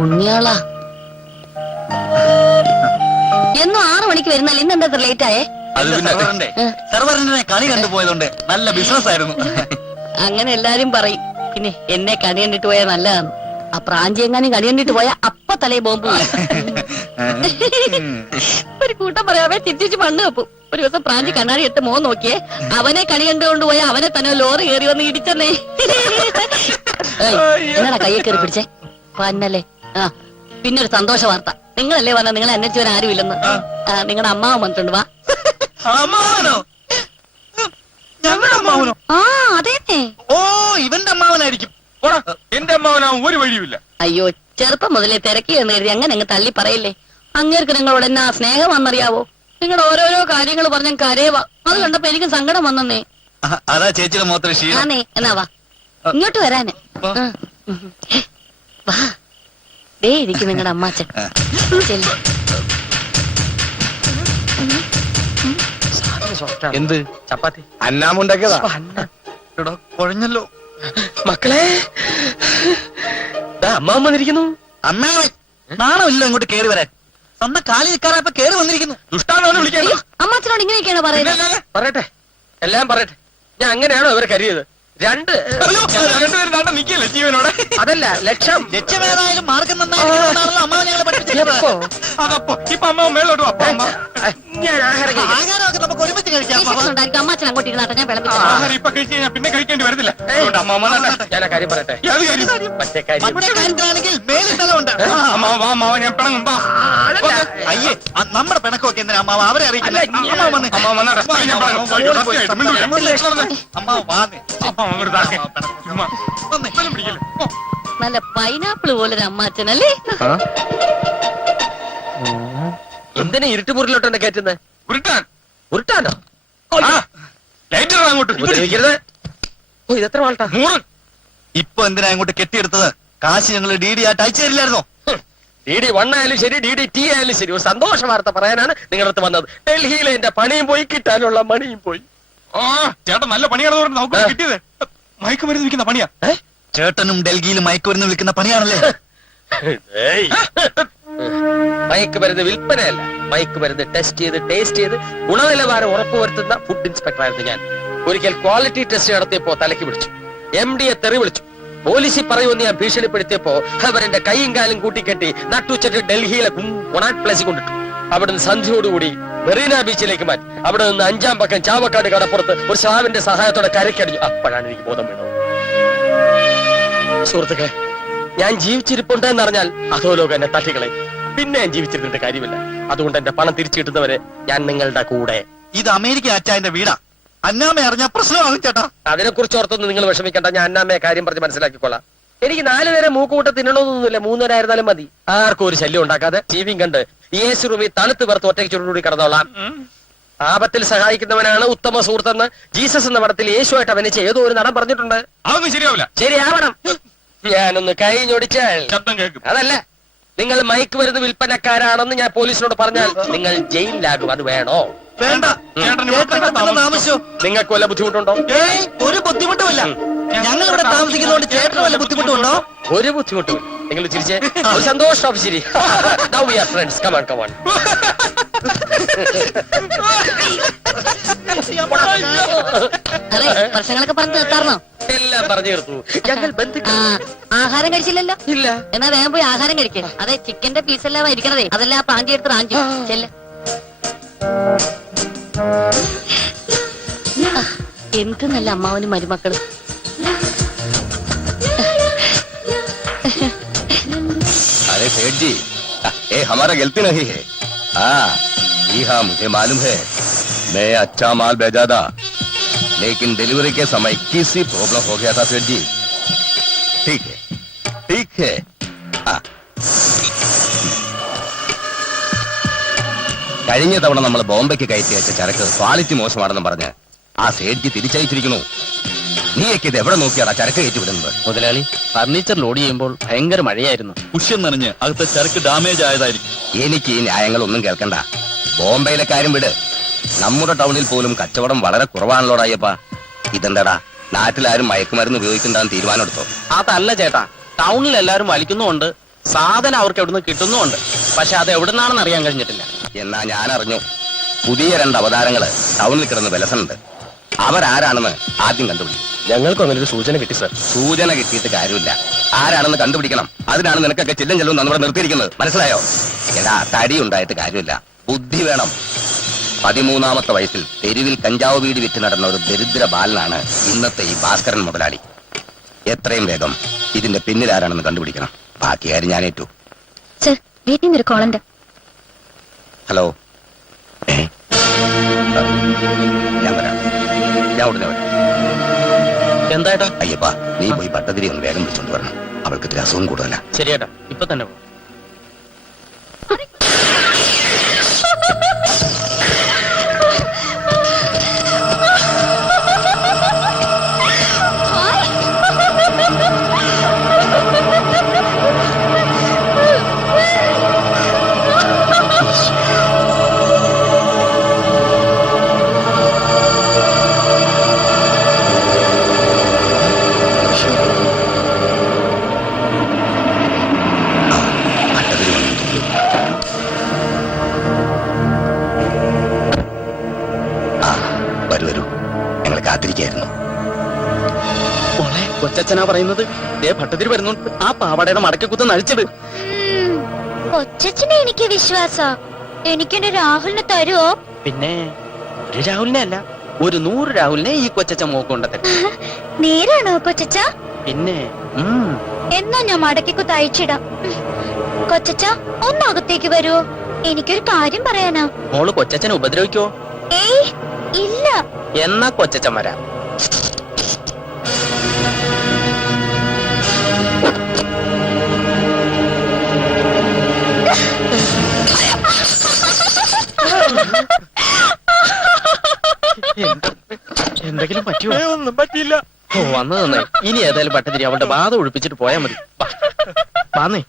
ഉണ്ണിയാളാ, എന്നും 6 മണിക്ക് വരുന്നാൽ ഇന്ന് എന്താ ലേറ്റ് ആയേ? അത് പിന്നെ സർവറിനെ കണി കണ്ടുപോയതുകൊണ്ട് നല്ല ബിസിനസ് ആയിരുന്നു. അങ്ങനെ എല്ലാരും പറയും. പിന്നെ എന്നെ കണി കണ്ടിട്ട് പോയാൽ നല്ലതാണ്. ആ പ്രാഞ്ചി എങ്ങാനും കണി കണ്ടിട്ട് പോയാൽ അപ്പ തലേ ബോംബ്. ഒരു കൂട്ടം പറയാവേ തിരിച്ചു മണ്ണ് വെപ്പും. ഒരു ദിവസം പ്രാഞ്ചി കണ്ണാടി ഇട്ട് മോൻ നോക്കിയേ, അവനെ കണി കണ്ടുകൊണ്ട് പോയ അവനെ തന്നെ ലോറി കയറി വന്ന് ഇടിച്ചെന്നേ. നിങ്ങളെ കയ്യെ കയറി പിടിച്ചേ പന്നല്ലേ. ആ പിന്നെ ഒരു സന്തോഷ വാർത്ത, നിങ്ങളല്ലേ പറഞ്ഞ നിങ്ങളെ അന്വേഷിച്ചവൻ ആരുമില്ലെന്ന്. നിങ്ങളുടെ അമ്മാവൻ വന്നിട്ടുണ്ട്, വാ. അമ്മാവനോ? ഞങ്ങളുടെ അമ്മാവനോ? ആ അതേന്നെ. ഓ ഇവന്റെ അമ്മാവനായിരിക്കും. എന്റെ അമ്മാവനാവും ഒരു വഴിയുമില്ല. അയ്യോ ചെറുപ്പം മുതലേ തിരക്കി എന്ന് കരുതി അങ്ങനെ അങ്ങ് തള്ളി പറയില്ലേ. അങ്ങേർക്ക് നിങ്ങളോട് എന്നാ സ്നേഹം വന്നറിയാവോ. നിങ്ങളുടെ ഓരോരോ കാര്യങ്ങൾ പറഞ്ഞ കരയവാ. അത് കണ്ടപ്പോ എനിക്കും സങ്കടം വന്നേ. അതാ ചേച്ചിയുടെ മോത്ര ക്ഷീണം. ആന്നേ, എന്നാ വാ ഇങ്ങോട്ട് വരാന്. വാ ദേ ഇരിക്കും നിങ്ങളുടെ അമ്മാച്ചൻ. ചെല്ല്. എന്ത് ചപ്പാത്തി അന്നാമുണ്ടാക്കിയതാ. കുഴഞ്ഞല്ലോ മക്കളെ. അമ്മാവൻ വന്നിരിക്കുന്നു. അമ്മാവൻ നാണമില്ല ഇങ്ങോട്ട് കേറി വരാൻ. സ്വന്തം കാലി നിൽക്കാറായപ്പോ കേറി വന്നിരിക്കുന്നു. ദുഷ്ടാണെന്ന് വിളിക്കാൻ അമ്മാച്ചനോട് ഇങ്ങനെയൊക്കെയാണ് പറയുന്നത്. പറയട്ടെ, എല്ലാം പറയട്ടെ. ഞാൻ അങ്ങനെയാണോ ഇവരെ കരുതിയത്? രണ്ടുപേരും നാട്ടെ നിക്കല്ലേ ജീവനോടെ. അതല്ല ലക്ഷം. ലക്ഷ്യമേതായാലും മാർഗം നന്നായിരിക്കണമെന്നാണല്ലോ അമ്മാവൻ ഞങ്ങളെ പഠിപ്പിച്ചത്. അതപ്പോ ഇപ്പൊ അമ്മ മേലോട്ട് വാ. ഞാൻ ആഹാരം കഴിക്കാം. ആഹാരമൊക്കെ നമുക്ക് ഒരുമിച്ച് കഴിക്കാം. വിശക്കുന്നുണ്ടായിരിക്കും. അമ്മാച്ചൻ അങ്ങോട്ട് ഇരുന്നാട്ടെ, ഞാൻ വിളമ്പിച്ചു. ആഹാരം ഇപ്പൊ കഴിച്ചു കഴിഞ്ഞാൽ പിന്നെ കഴിക്കേണ്ടി വരത്തില്ല. അതുകൊണ്ട് അമ്മ വന്നാട്ടെ. ഞാൻ ആ കാര്യം പറയട്ടെ. ഏത് കാര്യം? മറ്റേ കാര്യം. മറ്റേ കാര്യത്തിലാണെങ്കിൽ മേളിൽ സ്ഥലമുണ്ട്. അമ്മ വാ അമ്മാവ, ഞാൻ പിണങ്ങും. വാ. അയ്യേ നമ്മുടെ പിണക്കമൊക്കെ എന്തിനാ അമ്മാവ അവരെ അറിയിക്കുന്നത്? അമ്മാവ വന്നേ. അമ്മ വന്നാട്ടെ. ഞാൻ പിണങ്ങും. അയ്യോ, സത്യമായിട്ടും മിണ്ടൂല. അമ്മാവ വാന്നേ. അമ്മ അങ്ങോട്ട് താഴെ. ചുമ്മാ. ബലം പിടിക്കല്ലേ. ഓ. നല്ല പൈനാപ്പിൾ പോലൊരു അമ്മാച്ചനല്ലേ. എന്തിനാ ഇരുട്ടുപൂരിലോട്ടെന്നെ കയറ്റുന്നത്? ഉരുട്ടാൻ. ഉരുട്ടാനോ? ആ, ലൈറ്റർ അങ്ങോട്ട്. ഉപദ്രവിക്കരുത്. ഓ ഇതെത്ര വാൾട്ടാ? 100. ഇപ്പൊ എന്തിനാ ഇങ്ങോട്ട് കെട്ടിയെടുത്തത്? കാശ് ഞങ്ങൾ DD ആയിട്ട് അയച്ചു തരില്ലായിരുന്നോ? DD 1 ആയാലും ശരി, DD-T ആയാലും ശരി, ഒരു സന്തോഷ വാർത്ത പറയാനാണ് നിങ്ങളുടെ അടുത്ത് വന്നത്. ഡൽഹിയിലെ എന്റെ പണിയും പോയി, കിട്ടാനുള്ള മണിയും പോയി. ആ ചേട്ടൻ നല്ല പണിയാണെന്ന് പറഞ്ഞ് നമുക്ക് കിട്ടിയത്. മയക്കുമരുന്ന് വിൽക്കുന്ന പണിയാ. ചേട്ടനും ഡൽഹിയിൽ മയക്കുമരുന്ന് വിൽക്കുന്ന പണിയാണല്ലേ? മയക്കുമരുന്ന് വിൽപ്പനയല്ല, മയക്കുമരുന്ന് ടെസ്റ്റ് ചെയ്ത് ടേസ്റ്റ് ചെയ്ത് ഗുണനിലവാരം ഉറപ്പുവരുത്തുന്ന ഫുഡ് ഇൻസ്പെക്ടർ ആയിരുന്നു ഞാൻ. ഒരിക്കൽ ക്വാളിറ്റി ടെസ്റ്റ് നടത്തിയപ്പോ തലയ്ക്ക് പിടിച്ചു. MD തെറി വിളിച്ചു. പോലീസിൽ പറയുമെന്ന് ഞാൻ ഭീഷണിപ്പെടുത്തിയപ്പോ അവരെന്റെ കൈയും കാലും കൂട്ടിക്കെട്ടി നട്ടുച്ചട്ട് ഡൽഹിയിലെ കൊണാട്ട് പ്ലേസിൽ കൊണ്ടിട്ടു. അവിടുന്ന് സന്ധ്യയോടുകൂടി മെറീന ബീച്ചിലേക്ക് മാറ്റി. അവിടെ നിന്ന് 5-ാം പക്കം ചാവക്കാട് കടപ്പുറത്ത് ഒരു സ്രാവിന്റെ സഹായത്തോടെ കരക്കടിഞ്ഞു. അപ്പോഴാണ് എനിക്ക് ബോധം വീണത്. സുഹൃത്തുക്കളെ, ഞാൻ ജീവിച്ചിരിപ്പുണ്ട് എന്നറിഞ്ഞാൽ അധോലോകം എന്നെ തട്ടികളെ. പിന്നെ ഞാൻ ജീവിച്ചിരുന്നിട്ട് കാര്യമില്ല. അതുകൊണ്ട് എന്റെ പണം തിരിച്ചു കിട്ടുന്നവരെ ഞാൻ നിങ്ങളുടെ കൂടെ. ഇത് അമേരിക്ക അച്ചായന്റെ വീടാ. അന്നാമ അറിഞ്ഞാൽ പ്രശ്നമാകും ചേട്ടാ. അതിനെ കുറിച്ച് ഓർത്തൊന്നും നിങ്ങൾ വിഷമിക്കണ്ട. ഞാൻ അന്നാമ്മയെ കാര്യം പറഞ്ഞ് മനസ്സിലാക്കിക്കൊള്ളാം. എനിക്ക് 4 പേരെ മൂക്കുകൂട്ട തിന്നണമെന്നൊന്നുമില്ല. 3 പേരായിരുന്നാലും മതി. ആർക്കും ഒരു ശല്യം ഉണ്ടാക്കാതെ ടിവിയും കണ്ട് AC റൂമിൽ തണുത്ത് പേർത്ത് ഒറ്റയ്ക്ക് ചുരുകൂടി കിടന്നോളാം. ആപത്തിൽ സഹായിക്കുന്നവനാണ് ഉത്തമ സുഹൃത്തെന്ന് ജീസസ് എന്ന പടത്തിൽ യേശുവായിട്ട് അഭിനയിച്ച ഏതോ ഒരു നടൻ പറഞ്ഞിട്ടുണ്ട്. അതൊന്നും ശരിയാവില്ല. ശരിയാവണം. ഞാനൊന്ന് കൈ ഞൊടിച്ചാൽ ശബ്ദം കേൾക്കും. അതല്ല, നിങ്ങൾ മയക്കുമരുന്ന് വിൽപ്പനക്കാരാണെന്ന് ഞാൻ പോലീസിനോട് പറഞ്ഞാൽ നിങ്ങൾ ജയിലിലാകും. അത് വേണോ? വേണ്ട. താമസിച്ചോ? നിങ്ങൾക്ക് വല്ല ബുദ്ധിമുട്ടുണ്ടോ? ഒരു ബുദ്ധിമുട്ടുമില്ല. ഞങ്ങൾ ഇവിടെ താമസിക്കുന്നതുകൊണ്ട് ചേട്ടന് വല്ല ബുദ്ധിമുട്ടുണ്ടോ? ഒരു ബുദ്ധിമുട്ടും. നിങ്ങൾ ചിരിച്ചേ. ഒരു സന്തോഷം. ശരി. Now we are friends. Come on, come on. അതെ, പ്രശ്നങ്ങളൊക്കെ പറഞ്ഞു തീർത്താർന്നോ? എല്ലാം പറഞ്ഞു തീർത്തു. ഞങ്ങൾ ബന്ധുക്കൾ. ആഹാരം കഴിച്ചില്ലല്ലോ? ഇല്ല. എന്നാ വേഗം പോയി ആഹാരം കഴിക്കേ. അതെ, ചിക്കന്റെ പീസെല്ലാം ഇരിക്കണതേ, അതെല്ലാം പ്രാഞ്ചി എടുത്ത് റാഞ്ചി ചെല്ല്. എന്ത് നല്ല അമ്മാവനും മരുമക്കളും. अरे सेठ जी, ये हमारा गलती नहीं है। हाँ जी हाँ, मुझे मालूम है मैं अच्छा माल भेजा था, लेकिन डिलीवरी के समय किसी प्रॉब्लम हो गया था सेठ जी। ठीक है, ठीक है। हाँ, കഴിഞ്ഞ തവണ നമ്മൾ ബോംബെക്ക് കയറ്റി അയച്ച ചരക്ക് ക്വാളിറ്റി മോശമാണെന്ന് പറഞ്ഞ് ആ സേഠ്ജി തിരിച്ചയച്ചിരിക്കുന്നു. നീയൊക്കെ ഇത് എവിടെ നോക്കിയാണ് ചരക്ക് കയറ്റിവിടുന്നത്? മുതലാളി, ഫർണിച്ചർ ലോഡ് ചെയ്യുമ്പോൾ ഭയങ്കര മഴയായിരുന്നു. കുഷ്യൻ നനഞ്ഞ് അകത്തെ ചരക്ക് ഡാമേജ് ആയതായിരിക്കും. എനിക്ക് ഈ ന്യായങ്ങളൊന്നും കേൾക്കണ്ട. ബോംബെയിലെ കാര്യം വിട്. നമ്മുടെ ടൗണിൽ പോലും കച്ചവടം വളരെ കുറവാണല്ലോടായ്യപ്പ. ഇതെന്താടാ, നാട്ടിലാരും മയക്കുമരുന്ന് ഉപയോഗിക്കണ്ടെന്ന് തീരുമാനം എടുത്തോ? അതല്ല ചേട്ടാ, ടൗണിൽ എല്ലാവരും വലിക്കുന്നുമുണ്ട്, സാധനം അവർക്ക് എവിടുന്ന് കിട്ടുന്നുമുണ്ട്. പക്ഷെ അത് എവിടുന്നാണെന്ന് അറിയാൻ കഴിഞ്ഞിട്ടില്ല. എന്നാ ഞാൻ അറിഞ്ഞു, പുതിയ 2 അവതാരങ്ങള് ടൗണിൽ കിടന്ന് വിലസുന്നുണ്ട്. അവരാരാണെന്ന് ആദ്യം കണ്ടുപിടിക്കും. ഞങ്ങൾക്കും അങ്ങനെ ഒരു സൂചന കിട്ടി സർ. സൂചന കിട്ടിയിട്ട് കാര്യമില്ല. ആരാണെന്ന് കണ്ടുപിടിക്കണം. അതിനാണ് നിനക്കൊക്കെ ചില്ലും ചെല്ലും നമ്മുടെ നിർത്തിയിരിക്കുന്നത്. മനസ്സിലായോ? എടാ, തടി ഉണ്ടായിട്ട് കാര്യമില്ല, ബുദ്ധി വേണം. 13ാമത്തെ വയസ്സിൽ തെരുവിൽ കഞ്ചാവ് വീടി വിറ്റ് നടന്ന ഒരു ദരിദ്ര ബാലനാണ് ഇന്നത്തെ ഈ ഭാസ്കരൻ മുതലാളി. എത്രയും വേഗം ഇതിന്റെ പിന്നിൽ ആരാണെന്ന് കണ്ടുപിടിക്കണം. ബാക്കി കാര്യം ഞാൻ ഏറ്റു. സർ, വീട്ടിൽ നിന്നൊരു കോളുണ്ട്. ഹലോ. ഞാൻ വരാം, ഞാൻ ഉടനെ വരാം. എന്തായിട്ടാ? അയ്യപ്പാ, നീ പോയി ഭട്ടതിരി ഒന്ന് വേഗം വിളിച്ചോണ്ട് വരണം. അവൾക്ക് ഇത്തിരി അസുഖം കൂടുതലാ. ശരിയേട്ടാ, ഇപ്പൊ തന്നെ പോ. കൊച്ചച്ഛനാ പറയുന്നത്. ഭട്ടതിരി വരുന്നുണ്ട്. ആ പാവാടയുടെ മടക്കക്കുത്ത് നഴിച്ചത്. കൊച്ചച്ഛനെ എനിക്ക് വിശ്വാസ. എനിക്കെന്റെ രാഹുലിനെ തരുവോ? പിന്നെ ഒരു രാഹുലിനെ അല്ല, ഒരു 100 രാഹുലിനെ ഈ കൊച്ചച്ഛൻ മോക്കൊണ്ടത്. നേരാണോ കൊച്ചച്ച? പിന്നെ എന്നാ ഞാൻ മടക്കിക്കുത്ത് അയച്ചിടാം. കൊച്ചച്ച, ഒന്നകത്തേക്ക് വരുവോ? എനിക്കൊരു കാര്യം പറയാനാ. മോള് കൊച്ചച്ഛനെ ഉപദ്രവിക്കോ? ഏയ് ഇല്ല. എന്നാ കൊച്ചച്ഛൻ വരാം. എന്തെങ്കിലും പറ്റിയോ? ഒന്നും പറ്റിയില്ല. ഓ, വന്നു നന്നായി. ഇനി ഏതായാലും ഭട്ടതിരി അവളുടെ ബാധ ഒഴിപ്പിച്ചിട്ട് പോയാൽ മതി. വാന്നേ.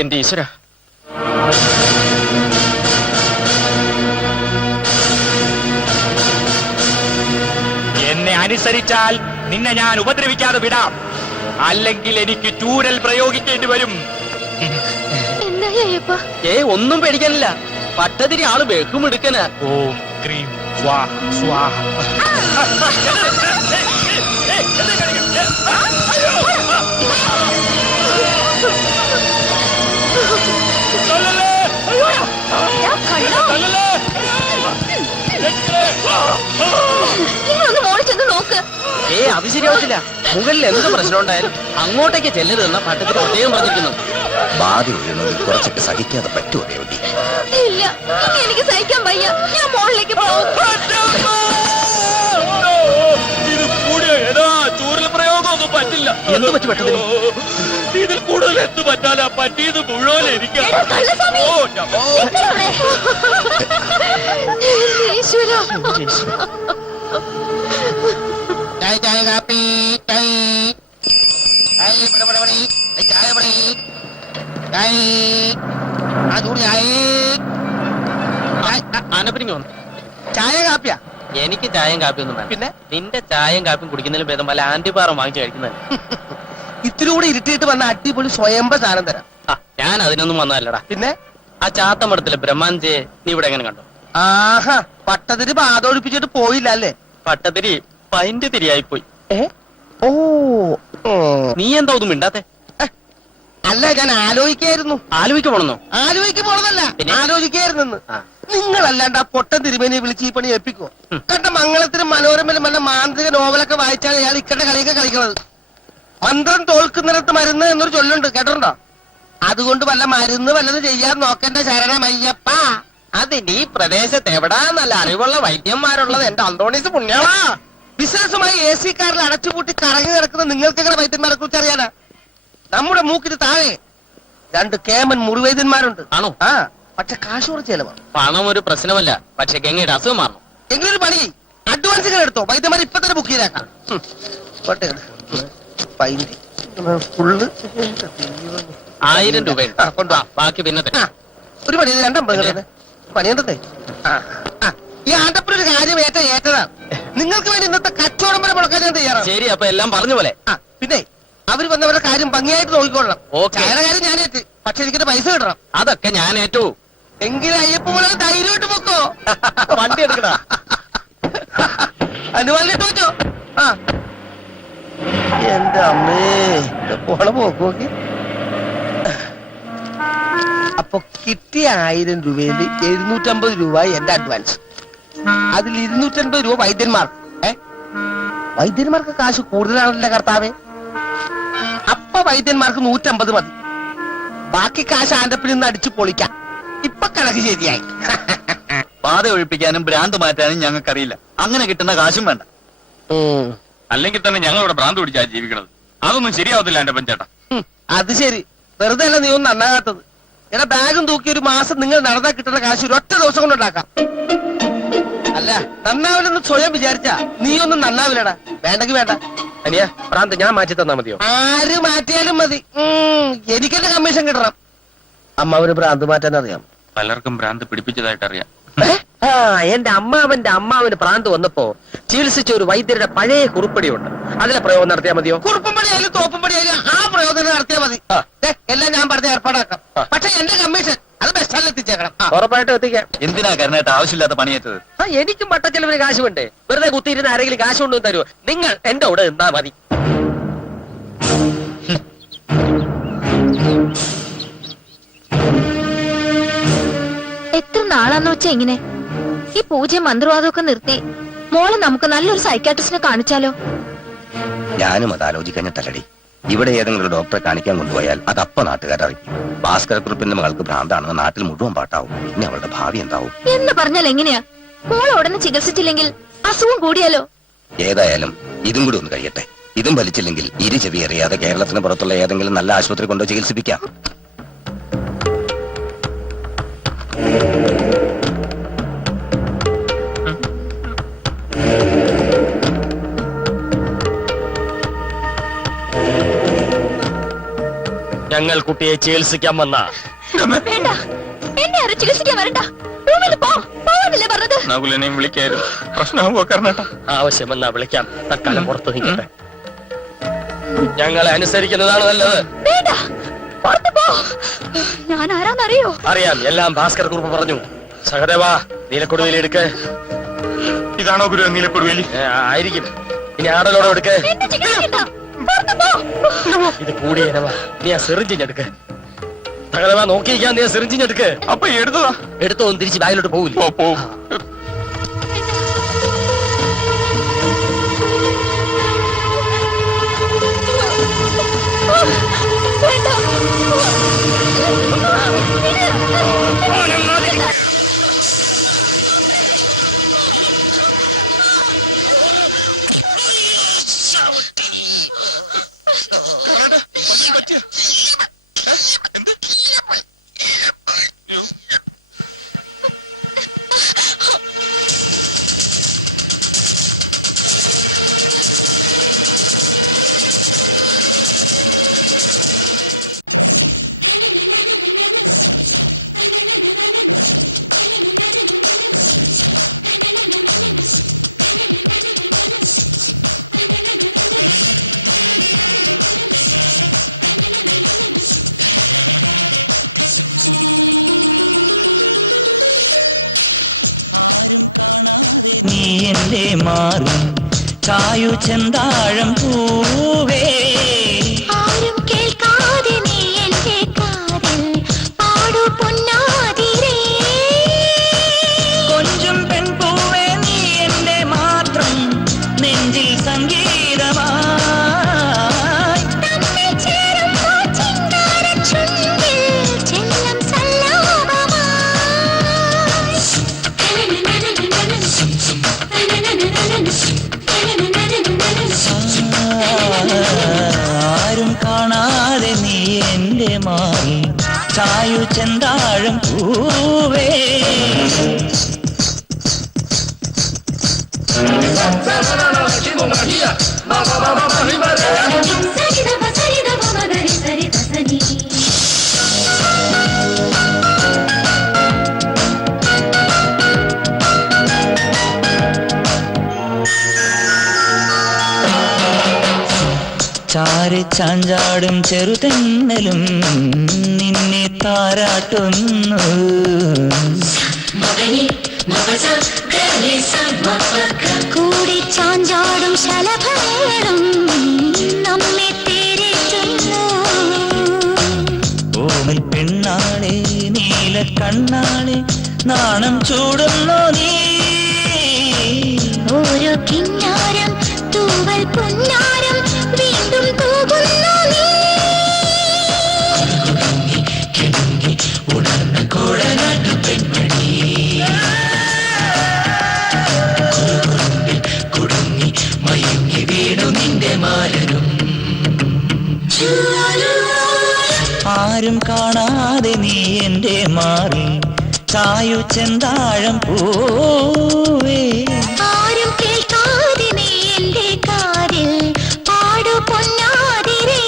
എന്റെ ഈശ്വര. എന്നെ അനുസരിച്ചാൽ നിന്നെ ഞാൻ ഉപദ്രവിക്കാതെ വിടാം, അല്ലെങ്കിൽ എനിക്ക് ചൂരൽ പ്രയോഗിക്കേണ്ടി വരും. ഒന്നും പേടിക്കാനില്ല. പട്ടതിരി ആള് വെക്കുമെടുക്കന. ഓം ക്രീം സ്വാഹ സ്വാഹ. നിങ്ങളൊന്ന് മോളിൽ ചെന്ന് നോക്ക്. അത് ശരിയാവത്തില്ല. മുകളിൽ എന്ത് പ്രശ്നം ഉണ്ടായാലും അങ്ങോട്ടേക്ക് ചെല്ലരുതെന്ന പട്ടത്തിൽ പ്രത്യേകം പറഞ്ഞിരിക്കുന്നു. ബാധ വീഴുന്നത് കുറച്ചൊക്കെ സഹിക്കാതെ പറ്റുമോ ദേവതി? ഇല്ല, എനിക്ക് സഹിക്കാൻ വയ്യ. ഞാൻ മോളിലേക്ക് പോകും. ഇത് കൂടിയ ഏതാ ചൂരൽ പ്രയോഗം ഒന്നും പറ്റില്ല. എന്ത് പറ്റി പറ്റത്തില്ല? ഇതിൽ കൂടുതൽ എന്ത് പറ്റാലാ? പറ്റിയത് മുഴുവൻ എനിക്ക്. ചായ കാപ്പി ചായ കാപ്പിയാ? എനിക്ക് ചായയും കാപ്പിയൊന്നും വേണ്ട. പിന്നെ നിന്റെ ചായയും കാപ്പിയും കുടിക്കുന്നതിലും ഭേദം വല്ല ആന്റിബാറും വാങ്ങിച്ചു കഴിക്കുന്നത്. ഇത്തിരി കൂടി ഇരുട്ടിയിട്ട് വന്ന അടിപൊളി സ്വയംഭ സാധനം തരാം. ഞാൻ അതിനൊന്നും വന്നതല്ലടാ. പിന്നെ ആ ചാത്തമ്പടത്തിലെ ബ്രഹ്മാഞ്ചയെ നീ ഇവിടെ എങ്ങനെ കണ്ടു? ആഹാ, പട്ടതിരി ബാധൊഴിപ്പിച്ചിട്ട് പോയില്ല അല്ലേ? പട്ടതിരി പൈന്റ് തിരിയായി പോയി. ഓ, നീ എന്താ ഒന്നും മിണ്ടാത്തെ? അല്ല, ഞാൻ ആലോചിക്കായിരുന്നു. ആലോചിക്കണോ? ആലോചിക്കുമ്പോഴല്ല, ആലോചിക്കായിരുന്നു. നിങ്ങളല്ലാണ്ട് ആ പൊട്ടൻ തിരുമേനിയെ വിളിച്ച് ഈ പണി ഏൽപ്പിക്കോ? കണ്ട മംഗളത്തിനും മനോരമയിലും വല്ല മാന്ത്രിക നോവലൊക്കെ വായിച്ചാൽ അയാൾ ഇക്കണ്ട കളിയൊക്കെ കളിക്കുന്നത്. മന്ത്രം തോൽക്കുന്നിടത്ത് മരുന്ന് എന്നൊരു ചൊല്ലുണ്ട്, കേട്ടിട്ടുണ്ടോ? അതുകൊണ്ട് വല്ല മരുന്ന് വല്ലത് ചെയ്യാൻ നോക്കേണ്ട ശരണമയ്യപ്പ. അതിന് ഈ പ്രദേശത്ത് എവിടാ നല്ല അറിവുള്ള വൈദ്യന്മാരുള്ളത്? എന്റെ അന്തോണീസ് പുണ്യാളാ. ബിസിനസ്സുമായി AC കാറിൽ അടച്ചുപൂട്ടി കറങ്ങി നടക്കുന്ന നിങ്ങൾക്ക് എങ്ങനെ വൈദ്യന്മാരെ കുറിച്ച് അറിയാനാ? നമ്മുടെ മൂക്കിന് താഴെ 2 കേമൻ മുറിവൈദ്യന്മാരുണ്ട്. ആണോ? ആ, പക്ഷെ കാശ് കുറച്ച് ചെലവാണ്. പണം ഒരു പ്രശ്നമല്ല, പക്ഷെ ഗംഗയുടെ അസുഖം മാറണം. എങ്കിലൊരു പണി, അഡ്വാൻസ് ഇങ്ങനെ എടുത്തോ. വൈദ്യന്മാർ ഇപ്പൊ തന്നെ ബുക്ക് ചെയ്തേക്കാം. ഫുള്ള് 1000 രൂപ കൊണ്ടുവാ, ബാക്കി പിന്നെ ഒരു പണി 250 പണിയുണ്ടേ. ഈ ആണ്ടപ്പനൊരു കാര്യം ഏറ്റതാണ്. നിങ്ങൾക്ക് വേണ്ടി ഇന്നത്തെ കച്ചവടം വരെ മുടക്കാൻ ഞാൻ തയ്യാറാണ്. ശരി, അപ്പൊ എല്ലാം പറഞ്ഞ പോലെ. പിന്നെ അവര് വന്നവരുടെ കാര്യം ഭംഗിയായിട്ട് നോക്കിക്കൊള്ളണം. ചായയുടെ കാര്യം ഞാൻ ഏറ്റ്, പക്ഷെ എനിക്കിന്റെ പൈസ കിട്ടണം. അതൊക്കെ ഞാൻ ഏറ്റു. എങ്കിലും അയ്യപ്പ പോലെ ധൈര്യമായിട്ട് പൊക്കോ. വണ്ടി എടുക്കണ അനുവാലിട്ട് വെച്ചോ. എന്റെ അമ്മേ പോണ പോക്ക്. അപ്പൊ കിട്ടിയ 1000 രൂപയിൽ 750 രൂപ എന്റെ അഡ്വാൻസ്. അതിൽ 250 രൂപ വൈദ്യന്മാർക്ക്. വൈദ്യന്മാർക്ക് കാശ് കൂടുതലാണല്ലേ കർത്താവേ. അപ്പൊ വൈദ്യന്മാർക്ക് 150 മതി. ബാക്കി കാശ് ആന്റപ്പിൽ നിന്ന് അടിച്ചു പൊളിക്കാം. ഇപ്പൊ കണക്ക് ശരിയായി. പാത ഒഴിപ്പിക്കാനും ഭ്രാന്ത് മാറ്റാനും ഞങ്ങൾക്കറിയില്ല. അങ്ങനെ കിട്ടുന്ന കാശും വേണ്ട. അല്ലെങ്കിൽ തന്നെ ഞങ്ങളിവിടെ ഭ്രാന്ത് പിടിച്ചാ ജീവിക്കണത്. അതൊന്നും ശരിയാവത്തില്ല എന്റെ പഞ്ചേട്ടാ. അത് ശരി. വെറുതെ അല്ല നീ ഒന്നും നന്നാകാത്തത്. എടാ ബാഗും തൂക്കി ഒരു മാസം നിങ്ങൾ നടന്നാ കിട്ടുന്ന കാശ് ഒരു ഒറ്റ ദിവസം കൊണ്ട് ഉണ്ടാക്കാം. അല്ല നന്നാവില്ലെന്ന് സ്വയം വിചാരിച്ചാ നീ ഒന്നും നന്നാവില്ലടാ. വേണ്ടെങ്കിൽ വേണ്ട. അനിയ ഭ്രാന്ത് ഞാൻ മാറ്റി തന്നാ മതിയോ? ആര് മാറ്റിയാലും മതി. എനിക്കെന്റെ കമ്മീഷൻ കിട്ടണം. അമ്മാവന് ഭ്രാന്ത് മാറ്റാൻ അറിയാം. പലർക്കും ഭ്രാന്ത് പിടിപ്പിച്ചതായിട്ട് അറിയാം. എന്റെ അമ്മാവന് ഭ്രാന്ത് വന്നപ്പോ ചികിത്സിച്ച ഒരു വൈദ്യരുടെ പഴയ കുറിപ്പടിയുണ്ട്. അതിലെ പ്രയോഗം നടത്തിയാൽ മതിയോ? കുറുപ്പും പടിയായാലും തോപ്പും പടിയായാലും ആ പ്രയോജനം നടത്തിയാൽ മതി. എല്ലാം ഞാൻ പറഞ്ഞ ഏർപ്പാടാക്കാം. പക്ഷെ എന്റെ കമ്മീഷൻ അത് ബെസ്റ്റാലിൽ എത്തിച്ചേക്കണം. ഉറപ്പായിട്ടും എത്തിക്കാം. എന്തിനാ കരുണേട്ട ആവശ്യമില്ലാത്ത പണിയേറ്റത്? എനിക്കും പട്ടച്ചെലവിന് കാശ് വേണ്ടേ? വെറുതെ കുത്തിയിരുന്ന ആരെങ്കിലും കാശ് കൊണ്ടുവന്ന് തരുമോ? നിങ്ങൾ എന്റെ കൂടെ നിന്നാ മതി. എത്ര നാളാന്ന് വെച്ചാ ഇങ്ങനെ ഈ പൂജയും മന്ത്രവാദമൊക്കെ നിർത്തി മോളെ നമുക്ക് നല്ലൊരു സൈക്കാട്രിസ്റ്റിനെ കാണിച്ചാലോ? ഞാനും അത് ആലോചിക്കഞ്ഞിട്ടല്ലടി. ഇവിടെ ഏതെങ്കിലും ഡോക്ടറെ കാണിക്കാൻ കൊണ്ടുപോയാൽ അതപ്പ നാട്ടുകാരറിയും. ഭാസ്കരക്കുറിപ്പിന്റെ മകൾക്ക് ഭ്രാന്താണെന്ന് നാട്ടിൽ മുഴുവൻ പാട്ടാവും. പിന്നെ അവളുടെ ഭാവി എന്താവും എന്ന് പറഞ്ഞാൽ എങ്ങനെയാ? മോളെ ഉടനെ ചികിത്സിച്ചില്ലെങ്കിൽ അസുഖം കൂടിയാലോ? ഏതായാലും ഇതും കൂടി ഒന്ന് കഴിയട്ടെ. ഇതും വലിച്ചില്ലെങ്കിൽ ഇരു ചെവി അറിയാതെ കേരളത്തിന് പുറത്തുള്ള ഏതെങ്കിലും നല്ല ആശുപത്രി കൊണ്ടോ ചികിത്സിപ്പിക്കാം. ഞങ്ങൾ കുട്ടിയെ ചികിത്സിക്കാൻ വന്ന വേണ്ട, എന്നെ ആരും ചികിത്സിക്കാൻ വരണ്ട. റൂമിൽ പോവാനല്ലേ പറഞ്ഞത്? നകുലനെയും വിളിക്കായിരുന്നു. പ്രശ്നമാകുമ്പോ കർണേട്ടാ. ആവശ്യം വന്നാ വിളിക്കാം. തൽക്കാലം പുറത്തു നിൽക്കട്ടെ. ഞങ്ങളെ അനുസരിക്കുന്നതാണ് നല്ലത്. വേണ്ട, പുറത്തു പോ. ഞാൻ ആരാന്നറിയോ? അറിയാം, എല്ലാം ഭാസ്കർ കുറുപ്പ് പറഞ്ഞു. സഹദേവാ, നീലക്കൊടുവേലി എടുക്ക്. ഇതാണോ ഗുരു നീലക്കൊടുവേലി? ആയിരിക്കും. ഇനി ആടലോടെ എടുക്ക്. എന്നെ ചികിത്സിക്കണ്ട, പുറത്തു പോ. ഇത് കൂടിയനവാ. നീ ആ സിറിഞ്ചിഞ്ഞെടുക്ക്. സഹദേവാ, നോക്കിയിരിക്കാൻ. നീ ആ സിറിഞ്ചിഞ്ഞെടുക്ക്. അപ്പൊ എടുത്തതാ? എടുത്തോ, തിരിച്ച് ബാഗിലോട്ട് പോവില്ല. പോവും. നീ എന്റെ മാറും ചായു ചെന്താഴം പൂവേ, ആരും കേൾക്കാതെ നീ എന്റെ കാതിൽ പാടു പൊന്നാതിരേ. കൊഞ്ചും പെൺപൂവേ, നീ എന്റെ മാത്രം നെഞ്ചിൽ സംഗീതമായി. തമ്മിൽ ചേരുമ്പോൾ ചിങ്കാരച്ചുണ്ടിൽ ചെല്ലം സല്ലാപമായി. ആരും കാണാതെ നീ എന്റെ മാറി ചായു ചെന്താഴം പൂവേ. ചാരി ചാഞ്ചാടും ചെറുതെന്നലും നിന്നെ താരാട്ടുന്നു. കൂടി ചാഞ്ചാടും ശലഭങ്ങളും നമ്മെ നീല കണ്ണാളെ നാണം ചൂടുന്നു നീ ഓരോ കിന്നാരം തൂവൽ പുന്നാരം വീണ്ടും തൂകുന്നു നീ ഉണർന്ന കോടനാട്ടു പെൺമണി കുടുങ്ങി മയങ്ങി വീണു നിന്റെ മാരനും ആരും കാണാതെ നീ എന്റെ മാറി ചായു ചെന്താഴം പൂവേ ആരും കേൾക്കാതെ നീ എന്റെ കാതിൽ പാടു പൊന്നാതിരേ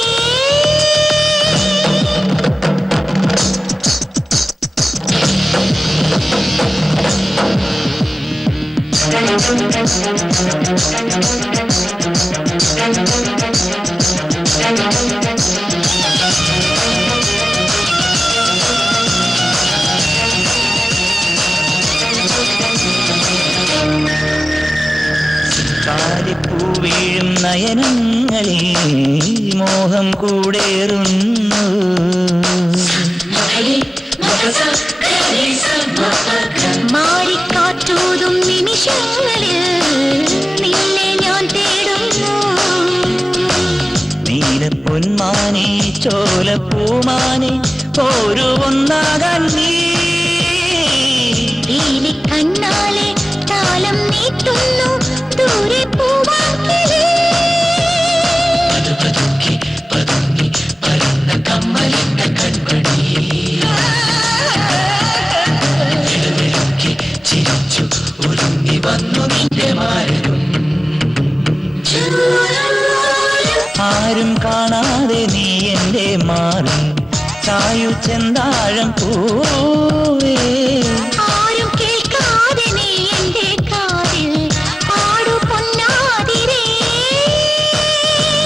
കാലിപ്പൂവീഴും നയനങ്ങളിൽ മോഹം കൂടേറുന്നു മാറിക്കാറ്റൂതും നിമിഷങ്ങളിൽ നിന്നെ ഞാൻ തേടുന്നു നീലപ്പൊന്മാനെ ചോലപ്പൂമാനെ ഒരു ഒന്നാകാൻ നീ നീലി കണ്ണാലെ താലം നീട്ടുന്നു ദൂരെ പൂവാക്കിലേ പതുങ്ങി പരന്ന കമ്മലിന്റെ കൺമണി ചിരിച്ചു ഒരുങ്ങി വന്നു നിന്റെ മാരനും ആരും കാണാതെ നീ എന്റെ മാറി ചായു ചെന്താഴം പൂവേ ആരും കേൾക്കാതെ നീ എന്റെ കാതിൽ പാടു പൊന്നാതിരേ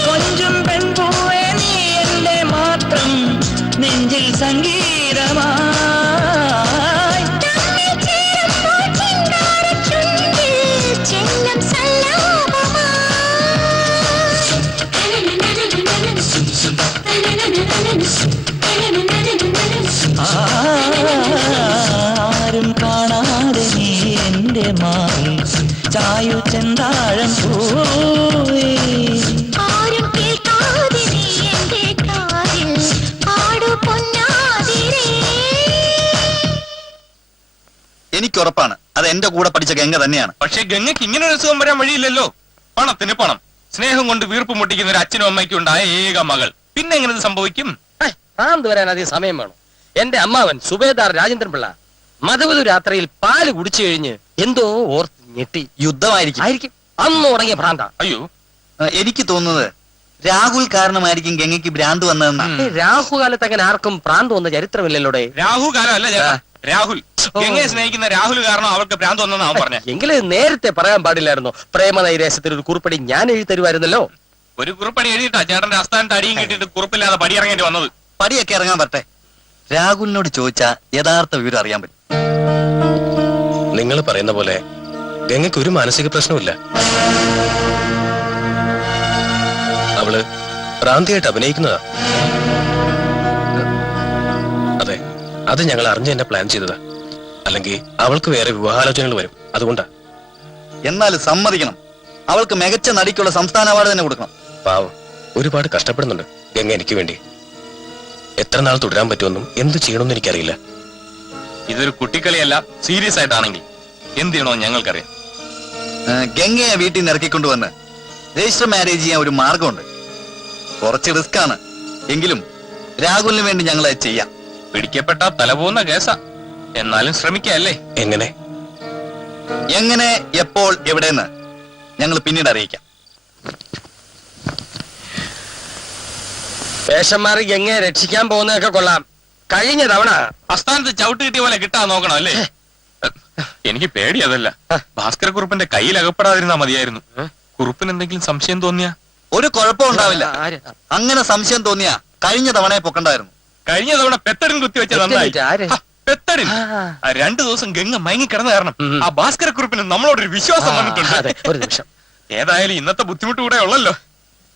കൊഞ്ചും പെൺപൂവേ നീ എന്റെ മാത്രം നെഞ്ചിൽ സംഗീതമായി തമ്മിൽ ചേരുമ്പോൾ ചിങ്കാരച്ചുണ്ടിൽ ചെന്നം ആരും കാണാതെ നീ എന്റെ മാറി ചായു ചെന്താഴം പൂവേ ആരും കേൾക്കാതെ നീ എന്റെ കാതിൽ പാടു പൊന്നാതിരേ എനിക്കുറപ്പാണ് അത് എന്റെ കൂടെ പഠിച്ച ഗംഗ തന്നെയാണ്. പക്ഷെ ഗംഗയ്ക്ക് ഇങ്ങനെ ഒരു സുഖം വരാൻ വഴിയില്ലല്ലോ. പണത്തിന് പണം, സ്നേഹം കൊണ്ട് വീർപ്പ് മുട്ടിക്കുന്ന ഒരു അച്ഛനും അമ്മയ്ക്കും ഉണ്ടായ ഏക മകൾ, പിന്നെ എങ്ങനെ ഇത് സംഭവിക്കും? ഭ്രാന്ത് വരാൻ അധികം സമയം വേണം. എന്റെ അമ്മാവൻ സുബേദാർ രാജേന്ദ്രൻ പിള്ള മധുവതു രാത്രിയിൽ പാല് കുടിച്ചു കഴിഞ്ഞ് എന്തോ ഓർത്ത് ഞെട്ടി. യുദ്ധമായിരിക്കും അന്ന് തുടങ്ങിയ ഭ്രാന്ത. അയ്യോ, എനിക്ക് തോന്നുന്നത് രാഹുൽ കാരണമായിരിക്കും ഗംഗയ്ക്ക് ഭ്രാന്ത് വന്നതെന്നാ. രാഹുകാലത്ത് അങ്ങനെ ആർക്കും ഭ്രാന്ത് വന്ന ചരിത്രമില്ലല്ലോടെ. രാഹുകാലം അല്ല ചേട്ടാ, രാഹുൽ. ഗംഗയെ സ്നേഹിക്കുന്ന രാഹുൽ കാരണം അവൾക്ക് ഭ്രാന്ത് വന്നെന്ന് അവൻ പറഞ്ഞ. എങ്കിലും നേരത്തെ പറയാൻ പാടില്ലായിരുന്നു. പ്രേമനൈരാശ്യത്തിൽ ഒരു കുറിപ്പടി ഞാൻ എഴുതി തരുമായിരുന്നല്ലോ. ഒരു കുറിപ്പടി എഴുതിയിട്ടാ ചേട്ടന്റെ ആസ്ഥാനത്ത് അടിയും കിട്ടിയിട്ട് കുറിപ്പില്ലാതെ പടി ഇറങ്ങേണ്ടി വന്നത്. പടിയൊക്കെ ഇറങ്ങാൻ പറ്റേ. രാഹുലിനോട് ചോദിച്ചാ യഥാർത്ഥ വിവരം അറിയാൻ പറ്റും. നിങ്ങൾ പറയുന്ന പോലെ ഗംഗയ്ക്ക് ഒരു മാനസിക പ്രശ്നമില്ല. അവള് ഭ്രാന്തിയായിട്ട് അഭിനയിക്കുന്നതാ. അതെ, അത് ഞങ്ങൾ അറിഞ്ഞ് എന്നെ പ്ലാൻ ചെയ്തതാ. അല്ലെങ്കിൽ അവൾക്ക് വേറെ വിവാഹാലോചനകൾ വരും, അതുകൊണ്ടാ. എന്നാലും സമ്മതിക്കണം, അവൾക്ക് മികച്ച നടിക്കുള്ള സംസ്ഥാന അവാർഡ് തന്നെ കൊടുക്കണം. പാവം, ഒരുപാട് കഷ്ടപ്പെടുന്നുണ്ട് ഗംഗ എനിക്ക് വേണ്ടി. എത്ര നാൾ തുടരാൻ പറ്റുമെന്നും എന്ത് ചെയ്യണമെന്നും എനിക്കറിയില്ല. ഇതൊരു കുട്ടിക്കളിയല്ല, സീരിയസ് ആയിട്ടാണെങ്കിൽ എന്ത് ചെയ്യണമെന്ന് ഞങ്ങൾക്കറിയാം. ഗംഗയെ വീട്ടിൽ നിന്ന് ഇറക്കിക്കൊണ്ടുവന്ന് രജിസ്റ്റർ മാരേജ് ചെയ്യാൻ ഒരു മാർഗമുണ്ട്. കുറച്ച് റിസ്ക് ആണ്, എങ്കിലും രാഹുലിന് വേണ്ടി ഞങ്ങൾ അത് ചെയ്യാം. പിടിക്കപ്പെട്ട തല പോകുന്ന കേസാ, എന്നാലും ശ്രമിക്കല്ലേ. എങ്ങനെ എങ്ങനെ, എപ്പോൾ, എവിടെന്ന് ഞങ്ങൾ പിന്നീട് അറിയിക്കാം. വേഷം മാറി ഗംഗയെ രക്ഷിക്കാൻ പോകുന്നതൊക്കെ കൊള്ളാം. കഴിഞ്ഞ തവണ അസ്ഥാനത്ത് ചവിട്ട് കിട്ടിയ പോലെ കിട്ടാൻ നോക്കണം അല്ലേ? എനിക്ക് പേടി അതല്ല, ഭാസ്കര കുറുപ്പിന്റെ കയ്യിൽ അകപ്പെടാതിരുന്നാ മതിയായിരുന്നു. കുറുപ്പിന് എന്തെങ്കിലും സംശയം തോന്നിയാ? ഒരു കുഴപ്പം ഉണ്ടാവില്ല. അങ്ങനെ സംശയം തോന്നിയാ കഴിഞ്ഞ തവണയെ പൊക്കണ്ടായിരുന്നു. കഴിഞ്ഞ തവണ പെത്തടിൻ കുത്തിവെച്ച നന്നായി. പെത്തടിൻ 2 ദിവസം ഗംഗ മയങ്ങി കിടന്ന കാരണം ആ ഭാസ്കര കുറുപ്പിന് നമ്മളോടൊരു വിശ്വാസം വന്നിട്ടുണ്ട്. ഒരു നിമിഷം, ഏതായാലും ഇന്നത്തെ ബുദ്ധിമുട്ട് കൂടെ ഉള്ളല്ലോ,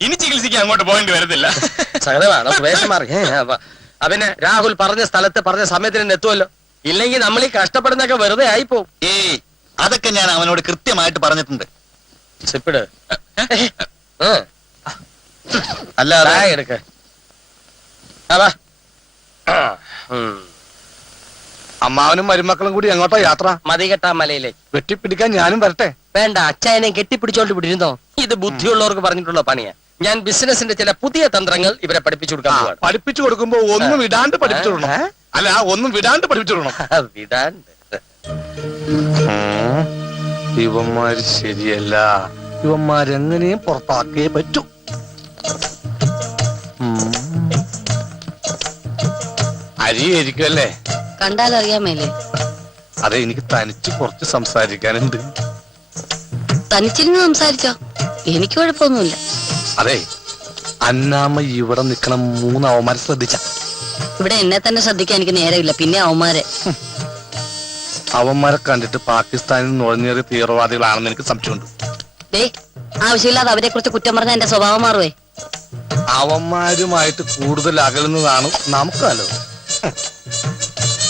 ഇനി ചികിത്സിക്കാൻ അങ്ങോട്ട് പോകേണ്ടി വരത്തില്ല. സഹദേവാണ് വേഷം മാറി. പിന്നെ രാഹുൽ പറഞ്ഞ സ്ഥലത്ത് പറഞ്ഞ സമയത്തിന് തന്നെ എത്തുമല്ലോ. ഇല്ലെങ്കിൽ നമ്മൾ ഈ കഷ്ടപ്പെടുന്നൊക്കെ വെറുതെ ആയിപ്പോ. ഏയ് അതൊക്കെ ഞാൻ അവനോട് കൃത്യമായിട്ട് പറഞ്ഞിട്ടുണ്ട്. സിപ്പിട് അല്ലാതെ എടുക്ക. അമ്മാവനും മരുമക്കളും കൂടി എങ്ങോട്ടോ യാത്ര? മതി കെട്ടാ മലയിലേക്ക്. വെട്ടിപ്പിടിക്കാൻ ഞാനും വരട്ടെ? വേണ്ട, അച്ചായനെ കെട്ടിപ്പിടിച്ചോണ്ട് വിട്ടിരുന്നോ? ഇത് ബുദ്ധിയുള്ളവർക്ക് പറഞ്ഞിട്ടുള്ള പണിയാ. ഞാൻ ബിസിനസിന്റെ ചില പുതിയ തന്ത്രങ്ങൾ ഇവരെ പഠിപ്പിച്ചു കൊടുക്കാൻ പോവാണ്. പഠിപ്പിച്ചു കൊടുക്കുമ്പോ ഒന്നും വിടാണ്ട് പഠിപ്പിച്ചു കൊടുക്കണം. അല്ല, ഒന്നും വിടാണ്ട് പഠിപ്പിച്ചു കൊടുക്കണം. വിടാണ്ട് ഇവന്മാര് ശരിയല്ല. ഇവന്മാരെങ്ങനെയും പുറത്താക്കിയേ പറ്റൂ. അരിയായിരിക്കുമല്ലേ? കണ്ടാലറിയാമേലേ. അതെ, എനിക്ക് തനിച്ച് കുറച്ച് സംസാരിക്കാനുണ്ട്. തനിച്ചിരുന്ന് സംസാരിച്ചോ, എനിക്ക് കുഴപ്പമൊന്നുമില്ല. അതെ, അന്നാമ്മ ഇവിടെ നിക്കണം 3 അവന്മാരെ ശ്രദ്ധിച്ച. ഇവിടെ എന്നെ തന്നെ ശ്രദ്ധിക്കാൻ എനിക്ക് നേരമില്ല, പിന്നെ അവന്മാരെ. അവന്മാരെ കണ്ടിട്ട് പാകിസ്ഥാനിൽ നുഴഞ്ഞേറിയ തീവ്രവാദികളാണെന്ന് എനിക്ക് സംശയമുണ്ട്. ആവശ്യമില്ലാതെ അവരെ കുറിച്ച് കുറ്റം പറഞ്ഞാൽ എന്റെ സ്വഭാവം മാറുവേ. അവന്മാരുമായിട്ട് കൂടുതൽ അകലുന്നതാണ് നമുക്ക് നല്ലത്.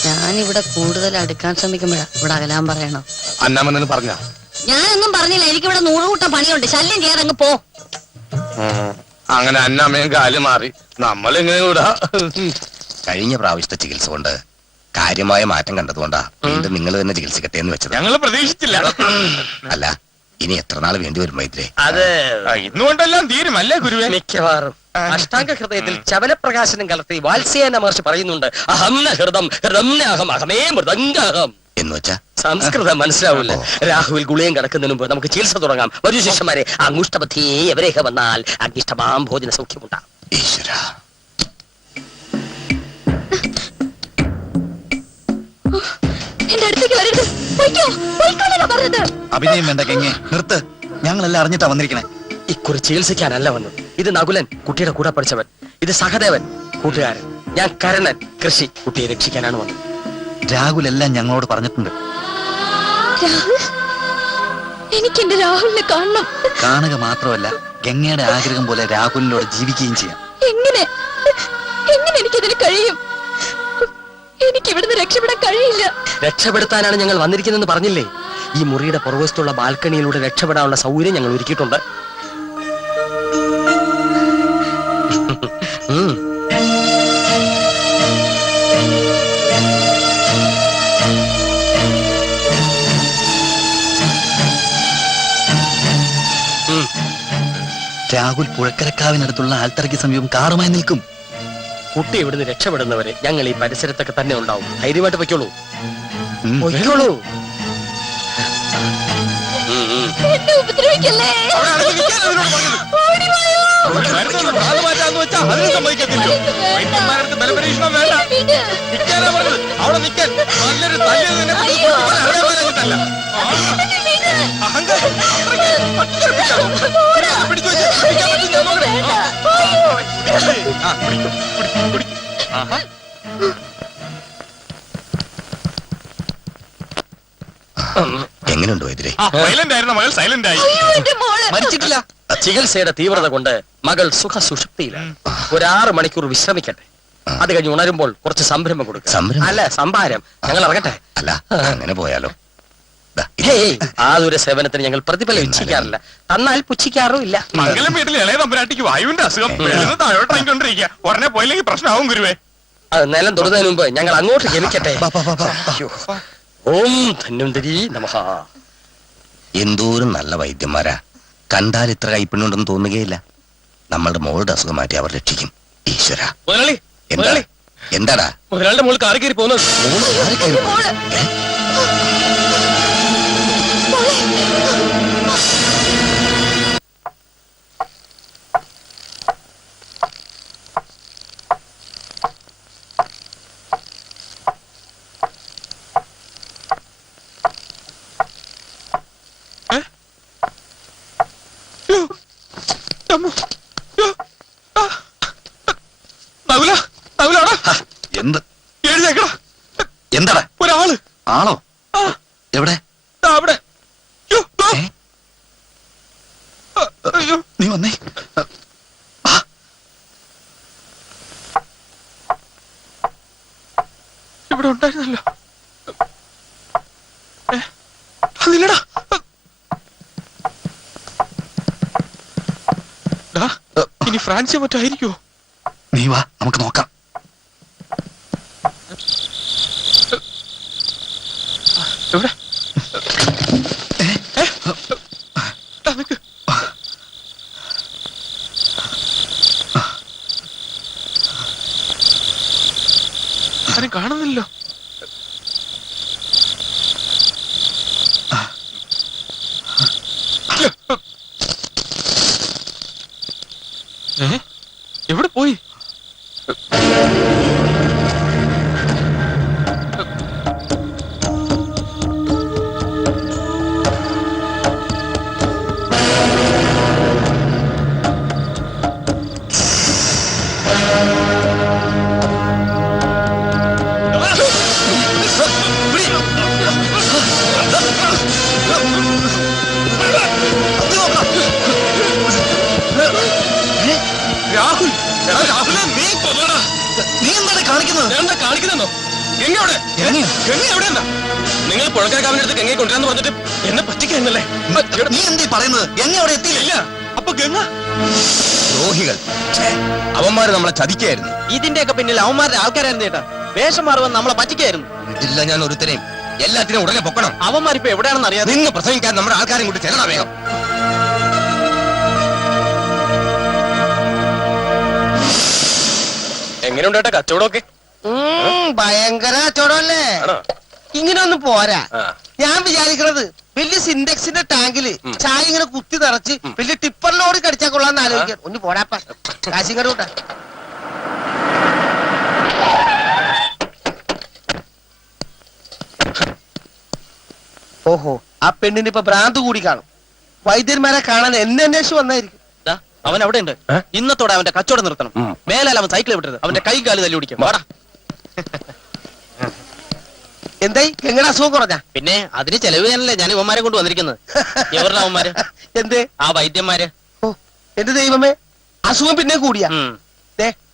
ഞാനിവിടെ കൂടുതൽ അടുക്കാൻ ശ്രമിക്കുമ്പോഴാ ഇവിടെ അകലാൻ പറയണോ? അന്നാമന്നു പറഞ്ഞ ഞാനൊന്നും പറഞ്ഞില്ല. എനിക്കിവിടെ 100 കൂട്ടം പണിയുണ്ട്. ശല്യം ചെയ്യാതെ അങ്ങ് പോ. അങ്ങനെ അന്നാമയും കാല് മാറി. നമ്മളെങ്ങനെ വിടാ? കഴിഞ്ഞ പ്രാവശ്യത്തെ ചികിത്സ കൊണ്ട് കാര്യമായ മാറ്റം കണ്ടതുകൊണ്ടാ വീണ്ടും നിങ്ങൾ തന്നെ ചികിത്സിക്കട്ടെ എന്ന് വെച്ചത്. ഞങ്ങൾ പ്രതീക്ഷിച്ചില്ല. അല്ല, ഇനി എത്ര നാൾ വേണ്ടി വരും മൈത്രേ? അത് ഇന്നുകൊണ്ടെല്ലാം തീരുമല്ലേ ഗുരുവേ? മിക്കവാറും. അഷ്ടാംഗ ഹൃദയത്തിൽ ചവലപ്രകാശനം കലർത്തി വാത്സ്യായന മഹർഷി പറയുന്നുണ്ട്, അഹം ന ഹൃദം ഹൃദം ന അഹം അഹമേ മൃദംഗഹം എന്ന് വെച്ചാ സംസ്കൃതം മനസ്സിലാവില്ല. രാഹുവിൽ ഗുളിയം കിടക്കുന്നതിന് മുമ്പ് നമുക്ക് ചികിത്സ തുടങ്ങാം. വരൂ ശിഷ്യന്മാരെ. അങ്കുഷ്ടപഥിയെ എവരേഹ വന്നാൽ അഗ്നിഷ്ടമാം ഭോജന സൗഖ്യമുണ്ടാകും. ഈശ്വര, എന്റെ അടുത്തേക്ക് വരരുത്. പറഞ്ഞത് അഭിനയം വേണ്ട ഗംഗെ, നിർത്ത്. ഞങ്ങളെല്ലാം അറിഞ്ഞിട്ടാ വന്നിരിക്കണേ. ഇക്കുറി ചികിത്സിക്കാനല്ല വന്നത്. ഇത് നകുലൻ, കുട്ടിയുടെ കൂടെ പഠിച്ചവൻ. ഇത് സഹദേവൻ, കൂട്ടുകാരൻ. ഞാൻ കരണൻ, കൃഷി. കുട്ടിയെ രക്ഷിക്കാനാണ് വന്നത്. രാഹുൽ എല്ലാം ഞങ്ങളോട് പറഞ്ഞിട്ടുണ്ട്. രാഹുൽ, എനിക്ക് എന്റെ രാഹുലിനെ കാണണം. കാണുക മാത്രമല്ല, ഗംഗയുടെ ആഗ്രഹം പോലെ രാഹുലിനോട് ജീവിക്കുകയും ചെയ്യാം. എങ്ങനെ എങ്ങനെ എനിക്കതിന് കഴിയും? എനിക്ക് ഇവിടുന്ന് രക്ഷപ്പെടാൻ കഴിയില്ല. രക്ഷപ്പെടുത്താനാണ് ഞങ്ങൾ വന്നിരിക്കുന്നതെന്ന് പറഞ്ഞില്ലേ? ഈ മുറിയുടെ പുറകുവശത്തുള്ള ബാൽക്കണിയിലൂടെ രക്ഷപ്പെടാനുള്ള സൗകര്യം ഞങ്ങൾ ഒരുക്കിയിട്ടുണ്ട്. രാഹുൽ പുഴക്കരക്കാവിനടുത്തുള്ള ആൽത്തറയ്ക്ക് സമീപം കാറുമായി നിൽക്കും. കുട്ടി ഇവിടുന്ന് രക്ഷപ്പെടുന്നവരെ ഞങ്ങൾ ഈ പരിസരത്തൊക്കെ തന്നെ ഉണ്ടാവും. ധൈര്യമായിട്ട് പൊയ്ക്കോളൂ, പൊയ്ക്കോളൂ. എന്നെ ഉപദ്രവിക്കല്ലേ. വൈദ്യന്മാരടുത്ത് ബലപരീക്ഷണം വേണ്ട. നിൽക്കാനാ പറഞ്ഞത്. അവിടെ നിൽക്കാൻ നല്ലൊരു തല്ലിയതിനെ കിട്ടല്ല. അഹങ്കാരം പിടിച്ചു എങ്ങനെയുണ്ടോ എതിരെ? സൈലന്റ് ആയിരുന്ന മകൾ സൈലന്റ് ആയി. മരിച്ചിട്ടില്ല. ചികിത്സയുടെ തീവ്രത കൊണ്ട് മകൾ സുഖ സുഷുപ്തിയിലാണ്. ഒരു 6 മണിക്കൂർ വിശ്രമിക്കട്ടെ. അത് കഴിഞ്ഞ് ഉണരുമ്പോൾ കുറച്ച് സംരംഭം കൊടുക്കും. അല്ല, സംഭാരം. ഞങ്ങൾ ഇറങ്ങട്ടെ. അല്ല, അങ്ങനെ പോയാലോ? ആതൊരു സേവനത്തിന് ഞങ്ങൾ പ്രതിഫലം ഇച്ഛിക്കാറില്ല. തന്നാൽ പുച്ഛിക്കാറും ഇല്ല. മംഗലം വീട്ടിൽ ഇളയ തമ്പുരാട്ടിക്ക് വായുവിന്റെ അസുഖം താഴോട്ടിറങ്ങിക്കൊണ്ടിരിക്കുക. ഉടനെ പോയില്ലെങ്കിൽ പ്രശ്നമാവും ഗുരുവേ. അത് നിലം തൊടുന്നതിന് മുമ്പ് ഞങ്ങൾ അങ്ങോട്ട് ഗമിക്കട്ടെ. ഓം ധന്വന്തരി നമഃ. എന്തോരം നല്ല വൈദ്യന്മാരാ. കണ്ടാൽ ഇത്ര കൈപ്പിണ്ണുണ്ടെന്ന് തോന്നുകയില്ല. നമ്മളുടെ മോളുടെ അസുഖം മാറ്റി അവർ രക്ഷിക്കും. ഈശ്വര. എന്താടാ മുതലാളിയുടെ മോൾ കാറി കയറി പോകുന്നത്? എന്താടാ? ഒരാള്. ആളോ? എവിടെ? അവിടെ. നീ വന്നേ. ഇവിടെ ഉണ്ടായിരുന്നല്ലോ. ഫ്രാൻസിയോ മറ്റായിരിക്കുമോ? നീ വാ, നമുക്ക് നോക്കാം. എവിടെ? ആരും കാണുന്നില്ലല്ലോ. എവിടെ പോയി? രാഹുൽ, നീ എന്താണ് കാണിക്കുന്നത്? എന്താ കാണിക്കുന്നോ? ഗംഗ എവിടെ? ഗംഗ എവിടെയെന്നാ? നിങ്ങൾ പുഴക്കാക്കാവിന്റെ അടുത്ത് ഗംഗയെ കൊണ്ടുവരാന്ന് പറഞ്ഞിട്ട് എന്നെ പറ്റിക്കാന്നല്ലേ? നീ എന്തീ പറയുന്നത്? ഗംഗ അവിടെ എത്തിയില്ല. അപ്പൊ ഗംഗ ദ്രോഹികൾ, അവന്മാര് നമ്മളെ ചതിക്കായിരുന്നു. ഇതിന്റെയൊക്കെ പിന്നിൽ അവന്മാരുടെ ആൾക്കാരായിരുന്നു ചേട്ടാ. വേഷം മാറുമെന്ന് നമ്മളെ പറ്റിക്കായിരുന്നു. ഇതില്ല ഞാൻ ഒരുത്തരെയും. എല്ലാത്തിനും ഉടനെ പൊക്കണം. അവന്മാരിപ്പോ എവിടെയാണെന്ന് അറിയാതെ നിന്ന് പ്രസംഗിക്കാൻ നമ്മുടെ ആൾക്കാരും കൂടി ചെല്ലണ വേഗം. എങ്ങനെയുണ്ട് ചേട്ടാ കച്ചവടമൊക്കെ? ഭയങ്കര കച്ചവടമല്ലേ? ഇങ്ങനെയൊന്നും പോരാ. ഞാൻ വിചാരിക്കണത് വലിയ സിൻഡെക്സിന്റെ ടാങ്കില് ചായ ഇങ്ങനെ കുത്തി നിറച്ച് വലിയ ടിപ്പർ ലോറി കടിച്ചാൽ കൊള്ളാന്ന് ആലോചിക്കാൻ. ഒന്ന് പോരാപ്പ, കാശിങ്ങട് കൂട്ടാ. ഓഹോ, ആ പെണ്ണിന് ഇപ്പൊ ഭ്രാന്ത് കൂടി കാണും. വൈദ്യന്മാരെ കാണാൻ എന്നെ അന്വേഷിച്ച് വന്നായിരിക്കും. അവൻ അവിടെ ഉണ്ട്. ഇന്നത്തോടെ അവന്റെ കച്ചവടം നിർത്തണം. മേലാൽ അവൻ സൈക്കിൾ വിട്ടത് അവന്റെ കൈ കാല് തല്ലി ഓടിക്കും. വാടാ. എന്തായി ഗംഗയുടെ അസുഖം കുറഞ്ഞ? പിന്നെ അതിന് ചെലവ് ചെയ്യാനല്ലേ ഞാൻ ഇവന്മാരെ കൊണ്ട് വന്നിരിക്കുന്നത്. എവരുടെ അവന്മാര്? എന്തേ? ആ വൈദ്യന്മാര്. ഓ എന്റെ ദൈവമേ, അസുഖം പിന്നെ കൂടിയാ?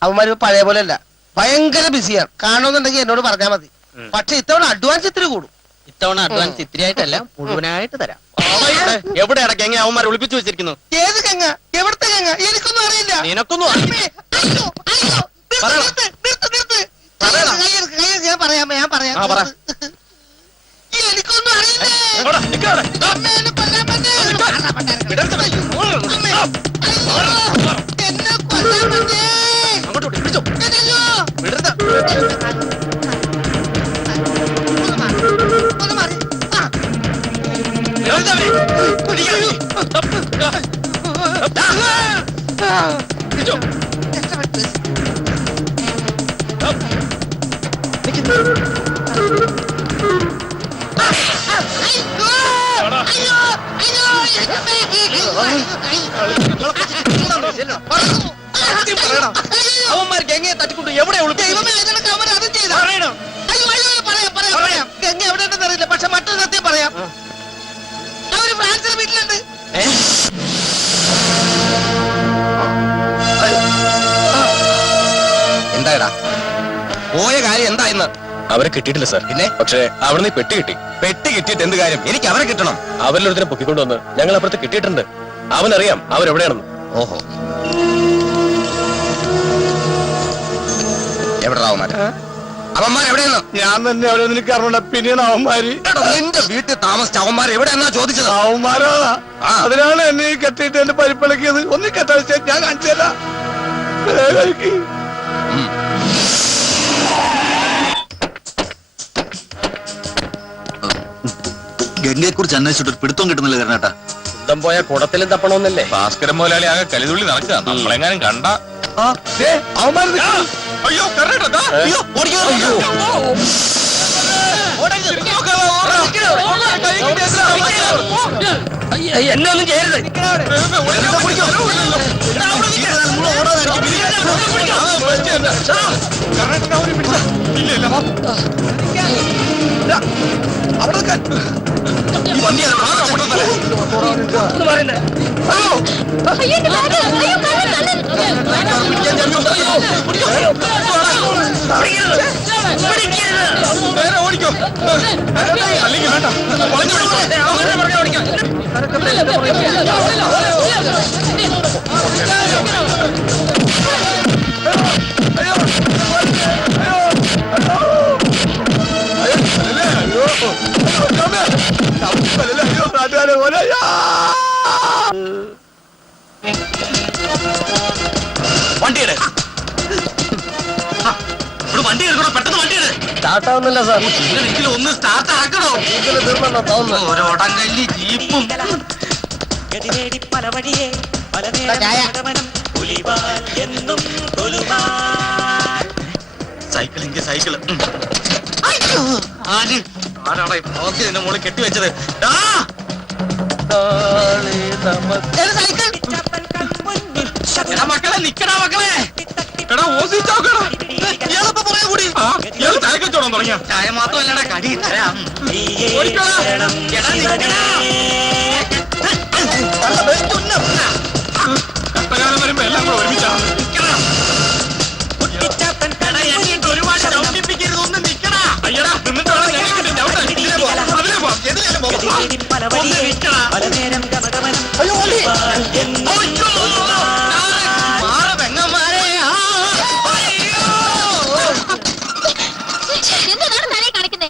അവന്മാര് പഴയ പോലെ അല്ല, ഭയങ്കര ബിസിയാണ്. കാണുന്നുണ്ടെങ്കിൽ എന്നോട് പറഞ്ഞാൽ മതി. പക്ഷെ ഇത്തവണ അഡ്വാൻസ് ഇത്തിരി കൂടും. ഇത്തവണ അഡ്വാൻസ് ഇത്തിരി ആയിട്ടല്ല, മുഴുവനായിട്ട് തരാം. എവിടെയാണ് ഗംഗ അവന്മാരെ ഒളിപ്പിച്ചു വെച്ചിരിക്കുന്നു? ഏത് ഗംഗ? എവിടുത്തെ ഗംഗ? എനിക്കൊന്നും അറിയില്ല. നിനക്കൊന്നും ഞാൻ പറയാം എനിക്കൊന്നും അവന്മാർ ഗംഗയെ തട്ടിക്കൊണ്ട് എവിടെ പറയാം. ഗംഗ എവിടെ ഉണ്ടെന്ന് അറിയില്ല, പക്ഷെ മറ്റൊരു സത്യം പറയാം. അവര് ഫ്രാൻസിലെ വീട്ടിലുണ്ട്. എന്താടാ പോയ കാര്യം എന്താ ഇന്ന്? അവരെ കിട്ടിയിട്ടില്ല സാർ. പിന്നെ പക്ഷേ അവിടുന്ന് പെട്ടി കിട്ടി. പെട്ടി കിട്ടിയിട്ട് എന്ത് കാര്യം? എനിക്ക് അവരെ കിട്ടണം. അവരിലൊരുത്തരെ പൊക്കിക്കൊണ്ടുവന്ന് ഞങ്ങൾ അപ്പുറത്ത് കിട്ടിയിട്ടുണ്ട്. അവനറിയാം അവരെവിടെയാണെന്ന്. ഓഹോ, എവിടെ അവന്മാരെവിടെയെന്ന്? ഞാൻ തന്നെ അവിടെ നിനക്ക് അറിഞ്ഞ. പിന്നെയാണ് അവന്മാര് നിന്റെ വീട്ടിൽ താമസിച്ച അവന്മാർ എവിടെയെന്നാ ചോദിച്ചത്? അവന്മാരാ. അതിനാണ് എന്നെ ഈ കെട്ടിയിട്ട് എന്റെ പരിപ്പിളക്കിയത്. ഒന്ന് കെട്ടാ ഞാൻ കാണിച്ചല്ല. ഗംഗയെ കുറിച്ച് അന്വേഷിച്ചിട്ട് ഒരു പിടുത്തം കിട്ടുന്നില്ല കരണേട്ടാ. കുന്തം പോയ കുടത്തിലും തപ്പണമെന്നല്ലേ? ഭാസ്കരൻ മുതലാളി ആകെ കലിതുള്ളി നടക്കുക. നമ്മളെങ്ങാനും കണ്ട അയ്യോ എന്നെ ഒന്നും ചെയ്യരുത്. ഓടിക്കോ, അല്ലെങ്കിൽ വേണ്ട. മോനയ്യാ. വണ്ടിയുടെ വണ്ടി എടുക്കണോ, പെട്ടെന്ന് വണ്ടി എടു. സ്റ്റാർട്ടാവുന്നില്ല സാർ. ഇതിലെങ്കിലും ഒന്ന് സ്റ്റാർട്ട് ആക്കണോ? ഇതിന് തീർന്നെന്നാ തോന്നുന്നു. ഓരോടങ്കല്ലി ജീപ്പും പല വഴിയെ പല എന്നും സൈക്കിളിന്റെ സൈക്കിള്. ആരാടാ ഈ പോക്ക് ഇതിന്റെ മുകളിൽ കെട്ടിവെച്ചത്? എടാ മക്കളെ, നിക്കടാ മക്കളെ. എടാ ഓസി ചോക്കടാ. ഇയാളിപ്പോ പറയാ കൂടി. ഇയാള് ചായ കച്ചവടം തുടങ്ങിയ? ചായ മാത്രമല്ലടാ, കടി തരാം. ഓടിക്കോടാ. എടാ നിക്കടാ. കഷ്ടകാലം വരുമ്പോ എല്ലാം കൂടെ ഒരുമിച്ചാണ്. ഒരുപാട് ചവിട്ടിപ്പിക്കരുത്, ഒന്ന് നിക്കടാ. അയ്യടാ നിന്നിട്ട് വേണം ഞങ്ങൾക്ക് ചവിട്ടാൻ. ഇതിലെ പോ, അതിലെ പോ, എതിലേലും പോ. ഒന്ന് നിക്കടാ. അയ്യോ ഓടി. മാറ് പെങ്ങന്മാരെ. എന്താണ് തലേ കാണിക്കുന്നേ?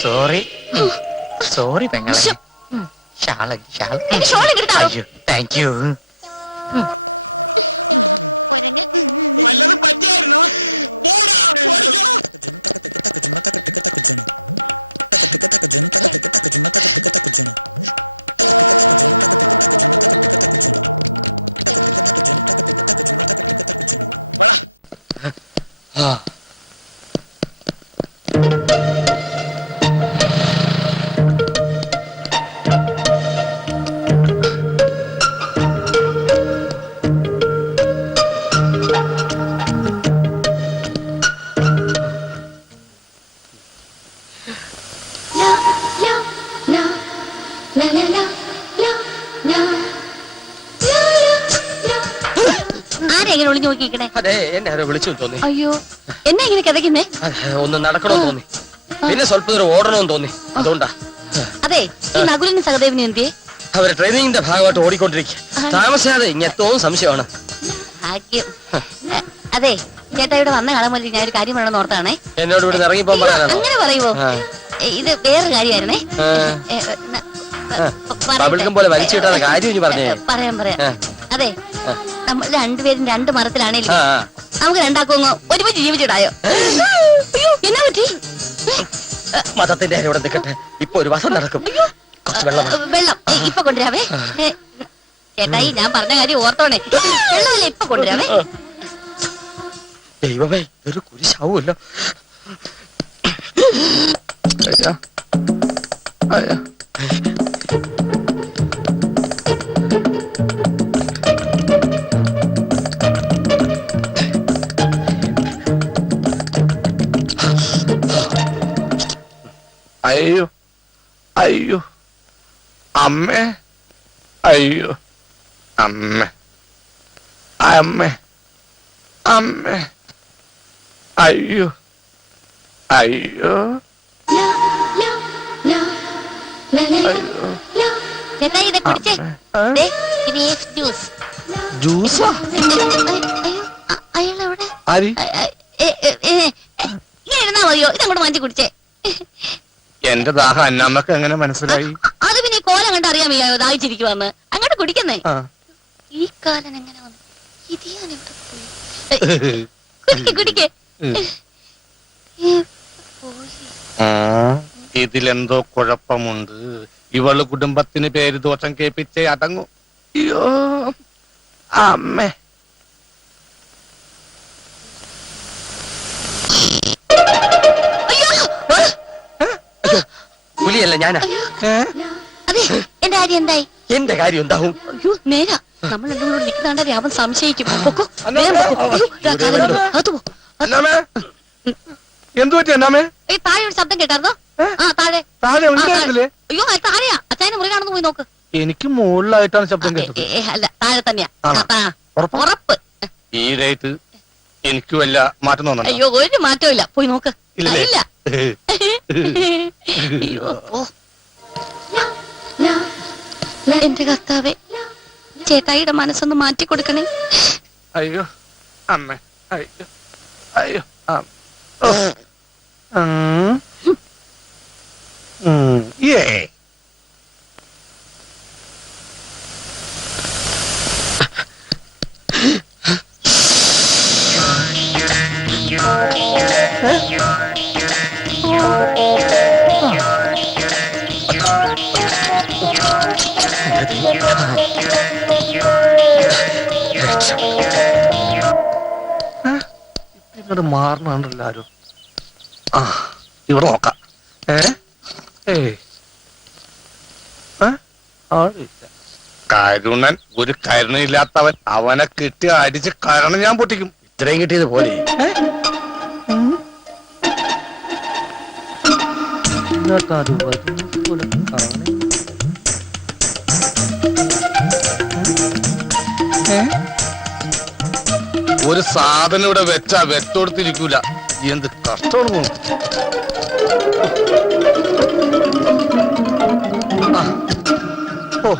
സോറി സോറി പെങ്ങളെ. Shawl shawl. അയ്യോ താങ്ക് യു. ആരെങ്ങനെ ഒളിഞ്ഞു നോക്കിക്കണേ? അതെ, എന്നെ ആരോ വിളിച്ചു തോന്നി. അയ്യോ, എന്നാ ഇങ്ങനെ കിതയ്ക്കുന്നേ? ഒന്ന് നടക്കണമെന്ന് തോന്നി, പിന്നെ സ്വല്പ ദൂരം ഓടണമെന്ന് തോന്നി, അതുകൊണ്ടാ. അതെ, ഈ നകുലിന് സഹദേവിന് എന്തിയെ? അവര് ട്രെയിനിങ്ങിന്റെ ഭാഗമായിട്ട് ഓടിക്കൊണ്ടിരിക്കുക. താമസിയാതെ ഇങ്ങെത്തോന്നും സംശയമാണ്. ഭാഗ്യം. അതെ, ചേട്ടാ ഇവിടെ വന്ന കാലം മുതൽ ഞാൻ ഒരു കാര്യം വേണമെന്ന് ഓർത്താണേ. എന്നോട് ഇവിടെ ഇറങ്ങിപ്പോ പറയാനാണോ? അങ്ങനെ പറയുവോ? ഇത് വേറൊരു കാര്യമായിരുന്നേ. ബബിൾഗം പോലെ വലിച്ചു കിട്ടാത്ത കാര്യം ഇനി പറഞ്ഞേ. പറയാം. അതെ, നമ്മൾ രണ്ടുപേരും രണ്ട് മരത്തിലാണേലും നമുക്ക് രണ്ടാക്കും ഒരുമിച്ച് ജീവിച്ചിടായോ? എന്നാ പറ്റി? മതത്തിന്റെ കാര്യം ഇവിടെ നിൽക്കട്ടെ, ഇപ്പൊ ഒരു വസം നടക്കും. വെള്ളം ഇപ്പൊ കൊണ്ടുവരാവേ. ചേട്ടായി, ഞാൻ പറഞ്ഞ കാര്യം ഓർത്തോണേ. വെള്ളമല്ലേ ഇപ്പൊ കൊണ്ടുവരാവേ. ദൈവമേ, ഇതൊരു കുരിശാവൂല്ലോ. അയ്യോ അയ്യോ അമ്മേ, അയ്യോ അമ്മേ, അമ്മേ, അമ്മേ, അയ്യോ അയ്യോ ചേട്ടായി, ഇത് കുടിച്ചേ. ഇത് ജ്യൂസ്. ജ്യൂസാ? അയാളെവിടെ? ആരി? ഇങ്ങനെ ഇരുന്നാ മതിയോ? ഇതങ്ങോട്ട് മാറ്റി കുടിച്ചേ. എന്റെ ദാഹം അന്നമ്മക്ക് എങ്ങനെ മനസ്സിലായി? അത് പിന്നെ കോലം കണ്ട് അറിയാൻ വയ്യായോ ദാഹിച്ചിരിക്കുവന്ന്? അങ്ങോട്ട് കുടിക്കുന്നേ. ഈ കാലൻ എങ്ങനെ വന്നു? ഇത് ഞാൻ എവിടെ പോയി? കുടിക്കേ. ഇതിലെന്തോ കുഴപ്പമുണ്ട്. ഇവള് കുടുംബത്തിന് പേര് ദോഷം കേൾപ്പിച്ചേ അടങ്ങൂ. അയ്യോ അമ്മേ. പുലിയല്ല ഞാനാ. അതെ, എന്റെ കാര്യം എന്തായി? എന്റെ കാര്യം എന്താവും? അയ്യോ നേരാ, നമ്മൾ രണ്ടും കൂടെ നിൽക്കുന്നാണ്ട് രാവൻ സംശയിക്കും. എന്തു പറ്റി അന്നാമേ? ഈ താഴെ ഒരു ശബ്ദം കേട്ടായിരുന്നോ? താഴെ. അയ്യോ താഴെയാ, അച്ചായന്റെ മുറി കാണുന്നു, പോയി നോക്ക്. എനിക്ക് മുകളിലായിട്ടാണ് ശബ്ദം കേട്ടത്. അല്ല, താഴെ തന്നെയാ. ഉറപ്പ്. ഈ ഡേറ്റ് എനിക്ക് വല്ല മാറ്റം തോന്നുന്നു. അയ്യോ ഒരു മാറ്റവും ഇല്ല, പോയി നോക്ക്. ഇല്ല. എന്റെ കർത്താവേ, ചേട്ടായിയുടെ മനസ്സൊന്ന് മാറ്റി കൊടുക്കണേ. അയ്യോ അമ്മേ, അയ്യോ അയ്യോ. ഇങ്ങോട്ട് മാറണല്ലോ ആരും. ആ ഇവിടെ നോക്കാം. കരുണൻ ഒരു കരുണയില്ലാത്തവൻ. അവനെ കിട്ടി അടിച്ച് കരണം ഞാൻ പൊട്ടിക്കും. ഇത്രയും കിട്ടിയത് പോലെ. ഒരു സാധനം ഇവിടെ വെച്ചാ വെത്തോടത്തിരിക്കൂല. എന്ത് കഷ്ടമാണ് പോകും. ഓ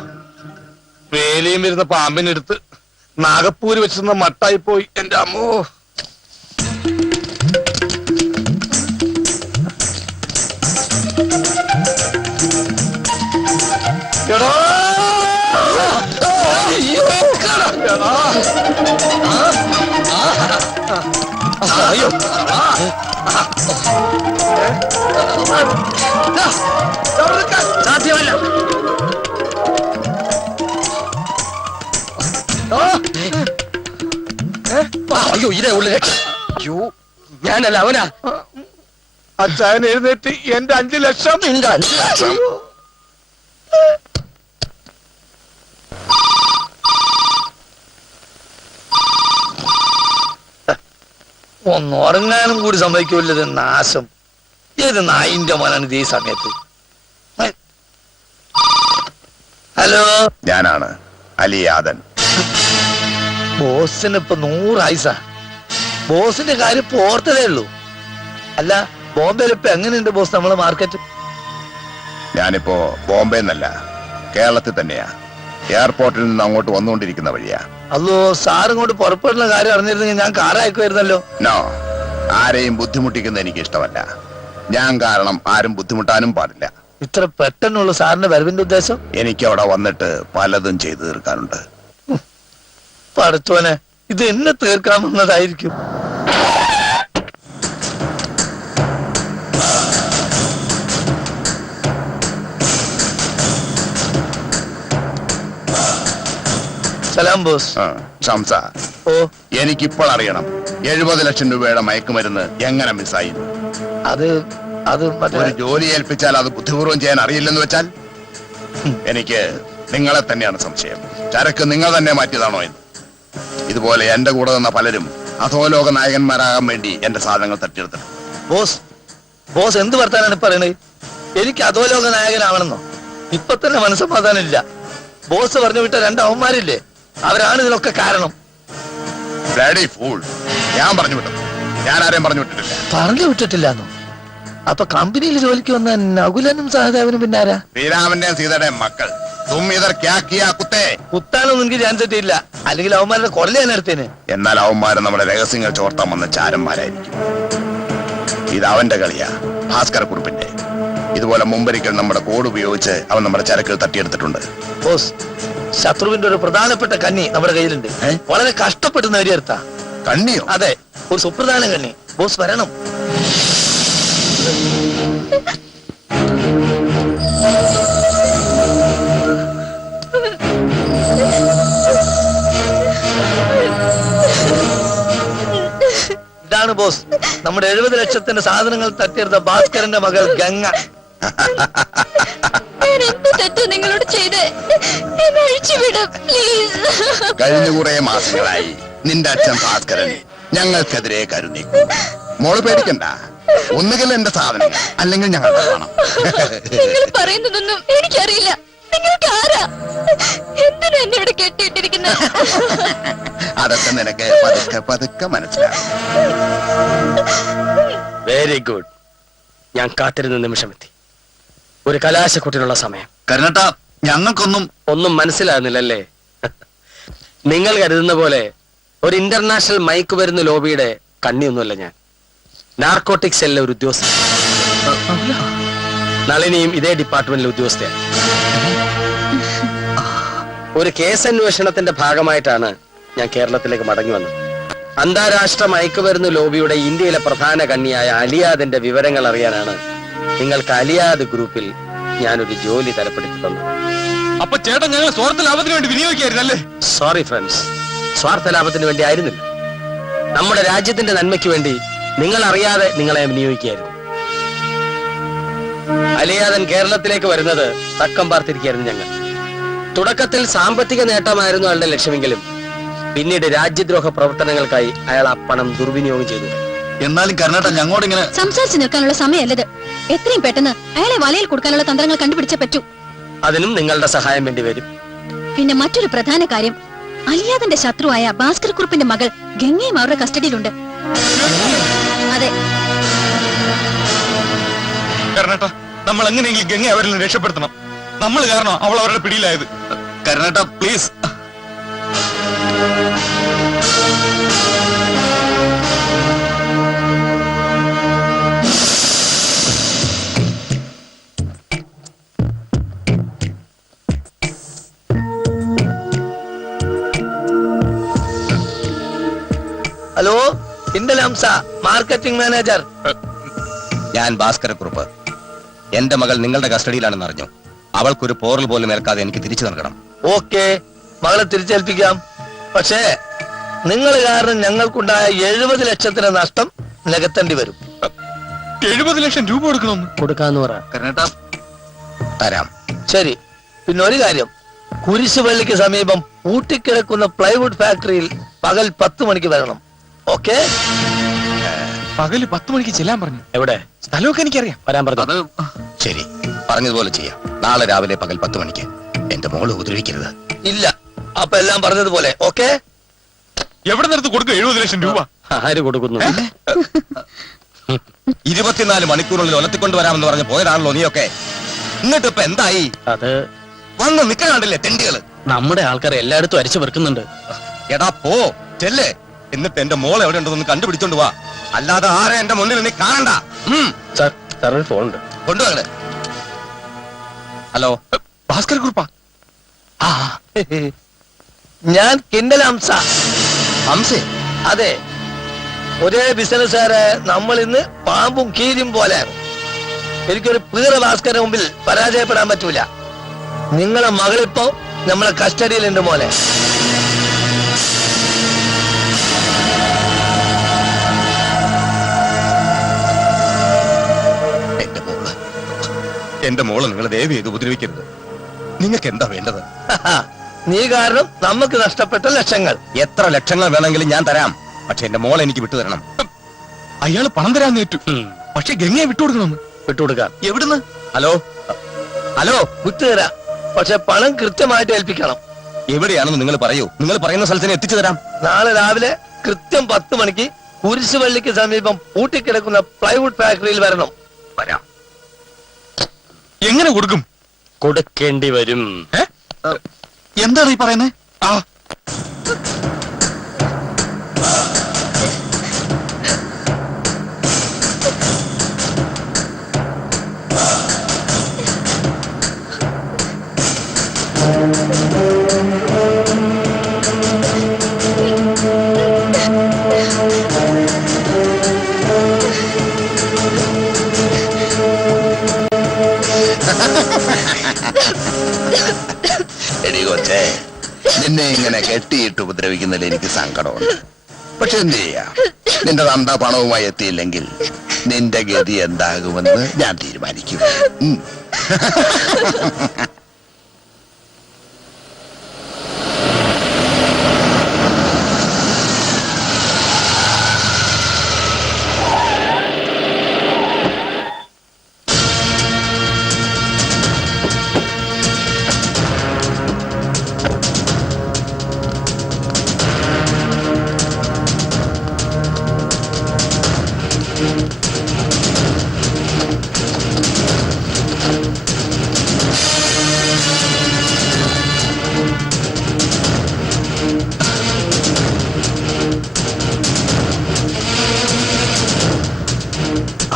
വേലയും വരുന്ന പാമ്പിനെടുത്ത് നാഗപ്പൂര് വെച്ചിരുന്ന മട്ടായി പോയി. എന്റെ അമ്മോ. എടാ അയ്യോ സാധ്യമല്ല. അയ്യോ ഇതേ ഉള്ളു രക്ഷ. അയ്യോ ഞാനല്ല അവനാ. അച്ഛൻ എഴുന്നേറ്റ് എന്റെ 5 ലക്ഷം. നിന്റെ 5 ലക്ഷം ഒന്നുറങ്ങാനും കൂടി സമ്മതിക്കൂല്ലത് നാശം. ഏത് നായിന്റെ മോനാണ് ഈ സമയത്ത്? ഹലോ, ഞാനാണ് അലിയാദൻ. ബോസിന് ഇപ്പൊ 100 ആയിസ. ബോസിന്റെ കാര്യം പോർത്തതേ ഉള്ളൂ. അല്ല ബോംബെയിൽ ഇപ്പൊ എങ്ങനെയുണ്ട് ബോസ് നമ്മളെ മാർക്കറ്റ്? ഞാനിപ്പോ ബോംബെ എന്നല്ല, കേരളത്തിൽ തന്നെയാ. എയർപോർട്ടിൽ നിന്ന് അങ്ങോട്ട് വന്നുകൊണ്ടിരിക്കുന്ന വഴിയാ. അല്ലോ സാർ ഇങ്ങോട്ട് പുറപ്പെടുന്ന കാര്യം അറിഞ്ഞിരുന്നെങ്കിൽ ഞാൻ കാർ അയക്കുമായിരുന്നല്ലോ. നോ, ആരെയും ബുദ്ധിമുട്ടിക്കുന്ന എനിക്ക് ഇഷ്ടമല്ല. ഞാൻ കാരണം ആരും ബുദ്ധിമുട്ടാനും പാടില്ല. ഇത്ര പെട്ടെന്നുള്ള സാറിന്റെ വരവിന്റെ ഉദ്ദേശം? എനിക്ക് അവിടെ വന്നിട്ട് പലതും ചെയ്തു തീർക്കാനുണ്ട്. പടച്ചോനെ, ഇത് എന്നെ തീർക്കാമെന്നതായിരിക്കും. സലാം ബോസ്. ഷംസ, ഓ എനിക്കിപ്പോൾ അറിയണം 70 ലക്ഷം രൂപയുടെ മയക്കുമരുന്ന് എങ്ങനെ മിസ്സായി. അത് ഒരു ജോലി ഏൽപ്പിച്ചാൽ അത് ബുദ്ധിപൂർവ്വം ചെയ്യാൻ അറിയില്ലെന്ന് വെച്ചാൽ എനിക്ക് നിങ്ങളെ തന്നെയാണ് സംശയം. ചരക്ക് നിങ്ങൾ തന്നെ മാറ്റിയതാണോ എന്ന്. ഇതുപോലെ എന്റെ കൂടെ നിന്ന പലരും അധോലോക നായകന്മാരാകാൻ വേണ്ടി എന്റെ സാധനങ്ങൾ തട്ടിയെടുത്തിട്ടുണ്ട്. ബോസ് എന്ത് വർത്താനാണ് പറയണത്? എനിക്ക് അധോലോക നായകനാവണമെന്നോ? ഇപ്പൊ തന്നെ മനസ്സമാധാനം ഇല്ല. ബോസ് പറഞ്ഞു വിട്ട 2 അവന്മാരില്ലേ, അവരാണ് ഇതിനൊക്കെ കാരണം. ഞാൻ പറഞ്ഞു വിട്ടു. ഞാൻ ആരെയും പറഞ്ഞു വിട്ടിട്ടില്ല. പറഞ്ഞു വിട്ടിട്ടില്ലാന്നോ? അപ്പൊ കമ്പനിയിൽ ജോലിക്ക് വന്ന നകുലനും സഹദേവനും പിന്നെ ആരാ? ശ്രീരാമന്റെയും സീതയുടെയും മക്കൾ. കുത്താനൊന്നും എനിക്ക് ചാൻസ് കിട്ടിയില്ല. അല്ലെങ്കിൽ അവന്മാരുടെ കൊല്ല ഞാൻ എടുത്തേന്. എന്നാൽ അവന്മാരെ നമ്മുടെ രഹസ്യങ്ങൾ ചോർത്താൻ വന്ന ചാരന്മാരായിരിക്കും. ഇത് അവന്റെ കളിയാ, ഭാസ്കര കുറുപ്പിന്റെ. ഇതുപോലെ മുമ്പൊരിക്കൽ നമ്മുടെ കോഡ് ഉപയോഗിച്ച് അവൻ നമ്മുടെ ചരക്കുകൾ തട്ടിയെടുത്തിട്ടുണ്ട്. ബോസ്, ശത്രുവിന്റെ ഒരു പ്രധാനപ്പെട്ട കന്നി നമ്മുടെ കയ്യിലുണ്ട്. വളരെ കഷ്ടപ്പെട്ട് നേടിയെടുത്ത കണ്ണിയോ? അതെ, ഒരു സുപ്രധാന കണ്ണി. ബോസ് വരണം. ഇതാണ് ബോസ് നമ്മുടെ 70 ലക്ഷത്തിന്റെ സാധനങ്ങൾ തട്ടിയെടുത്ത ഭാസ്കരന്റെ മകൾ ഗംഗ. നിങ്ങളോട് ചെയ്ത് എന്നെ അഴിച്ചുവിടും പ്ലീസ്. കഴിഞ്ഞ കുറെ മാസങ്ങളായി നിന്റെ അച്ഛൻ ഭാസ്കരൻ ഞങ്ങൾക്കെതിരെ കരുനീക്കും. മോള് പേടിക്കണ്ട. ഒന്നുകിൽ എന്റെ സാധനങ്ങൾ, അല്ലെങ്കിൽ ഞങ്ങളുടെ പണം. നിങ്ങൾ പറയുന്നതൊന്നും എനിക്കറിയില്ല. നിങ്ങൾക്ക് ആരാ? എന്തിനാ എന്നെ ഇവിടെ കെട്ടിയിട്ടിരിക്കുന്നത്? അതൊക്കെ നിനക്ക് പതുക്കെ പതുക്കെ മനസ്സിലാവും. Very good. ഞാൻ കാത്തിരുന്ന നിമിഷമെത്തി. ഒരു കലാശക്കൊട്ടിനുള്ള സമയം. കരുണട്ടാ, ഞങ്ങൾക്കൊന്നും മനസ്സിലാകുന്നില്ലല്ലേ? നിങ്ങൾ കരുതുന്ന പോലെ ഒരു ഇന്റർനാഷണൽ മയക്കുമരുന്ന് ലോബിയുടെ കണ്ണിയൊന്നുമല്ല ഞാൻ. നാർക്കോട്ടിക് സെല്ലിലെ ഒരു ഉദ്യോഗസ്ഥൻ. നളിനിയും ഇതേ ഡിപ്പാർട്ട്മെന്റിലെ ഉദ്യോഗസ്ഥയാണ്. ഒരു കേസ് അന്വേഷണത്തിന്റെ ഭാഗമായിട്ടാണ് ഞാൻ കേരളത്തിലേക്ക് മടങ്ങി വന്നത്. അന്താരാഷ്ട്ര മയക്കുമരുന്ന് ലോബിയുടെ ഇന്ത്യയിലെ പ്രധാന കണ്ണിയായ അലിയാദിന്റെ വിവരങ്ങൾ അറിയാനാണ് നിങ്ങൾക്ക് അലിയാദ് ഗ്രൂപ്പിൽ ഞാനൊരു ജോലി തരപ്പെടുത്തി തന്നു. അപ്പൊ ചേട്ടൻ ഞങ്ങളെ സ്വാർത്ഥ ലാഭത്തിന് വേണ്ടി വിനിയോഗിക്കായിരുന്നല്ലേ? സോറി ഫ്രണ്ട്സ്, സ്വാർത്ഥ ലാഭത്തിന് വേണ്ടി ആയിരുന്നില്ല. നമ്മുടെ രാജ്യത്തിന്റെ നന്മയ്ക്ക് വേണ്ടി നിങ്ങൾ അറിയാതെ നിങ്ങളെ വിനിയോഗിക്കുകയായിരുന്നു. അലിയാദൻ കേരളത്തിലേക്ക് വരുന്നത് തക്കം പാർത്തിരിക്കുകയായിരുന്നു ഞങ്ങൾ. തുടക്കത്തിൽ സാമ്പത്തിക നേട്ടമായിരുന്നു അയാളുടെ ലക്ഷ്യമെങ്കിലും പിന്നീട് രാജ്യദ്രോഹ പ്രവർത്തനങ്ങൾക്കായി അയാൾ ആ പണം ദുർവിനിയോഗം ചെയ്തു. എന്നാലും കർണാടക ഞങ്ങോട്ടിങ്ങനെ സംസാരിച്ചു നിൽക്കാനുള്ള സമയമല്ലത്. എത്രയും പെട്ടെന്ന് അയാളെ വലയിൽ കൊടുക്കാനുള്ള തന്ത്രങ്ങൾ കണ്ടുപിടിച്ചേ പറ്റൂ. അതിനും നിങ്ങളുടെ സഹായം വേണ്ടി വരും. പിന്നെ മറ്റൊരു പ്രധാന കാര്യം, അലിയാദന്റെ ശത്രുവായ ഭാസ്കർ കുറുപ്പിന്റെ മകൾ ഗംഗയും അവരുടെ കസ്റ്റഡിയിലുണ്ട്. അതെ, കർണാടക നമ്മൾ എങ്ങനെയെങ്കിലും ഗംഗ അവരിൽ നിന്ന് രക്ഷപ്പെടുത്തണം. നമ്മൾ കാരണം അവൾ അവരുടെ പിടിയിലായത്. Karnataka please. Hello, Kindal Hamsa, marketing manager. ഞാൻ ഭാസ്കരക്കുറുപ്പ്. എന്റെ മകൾ നിങ്ങളുടെ കസ്റ്റഡിയിലാണെന്ന് അറിഞ്ഞു. അവൾക്കൊരു പോറൽ പോലും ഏൽക്കാതെ എനിക്ക് തിരിച്ചു നൽകണം. ഓക്കെ, മകളെ തിരിച്ചേൽപ്പിക്കാം. പക്ഷേ നിങ്ങൾ കാരണം ഞങ്ങൾക്കുണ്ടായ 70 ലക്ഷത്തിന് നഷ്ടം നികത്തേണ്ടി വരും. 70 ലക്ഷം രൂപ കൊടുക്കണമെന്ന്? കൊടുക്കാന്ന് പറ. കർണാടക തരാം. ശരി, പിന്നെ ഒരു കാര്യം, കുരിശുപള്ളിക്ക് സമീപം പൂട്ടിക്കിടക്കുന്ന പ്ലൈവുഡ് ഫാക്ടറിയിൽ പകൽ 10 മണിക്ക് വരണം. ഓക്കെ? പകല് 10 മണിക്ക് ചെല്ലാൻ പറഞ്ഞു. എവിടെ? സ്ഥലമൊക്കെ എനിക്കറിയാം. വരാൻ പറഞ്ഞു. ശരി, പറഞ്ഞതുപോലെ ചെയ്യാം. നാളെ രാവിലെ പകൽ 10 മണിക്ക്. എന്റെ മോള് ഉപദ്രവിക്കരുത്. ഇല്ല, അപ്പൊ എല്ലാം പറഞ്ഞതുപോലെ. ഓക്കെ? എവിടെ നിന്നെടുത്ത് കൊടുക്കും 70 ലക്ഷം രൂപ? ആര് കൊടുക്കുന്നു? 24 മണിക്കൂറിനുള്ളിൽ ഒലത്തിക്കൊണ്ടുവരാമെന്ന് പറഞ്ഞ് പോയതാണല്ലോ നീയൊക്കെ. എന്നിട്ട് ഇപ്പൊ എന്തായി? അത് വന്ന് നിൽക്കാണ്ടില്ലേ തെണ്ടികള്? നമ്മുടെ ആൾക്കാരെ എല്ലായിടത്തും അരിച്ചു വെറുക്കുന്നുണ്ട്. എടാ പോ, ചെല്ലേ. എന്നിട്ട് എന്റെ മോൾ എവിടെ ഉണ്ടെന്ന് കണ്ടുപിടിച്ചോണ്ട് വാ. അല്ലാതെ ആരെ എന്റെ മുന്നിൽ നീ കാണണ്ട. സാർ, സാറിന് ഫോൺ ഉണ്ട്. കൊണ്ടുവരേ. ഹലോ, ഭാസ്കർ കുറുപ്പാ? ഞാൻ കിൻഡൽ ഹംസ. ഹംസേ? അതെ, ഒരേ ബിസിനസ്സുകാരെ നമ്മൾ ഇന്ന് പാമ്പും കീരിയും പോലെയാണ്. എനിക്കൊരു പീറ ഭാസ്കറിന് മുമ്പിൽ പരാജയപ്പെടാൻ പറ്റൂല. നിങ്ങളെ മകളിപ്പോ നമ്മളെ കസ്റ്റഡിയിലുണ്ട് മോനെ. എന്റെ മോള് നിങ്ങൾ ദയവ് ചെയ്ത് ഉപദ്രവിക്കരുത്. നിങ്ങൾക്ക് എന്താ വേണ്ടത്? നീ കാരണം നമുക്ക് നഷ്ടപ്പെട്ട ലക്ഷങ്ങൾ. എത്ര ലക്ഷങ്ങൾ വേണമെങ്കിലും ഞാൻ തരാം. പക്ഷെ എന്റെ മോളെ എനിക്ക് വിട്ടുതരണം. അയാള് പണം തരാൻ നേറ്റു. പക്ഷെ ഗംഗയെ വിട്ടുകൊടുക്കണമെന്ന്. വിട്ടുകൊടുക്കാം. എവിടുന്ന്? ഹലോ ഹലോ, വിട്ടുതരാം. പക്ഷെ പണം കൃത്യമായിട്ട് ഏൽപ്പിക്കണം. എവിടെയാണെന്ന് നിങ്ങൾ പറയൂ. നിങ്ങൾ പറയുന്ന സ്ഥലത്തിന് എത്തിച്ചു തരാം. നാളെ രാവിലെ കൃത്യം 10 മണിക്ക് കുരിശുപള്ളിക്ക് സമീപം പൂട്ടിക്കിടക്കുന്ന പ്ലൈവുഡ് ഫാക്ടറിയിൽ വരണം. വരാം. എങ്ങനെ കൊടുക്കും? കൊടുക്കേണ്ടി വരും. എന്താണ് ഈ പറയുന്നത്? ആ, എടി കൊച്ചേ, നിന്നെ ഇങ്ങനെ കെട്ടിയിട്ട് ഉപദ്രവിക്കുന്നതിൽ എനിക്ക് സങ്കടമുണ്ട്. പക്ഷെ എന്ത് ചെയ്യാം, നിന്റെ തന്ത പണവുമായി എത്തിയില്ലെങ്കിൽ നിന്റെ ഗതി എന്താകുമെന്ന് ഞാൻ തീരുമാനിക്കും.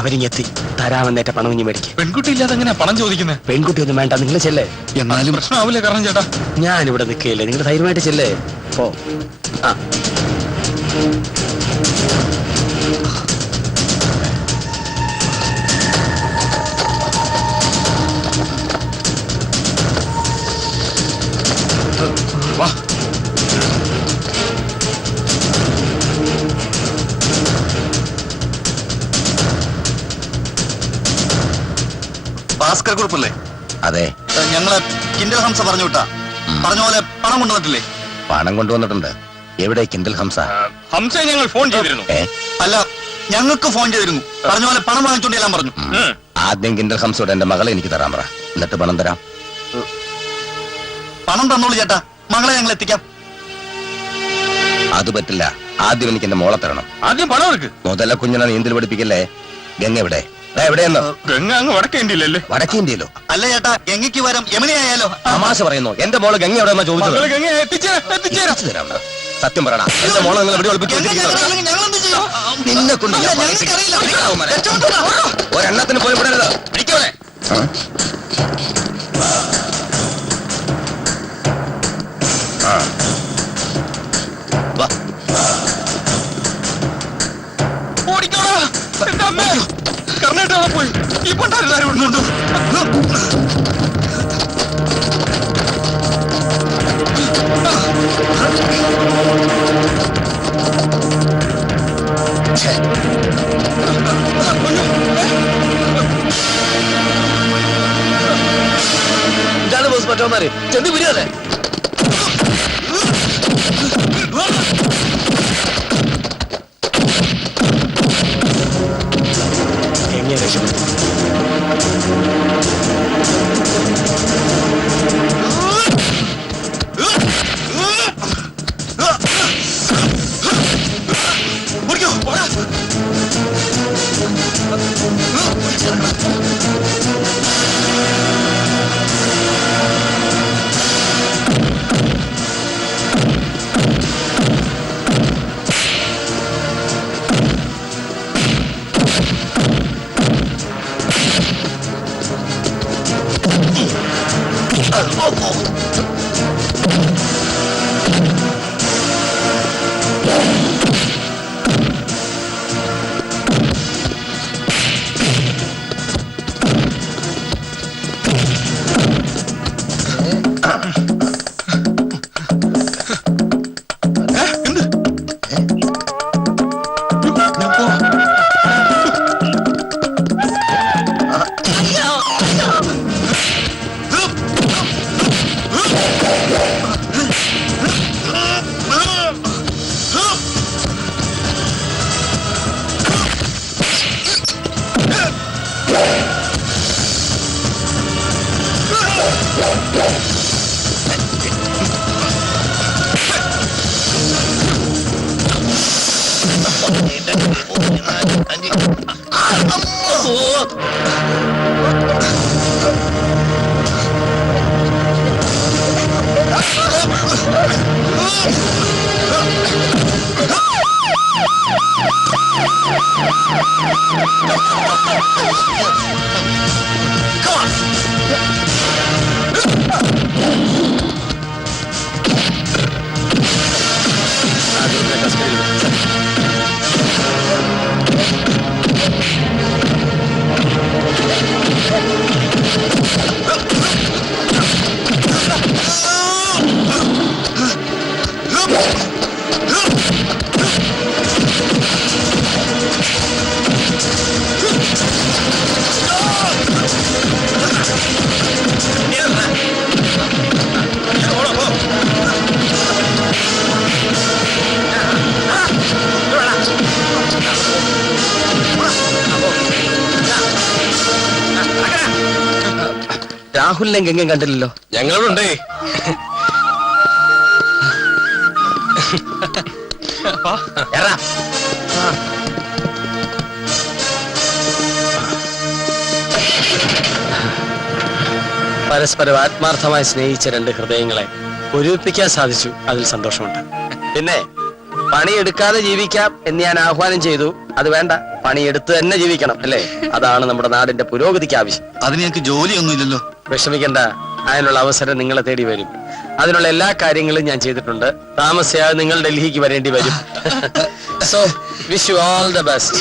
അവരിങ്ങെത്തി. തരാമെന്നേറ്റ പണം ഇനി മേടിക്കും. പെൺകുട്ടി ഇല്ലാതെ എങ്ങനെയാ പണം ചോദിക്കുന്നത്? പെൺകുട്ടി ഒന്നും വേണ്ട, നിങ്ങൾ ചെല്ലേ. എന്നാലും പ്രശ്നമാവില്ലേ കാരണം ചേട്ടാ? ഞാനിവിടെ നിൽക്കുകയല്ലേ, നിങ്ങൾ ധൈര്യമായിട്ട് ചെല്ലേ. പോ. ആ, ഭാസ്കർ കുറിപ്പല്ലേ? അതെ. ഞങ്ങളെ കിൻഡൽ ഹംസ പറഞ്ഞു വിട്ടാ. പറഞ്ഞ പോലെ പണം കൊണ്ടുവന്നിട്ടില്ലേ? പണം കൊണ്ടുവന്നിട്ടുണ്ട്. എവിടെ കിൻഡൽ ഹംസ? ഹംസയെ ഞങ്ങൾ ഫോൺ ചെയ്തിരുന്നു. അല്ല, ഞങ്ങൾക്ക് ഫോൺ ചെയ്തിരുന്നു. പറഞ്ഞ പോലെ പണം വാങ്ങിച്ചോണ്ട് എല്ലാം പറഞ്ഞു. ആദ്യം കിൻഡൽ ഹംസയോട് എന്റെ മകളെ എനിക്ക് തരാൻ പറ, എന്നിട്ട് പണം തരാം. പണം തന്നോളൂ ചേട്ടാ, മകളെ ഞങ്ങൾ എത്തിക്കാം. അത് പറ്റില്ല. ആദ്യം എനിക്ക് എന്റെ മോളെ തരണം. ആദ്യം പണം എടുക്ക്. മുതല കുഞ്ഞിനെ നീന്തൽ പഠിപ്പിക്കല്ലേ. ഗംഗ എവിടെ? എവിടെയെന്ന്? ഗംഗ അങ്ങ് വടക്കേ ഇന്ത്യയിലല്ലേ? വടക്കേ ഇന്ത്യയിലോ? അല്ല ചേട്ടാ, ഗംഗയ്ക്ക് വരം യമുനയായാലോ? തമാശ പറയുന്നു. എന്റെ മോള് ഗംഗ എവിടെയെന്നാ ചോദിച്ചത്? എത്തിച്ചു തരാം. സത്യം പറയണ, എന്റെ മോളെ നിങ്ങൾ എവിടെ ഒളിപ്പിച്ചു നിന്നെ കൊണ്ട് ഒരെണ്ണത്തിന് പോയി വിടരുത്. പിടിക്കോളെ. കർണാടക പോയി ഈ പണ്ടാരും ഉണ്ടോ? ഇതാണ് ബോസ് മറ്റവന്മാര്. ചെന്ന് പിരിയാതെ. എങ്ങനെ രക്ഷപ്പെട്ടു? രാഹുലിനെ എങ്ങും കണ്ടില്ലല്ലോ. ഞങ്ങളുണ്ടേ. പരസ്പരം ആത്മാർത്ഥമായി സ്നേഹിച്ച രണ്ട് ഹൃദയങ്ങളെ ഒരുമിപ്പിക്കാൻ സാധിച്ചു. അതിൽ സന്തോഷമുണ്ട്. പിന്നെ പണിയെടുക്കാതെ ജീവിക്കാം എന്ന് ഞാൻ ആഹ്വാനം ചെയ്തു. അത് വേണ്ട, പണിയെടുത്ത് തന്നെ ജീവിക്കണം, അല്ലേ? അതാണ് നമ്മുടെ നാടിന്റെ പുരോഗതിക്ക് ആവശ്യം. അതിന് ഞങ്ങൾക്ക് ജോലിയൊന്നുമില്ലല്ലോ. വിഷമിക്കണ്ട, അതിനുള്ള അവസരം നിങ്ങളെ തേടി വരും. അതിനുള്ള എല്ലാ കാര്യങ്ങളും ഞാൻ ചെയ്തിട്ടുണ്ട്. താമസിയാതെ നിങ്ങൾ ഡൽഹിക്ക് വരേണ്ടി വരും. So wish you all the best.